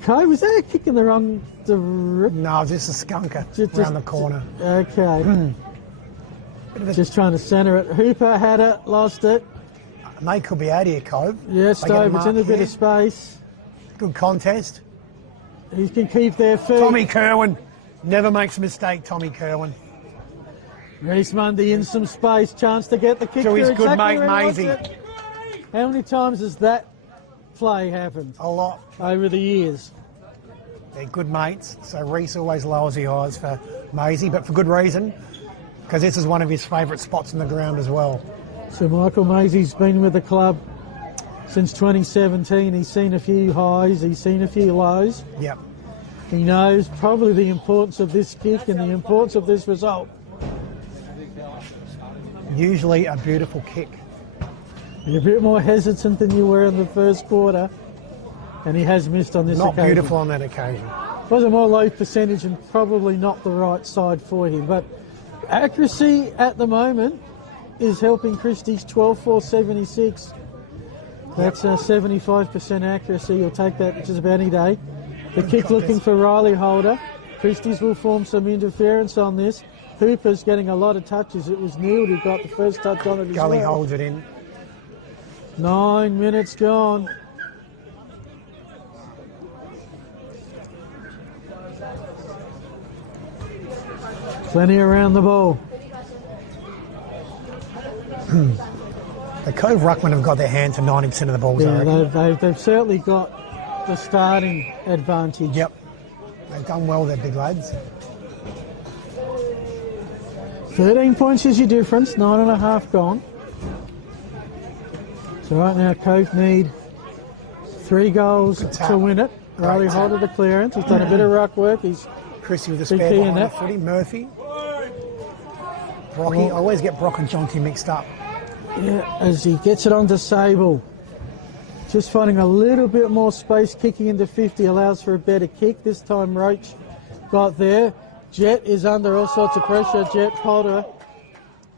Cove, was that a kick in the wrong direction? No, just a skunker around the corner. Okay. Just trying to centre it. Hooper had it, lost it. And they could be out here, Cove. Yeah, They get Stove, it's mark in a bit here. of space. Good contest. He can keep their feet. Tommy Kerwin. Never makes a mistake, Tommy Kerwin. Reece Mundy in some space. Chance to get the kick To his through good exactly mate, where he wants Maisie. it. How many times has that play happened A lot. over the years? They're good mates, so Reece always lowers the eyes for Maisie, but for good reason, because this is one of his favourite spots on the ground as well. So Michael Maisie's been with the club since 2017. He's seen a few highs, he's seen a few lows. Yep. He knows probably the importance of this kick and the importance of this result. Usually a beautiful kick. You're a bit more hesitant than you were in the first quarter, and he has missed on this Not occasion. beautiful on that occasion. Was a more low percentage and probably not the right side for him. But accuracy at the moment is helping Christies 12-4-76. That's a 75% accuracy. You'll take that just about any day. The kick looking for Riley Holder. Christies will form some interference on this. Hooper's getting a lot of touches. It was Neil who got the first touch on it as Gully well. holds it in. 9 minutes gone. Plenty around the ball. The Cove Ruckman have got their hand to 90% of the balls, I Yeah, reckon. they've certainly got the starting advantage. Yep. They've done well, they're big lads. 13 points is your difference, 9.5 gone. So right now Cove need 3 goals tap. to win it. Great Riley tap. Holder the clearance. He's done a bit of ruck work. He's Chrissy with a Big spare key in behind the that. footy. Murphy. Brocky. I always get Brock and Jonty mixed up. as he gets it onto Sable. Just finding a little bit more space, kicking into 50 allows for a better kick. This time Roach got there. Jet is under all sorts of pressure. Jet Potter.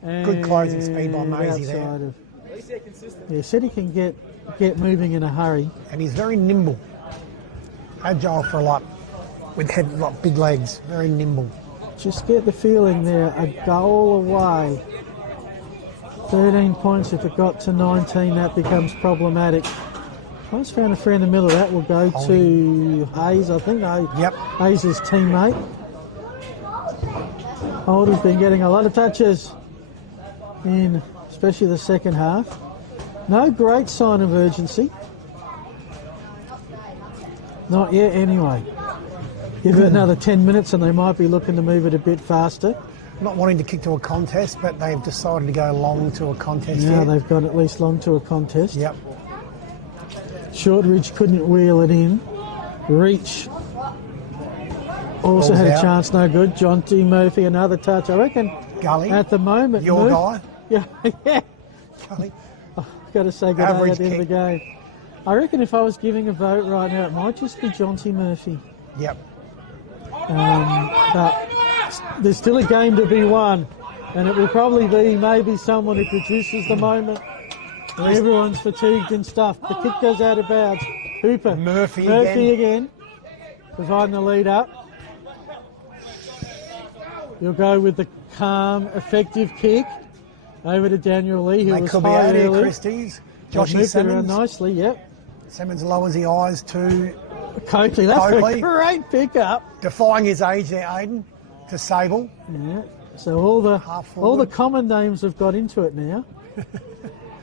Good closing speed by Maisie there. Outside of, yeah, said he can get moving in a hurry. And he's very nimble. Agile for a lot. With big legs. Very nimble. Just get the feeling there, a goal away. 13 points, if it got to 19, that becomes problematic. I just found a free in the middle. That will go to Hayes, I think. No, Yep. Hayes' teammate. Holder's been getting a lot of touches in especially the second half. No great sign of urgency. Not yet anyway. Give it another 10 minutes and they might be looking to move it a bit faster. Not wanting to kick to a contest, but they've decided to go long to a contest Now here. they've got at least long to a contest. Yep. Shortridge couldn't wheel it in. Reach also Ball's had a out. chance, no good. John T. Murphy, another touch. I reckon Gully. at the moment. Your guy. Yeah, yeah. Gully. Got to say good day Average at the end of the game. I reckon if I was giving a vote right now, it might just be John T. Murphy. Yep. But there's still a game to be won, and it will probably be maybe someone who produces the moment where everyone's fatigued and stuff. The kick goes out of bounds. Hooper. Murphy again. Providing the lead up. You'll go with the calm, effective kick over to Daniel Lee, who They was could be high out here, early. Christies. They've Joshy moved it around Simmons. nicely, yep. Simmons lowers the eyes to Coakley, that's Coakley. a great pickup. defying his age there, Aiden, to Sable. Yeah. So all Half the forward. common names have got into it now.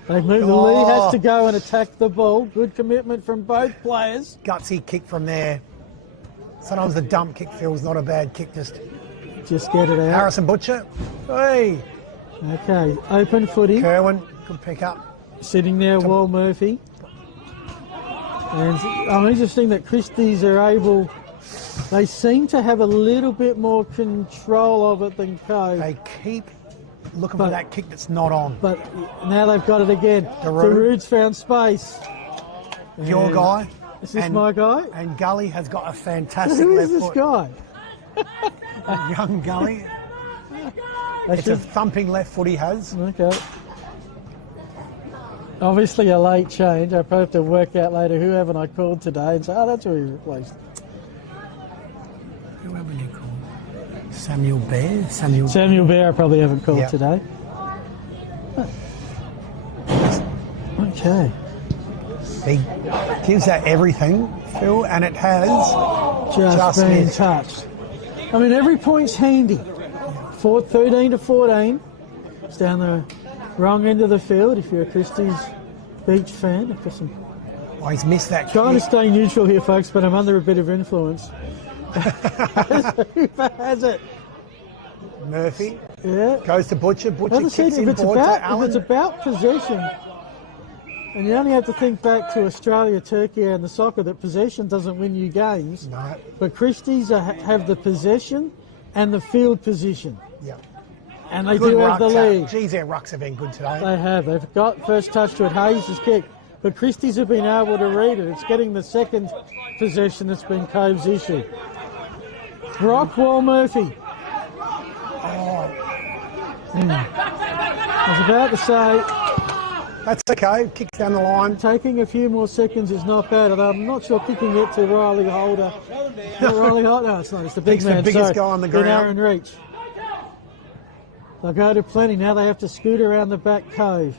They've moved. Oh. Lee has to go and attack the ball. Good commitment from both players. Gutsy kick from there. Sometimes the dump kick feels not a bad kick, just Just get it out. Harrison Butcher. Hey, Okay, open footy. Kerwin, good pick up. Sitting there, Wal Murphy. And I'm interesting that Christies are able. They seem to have a little bit more control of it than Cove. They keep looking But- for that kick that's not on. But now they've got it again. Darude. Darude's found space. Your And- guy. Is this and- my guy? And Gully has got a fantastic Who left is this foot. guy? Young Gully. I It's a should- thumping left foot he has. Okay. Obviously a late change. I probably have to work out later who haven't I called today and say, oh, that's who he replaced. Who haven't you called? Samuel Bear? Samuel. Samuel Bear I probably haven't called Yeah. today. Okay. He gives that everything, Phil, and it has Just been missed. touched. I mean, every point's handy. 13 to 14. It's down the wrong end of the field if you're a Christies Beach fan. I've got some Oh, he's missed that trying to kick. stay neutral here, folks, but I'm under a bit of influence. Who has it? Murphy Yeah. goes to Butcher. Butcher As I said, kicks in if board to it's Allen. about possession, and you only have to think back to Australia, Turkey, and the soccer, that possession doesn't win you games. No. But Christies have the possession and the field position, Yeah. and they Good do have ruck the tap. lead. Geez, their rucks have been good today. They have. They've got first touch to it. Hayes' kick. But Christies have been able to read it. It's getting the second possession that's been Cove's issue. Rockwell Murphy. I was about to say, That's okay. Kicks down the line. taking a few more seconds is not bad, although I'm not sure kicking it to Riley Holder. Riley Holder, no, it's not. It's the big He's the man. biggest sorry, guy on the in ground. Aaron Reach. They'll go to plenty. Now they have to scoot around the back Cove.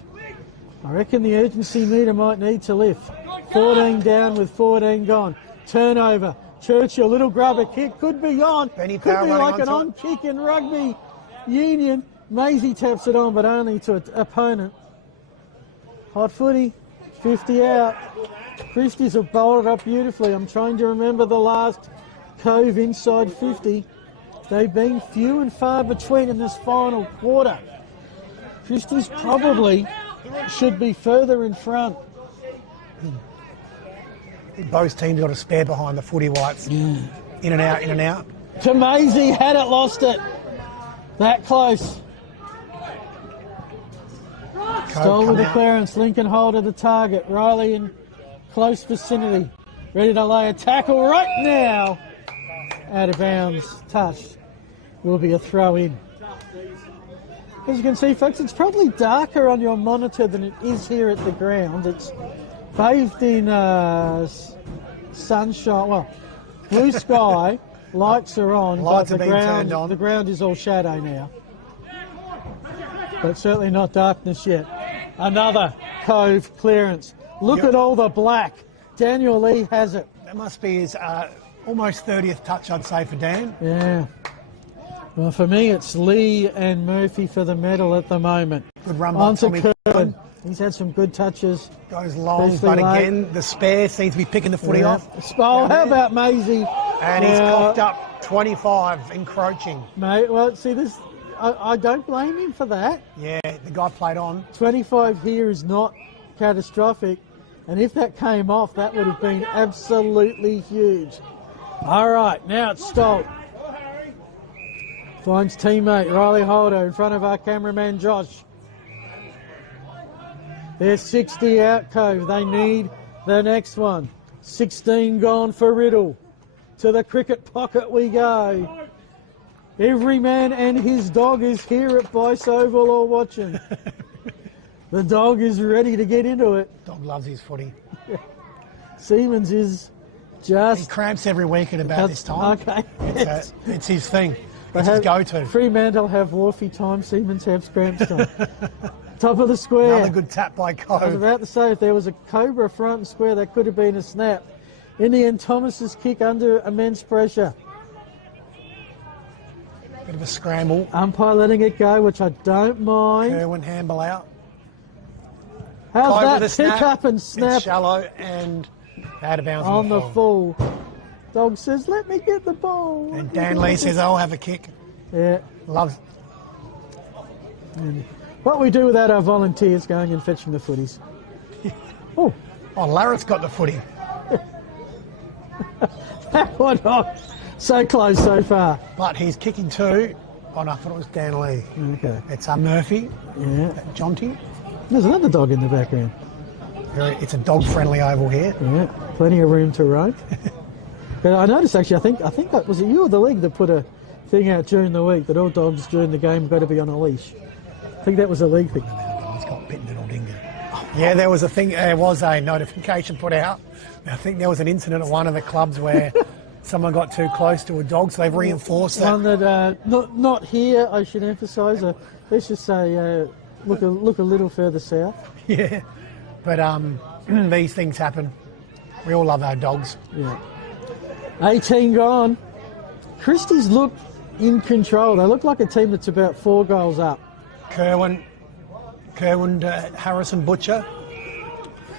I reckon the urgency meter might need to lift. 14 down with 14 gone. Turnover. Churchill, little grubber kick, could be on. Benny Could Powell be running like an onto on kick in rugby union. Maisie taps it on, but only to an opponent. Hot footy, 50 out. Christies have bowled it up beautifully. I'm trying to remember the last Cove inside 50. They've been few and far between in this final quarter. Christies probably should be further in front. Both teams got a spare behind the footy whites. In and out, in and out. To Maisie, had it, lost it. That close. Cove Stole come with the out. clearance. Lincoln hold of the target. Riley in close vicinity. Ready to lay a tackle right now. Out of bounds. Touched. Will be a throw in. As you can see, folks, it's probably darker on your monitor than it is here at the ground. It's bathed in sunshine. Well, blue sky. Lights are on. Lights but are the being ground, turned on. The ground is all shadow now. But certainly not darkness yet. Another Cove clearance. Look Yep. at all the black. Daniel Lee has it. That must be his almost 30th touch, I'd say, for Dan. Yeah. Well, for me, it's Lee and Murphy for the medal at the moment. Good run by On to Tommy Curran. Curran. He's had some good touches. Goes long, Especially but late. again, the spare seems to be picking the footy Yeah. off. Oh, Down how there. about Maisie? And he's Now, coughed up 25, encroaching. Mate, well, see, this. I don't blame him for that. Yeah, the guy played on. 25 here is not catastrophic. And if that came off, that would have been absolutely huge. All right, now it's Stolt. Finds teammate Riley Holder in front of our cameraman Josh. They're 60 out, Cove. They need the next one. 16 gone for Riddle. To the cricket pocket we go. Every man and his dog is here at Bice Oval or watching. The dog is ready to get into it. Dog loves his footy. Siemens is He just... cramps every week at about this time. Okay. It's his thing. They It's his have- go-to. Fremantle have Wharfie time, Siemens have Scramps time. Top of the square. Another good tap by I was Cove. about to say, if there was a Cobra front and square, that could have been a snap. Indian Thomas's kick under immense pressure. Bit of a scramble. Umpire letting it go, which I don't mind. Kerwin handball out. How's Cove that with a snap. pick up and It's snap shallow and out of bounds on the full. full? Dog says, let me get the ball. And Dan Lee says, I'll have a kick. Yeah. Loves. What we do without our volunteers going and fetching the footies. Oh, Oh, Larrett's got the footy. that one off. So close so far. But he's kicking two. Oh, no, I thought it was Dan Lee. Okay. It's Murphy, Yeah. Jonty. There's another dog in the background. It's a dog-friendly oval here. Yeah. Plenty of room to roam. But I noticed actually, I think that was it you or the league that put a thing out during the week that all dogs during the game have got to be on a leash. I think that was a league thing. He's got bitten little dingo. Yeah, there was a thing. There was a notification put out. I think there was an incident at one of the clubs where someone got too close to a dog, so they've reinforced that. One that not here. I should emphasise. Let's just say look a little further south. Yeah, But these things happen. We all love our dogs. Yeah. 18 gone. Christies look in control. They look like a team that's about 4 goals up. Kerwin, Harrison Butcher.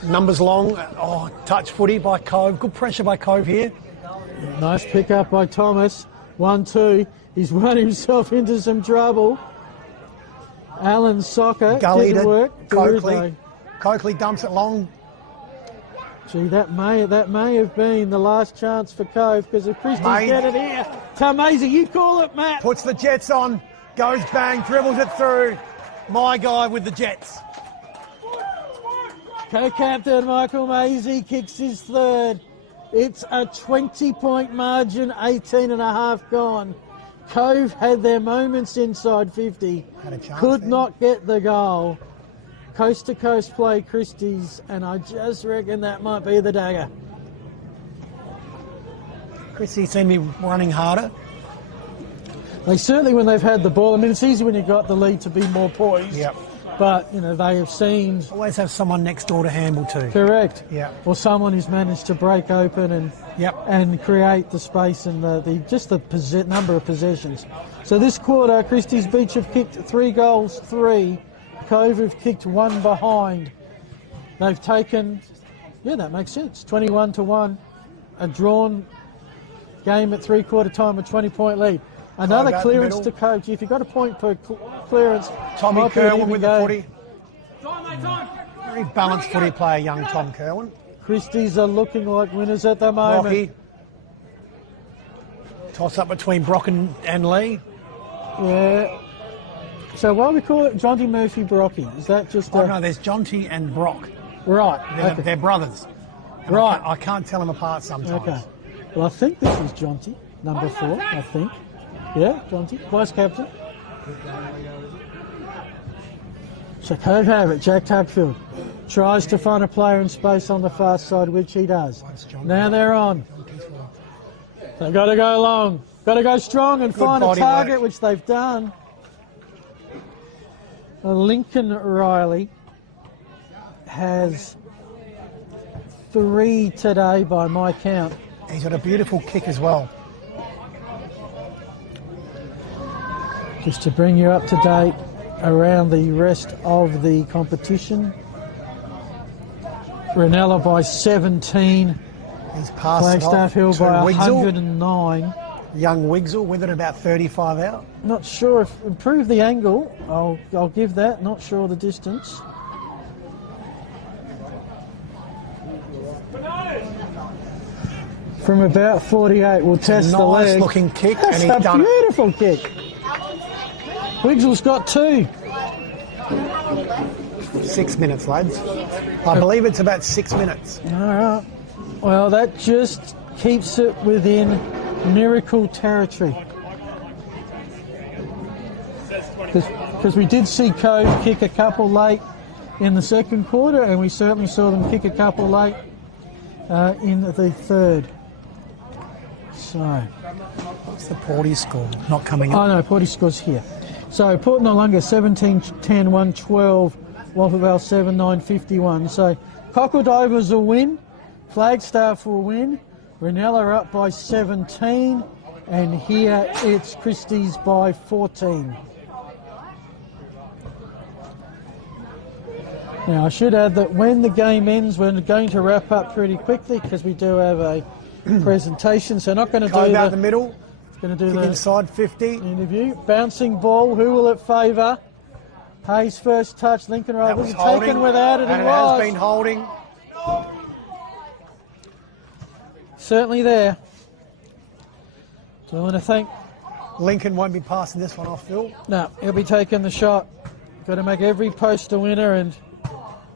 Numbers long. Oh, touch footy by Cove. Good pressure by Cove here. Nice pick up by Thomas. 1-2. He's run himself into some trouble. Allen's soccer didn't work. Coakley dumps it long. Gee, that may have been the last chance for Cove, because if Christies get it here, it's amazing. You call it, Matt. Puts the Jets on, goes bang, dribbles it through. My guy with the Jets. Co-captain Michael Maisie kicks his third. It's a 20-point margin, 18 and a half gone. Cove had their moments inside 50. Had a chance Could then. not get the goal. Coast-to-coast play, Christies, and I just reckon that might be the dagger. Christie seemed to be running harder. They certainly, when they've had the ball, I mean, it's easy when you've got the lead to be more poised. Yep. But, you know, they have seemed... Always have someone next door to handle too. Correct. Yeah. Or someone who's managed to break open and and create the space and the number of possessions. So this quarter, Christies Beach have kicked 3 goals, 3. Cove have kicked 1 behind. They've taken, that makes sense, 21-1. A drawn game at 3/4 time, a 20-point lead. Another clearance to Cove. Gee, if you've got a point per clearance, Tommy Kerwin with the game. footy. Very balanced footy player, young Tom Kerwin. Christies are looking like winners at the moment. Rocky. Toss up between Brock and Lee. Yeah. So why we call it Jonty Murphy Brocky? Is that just Oh no, there's Jonty and Brock. Right. They're brothers. And Right. I can't tell them apart sometimes. Okay. Well, I think this is Jonty, number 4, I think. Yeah, Jonty, vice captain. So Cove have it. Jack Tugfield tries to find a player in space on the far side, which he does. Now they're on. They've got to go long. Got to go strong and find a target, which they've done. Lincoln Riley has 3 today by my count. He's got a beautiful kick as well. Just to bring you up to date around the rest of the competition. Ranella by 17. He's passed Flagstaff Hill to by Wiggsell. 109. Young Wiggsell with it about 35 out. Not sure if improve the angle. I'll give that. Not sure the distance. From about 48, we'll test the leg. Nice looking kick, That's and he's done a it. beautiful kick. Wiggsell's got 2. 6 minutes, lads. I believe it's about 6 minutes. All right. Well, that just keeps it within miracle territory. Because we did see Cove kick a couple late in the second quarter, and we certainly saw them kick a couple late in the third. So, What's the Porty score? Not coming up. oh no, Porty scores here. So Port Noarlunga 17-10, 112, Wafflevale 7-9, 51. So Cockledivers will win, Flagstaff will win, Ranella up by 17, and here it's Christies by 14. Now I should add that when the game ends, we're going to wrap up pretty quickly because we do have a presentation, so not going to do out the middle. Going to do Kick the inside 50. interview. Bouncing ball, who will it favour? Hayes first touch, Lincoln Riley That was taken holding, without it, and it it was. has been holding. Certainly there. So I want to thank... Lincoln won't be passing this one off, Phil. No, he'll be taking the shot. Got to make every post a winner and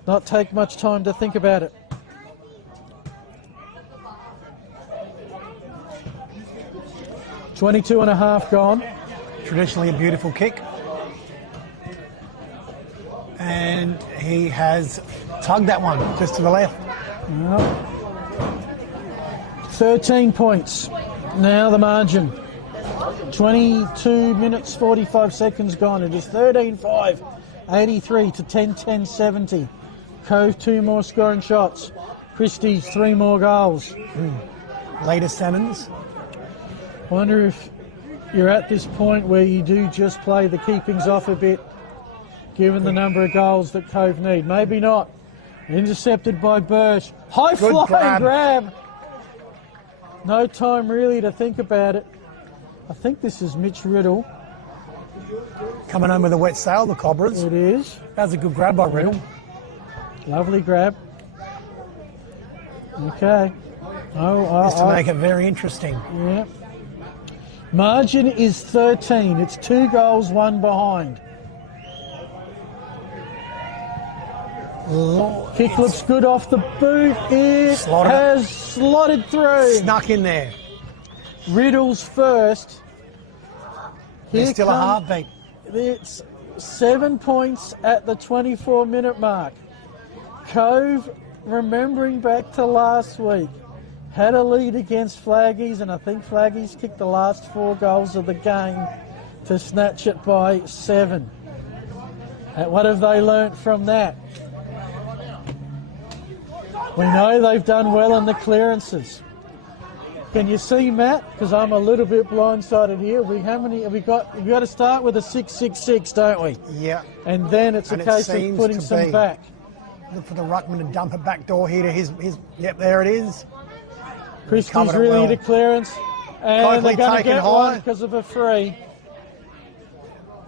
not take much time to think about it. .22 and a half gone. Traditionally a beautiful kick. And he has tugged that one just to the left. 13 points. Now the margin. 22 minutes, 45 seconds gone. It is 13-5, 83 to 10-10-70. Cove 2 more scoring shots. Christies 3 more goals. Later Salmons. Wonder if you're at this point where you do just play the keepings off a bit, given the number of goals that Cove need. Maybe not. Intercepted by Bursch. High Good flying grab. grab. No time really to think about it. I think this is Mitch Riddle. Coming home with a wet sail, the Cobras. It is. That was a good grab by Riddle. Lovely grab. Okay. Just to make it very interesting. Yeah. Margin is 13. It's 2 goals, 1 behind. Kick looks good off the boot. It has slotted through. Snuck in there. Riddle's first. There's still a heartbeat. It's 7 points at the 24-minute mark. Cove, remembering back to last week, had a lead against Flaggies, and I think Flaggies kicked the last 4 goals of the game to snatch it by 7. And what have they learnt from that? We know they've done well in the clearances. Can you see, Matt? Because I'm a little bit blindsided here. How many have we got? We've got to start with a 6-6-6, don't we? Yeah. And then it's a case of putting some back. Look for the ruckman to dump it back door here to his. Yep, there it is. Christie's really the clearance. And they're going to get one high because of a free.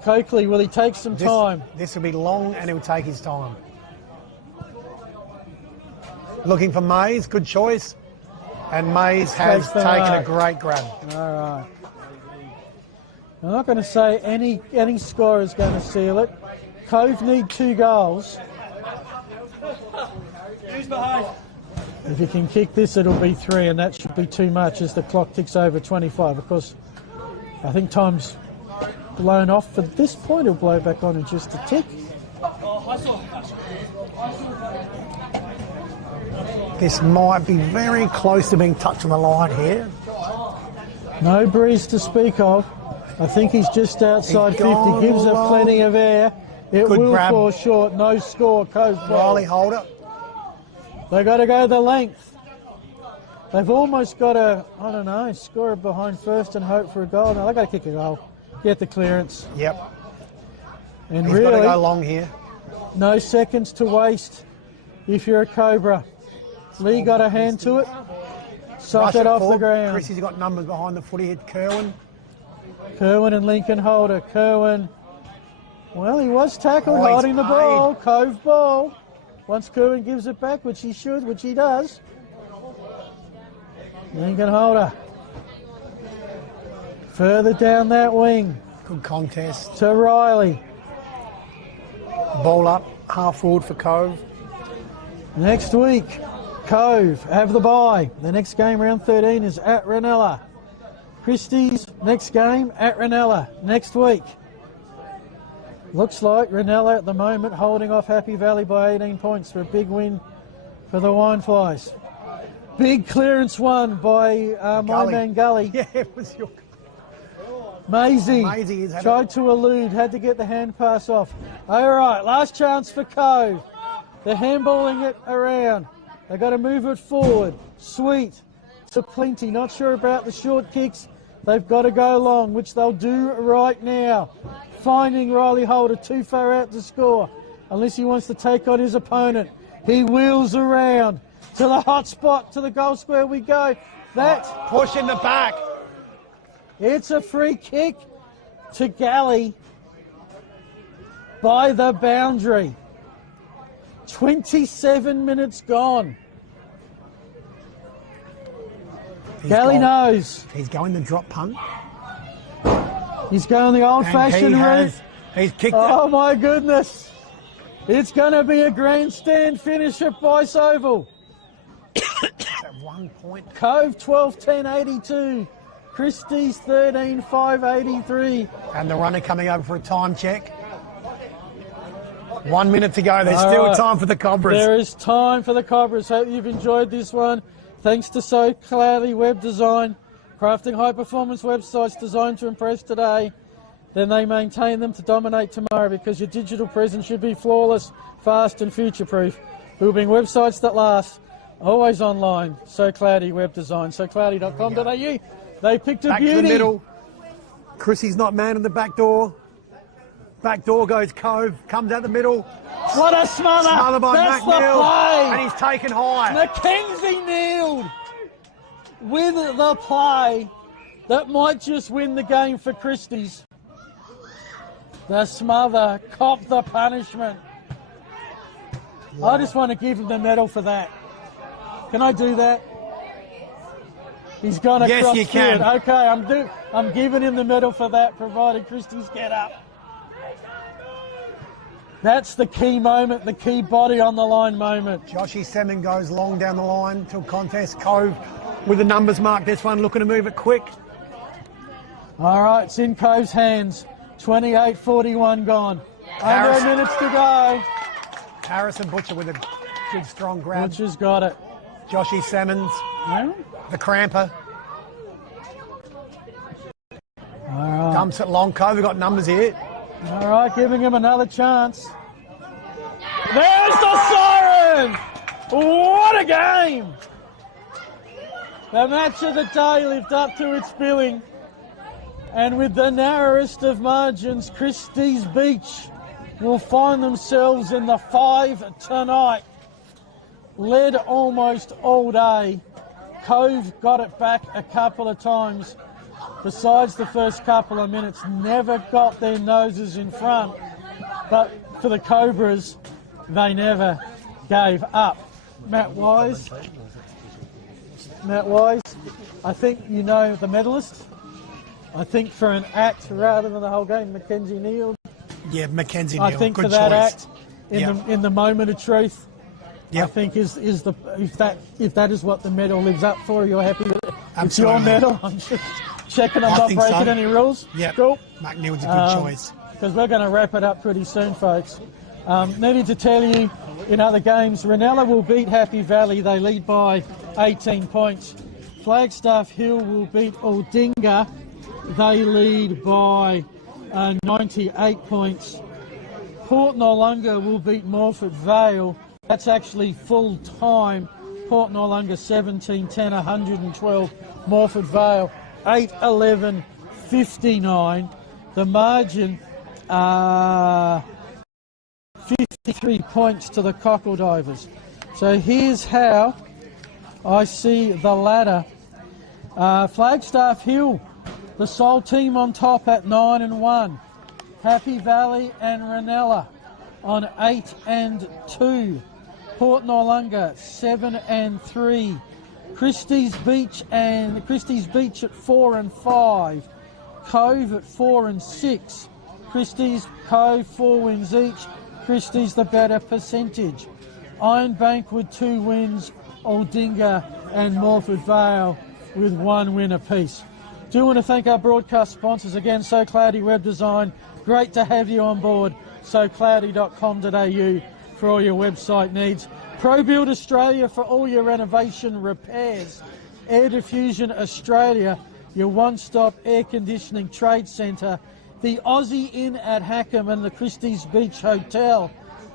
Coakley, will he take some time? This will be long and he'll take his time. Looking for Mays, good choice. And Mays has taken a great grab. All right. I'm not going to say any score is going to seal it. Cove need 2 goals. If you can kick this, it'll be 3, and that should be too much as the clock ticks over 25. Of course, I think time's blown off. For this point, it'll blow back on in just a tick. This might be very close to being touched on the line here. No breeze to speak of. I think he's just outside 50. Gives it plenty of air. It will fall short. No score. Cove Riley Holder. They've got to go the length. They've almost got to, I don't know, score it behind first and hope for a goal. No, they've got to kick a goal. Get the clearance. Yep. And he's really, got to go long here. No seconds to waste if you're a Cobra. Lee got a hand to it. Suck it off the ground. Christie's got numbers behind the footy. Hit Kerwin. Kerwin and Lincoln Holder. Kerwin. Well, he was tackled holding the ball. Cove ball. Once Kerwin gives it back, which he should, which he does. Lincoln Holder. Further down that wing. Good contest. To Riley. Ball up. Half forward for Cove. Next week, Cove have the bye. The next game, round 13, is at Ranella. Christies, next game at Ranella next week. Looks like Ranella at the moment holding off Happy Valley by 18 points for a big win for the Wineflies. Big clearance won by my man Gully. Yeah, it was your... Maisie tried to elude, had to get the hand pass off. All right, last chance for Cove. They're handballing it around. They've got to move it forward. Sweet to plenty. Not sure about the short kicks. They've got to go long, which they'll do right now. Finding Riley Holder too far out to score, unless he wants to take on his opponent. He wheels around to the hot spot, to the goal square we go. That push in the back. It's a free kick to Galley by the boundary. 27 minutes gone. Galley knows. He's going the drop punt. He's going the old-fashioned route. He's kicked it. Oh, my goodness. It's going to be a grandstand finish at Bice Oval. At 1 point. Cove 12-10-82. Christies 13-5-83. And the runner coming over for a time check. 1 minute to go. There's still time for the Cobras. There is time for the Cobras. Hope you've enjoyed this one. Thanks to So Cloudy Web Design, crafting high-performance websites designed to impress today. Then they maintain them to dominate tomorrow, because your digital presence should be flawless, fast and future-proof. Building websites that last. Always online. So Cloudy Web Design. SoCloudy.com.au. They picked a Back beauty. to the middle. Chrissy's not man in the back door. Back door goes Cove. Comes out the middle. What a smother. Smother by That's the McNeil. play. And he's taken high. Mackenzie Neal with the play that might just win the game for Christies. The smother copped the punishment. I just want to give him the medal for that. Can I do that? He's gone across. Yes, you can. field. Okay, I'm giving him the medal for that, provided Christies get up. That's the key moment, the key body on the line moment. Joshy Semin goes long down the line till contest. Cove with the numbers marked. This one looking to move it quick. All right, it's in Cove's hands. 28:41 gone. Under a minute to go. Harrison Butcher with a good strong grab. Butcher's got it. Joshy Simmons, Yeah. the cramper. All right. Dumps it long. Cove got numbers here. All right, giving him another chance. There's the siren! What a game! The match of the day lived up to its billing. And with the narrowest of margins, Christies Beach will find themselves in the 5 tonight. Led almost all day. Cove got it back a couple of times. Besides the first couple of minutes, never got their noses in front. But for the Cobras, they never gave up. Matt Wise, I think you know the medalist. I think for an act rather than the whole game, Mackenzie Neal. Yeah, Mackenzie Neal. I think good for that choice. act, in the moment of truth, Yep. I think is the if that is what the medal lives up for, you're happy with it. It's Absolutely. your medal. I'm just checking I'm I not think breaking so. any rules. Yeah, Cool. McNeil's a good choice. Because we're going to wrap it up pretty soon, folks. Needed to tell you, in other games, Ranella will beat Happy Valley. They lead by 18 points. Flagstaff Hill will beat Aldinga. They lead by 98 points. Port Noarlunga will beat Morford Vale. That's actually full time. Port Noarlunga 17-10, 112. Morford Vale 8-11, 59. The margin 53 points to the Cockle Divers. So here's how I see the ladder. Flagstaff Hill, the sole team on top at 9-1. Happy Valley and Ranella on 8-2. Port Noarlunga 7-3. Christies Beach at 4-5. Cove at 4-6. Christies, Cove 4 wins each. Christies the better percentage. Iron Bank with 2 wins. Aldinga and Morford Vale with 1 win apiece. Do want to thank our broadcast sponsors again, So Cloudy Web Design. Great to have you on board. SoCloudy.com.au for all your website needs. ProBuild Australia for all your renovation repairs. Air Diffusion Australia, your one-stop air conditioning trade centre. The Aussie Inn at Hackham and the Christies Beach Hotel,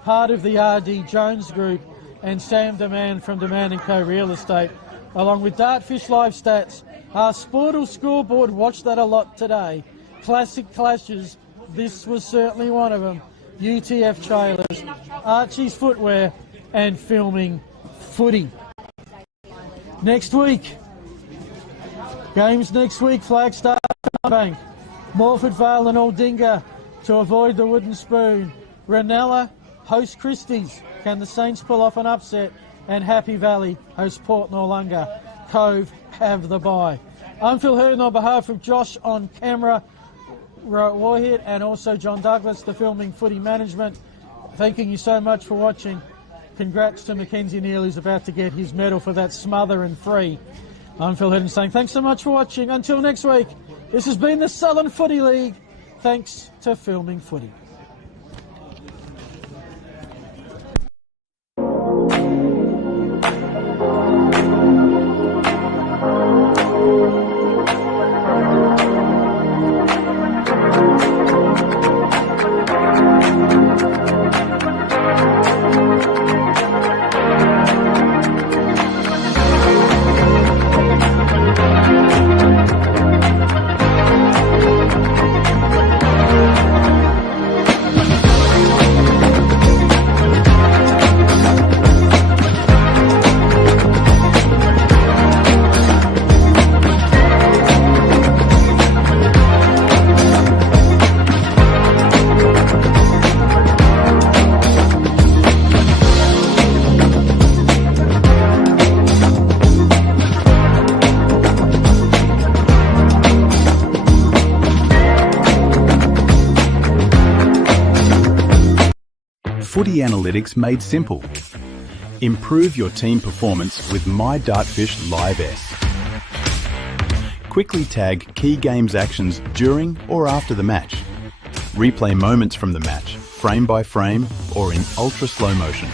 part of the RD Jones Group, and Sam Demand from Demand & Co Real Estate, along with Dartfish Live Stats. Our Sportal scoreboard, watched that a lot today. Classic clashes, this was certainly one of them. UTF trailers, Archie's footwear, and filming footy. Next week, games next week, Flagstaff Bank, Morford Vale and Aldinga to avoid the wooden spoon. Ranella host Christies. Can the Saints pull off an upset? And Happy Valley host Port Noarlunga. Cove have the bye. I'm Phil Hurton on behalf of Josh on camera, Warhead, and also John Douglas, the filming footy management. Thanking you so much for watching. Congrats to Mackenzie Neal, who's about to get his medal for that smother and free. I'm Phil Hurton saying thanks so much for watching. Until next week, this has been the Southern Footy League. Thanks to Filming Footy. footy analytics made simple. Improve your team performance with My Dartfish Live S. Quickly tag key games actions during or after the match. Replay moments from the match, frame by frame or in ultra slow motion.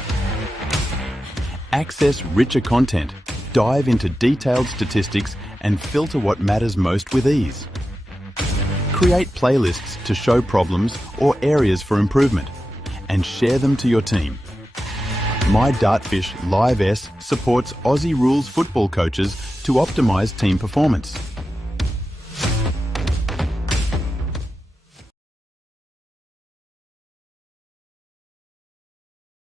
Access richer content, dive into detailed statistics and filter what matters most with ease. Create playlists to show problems or areas for improvement and share them to your team. My Dartfish Live S supports Aussie rules football coaches to optimise team performance.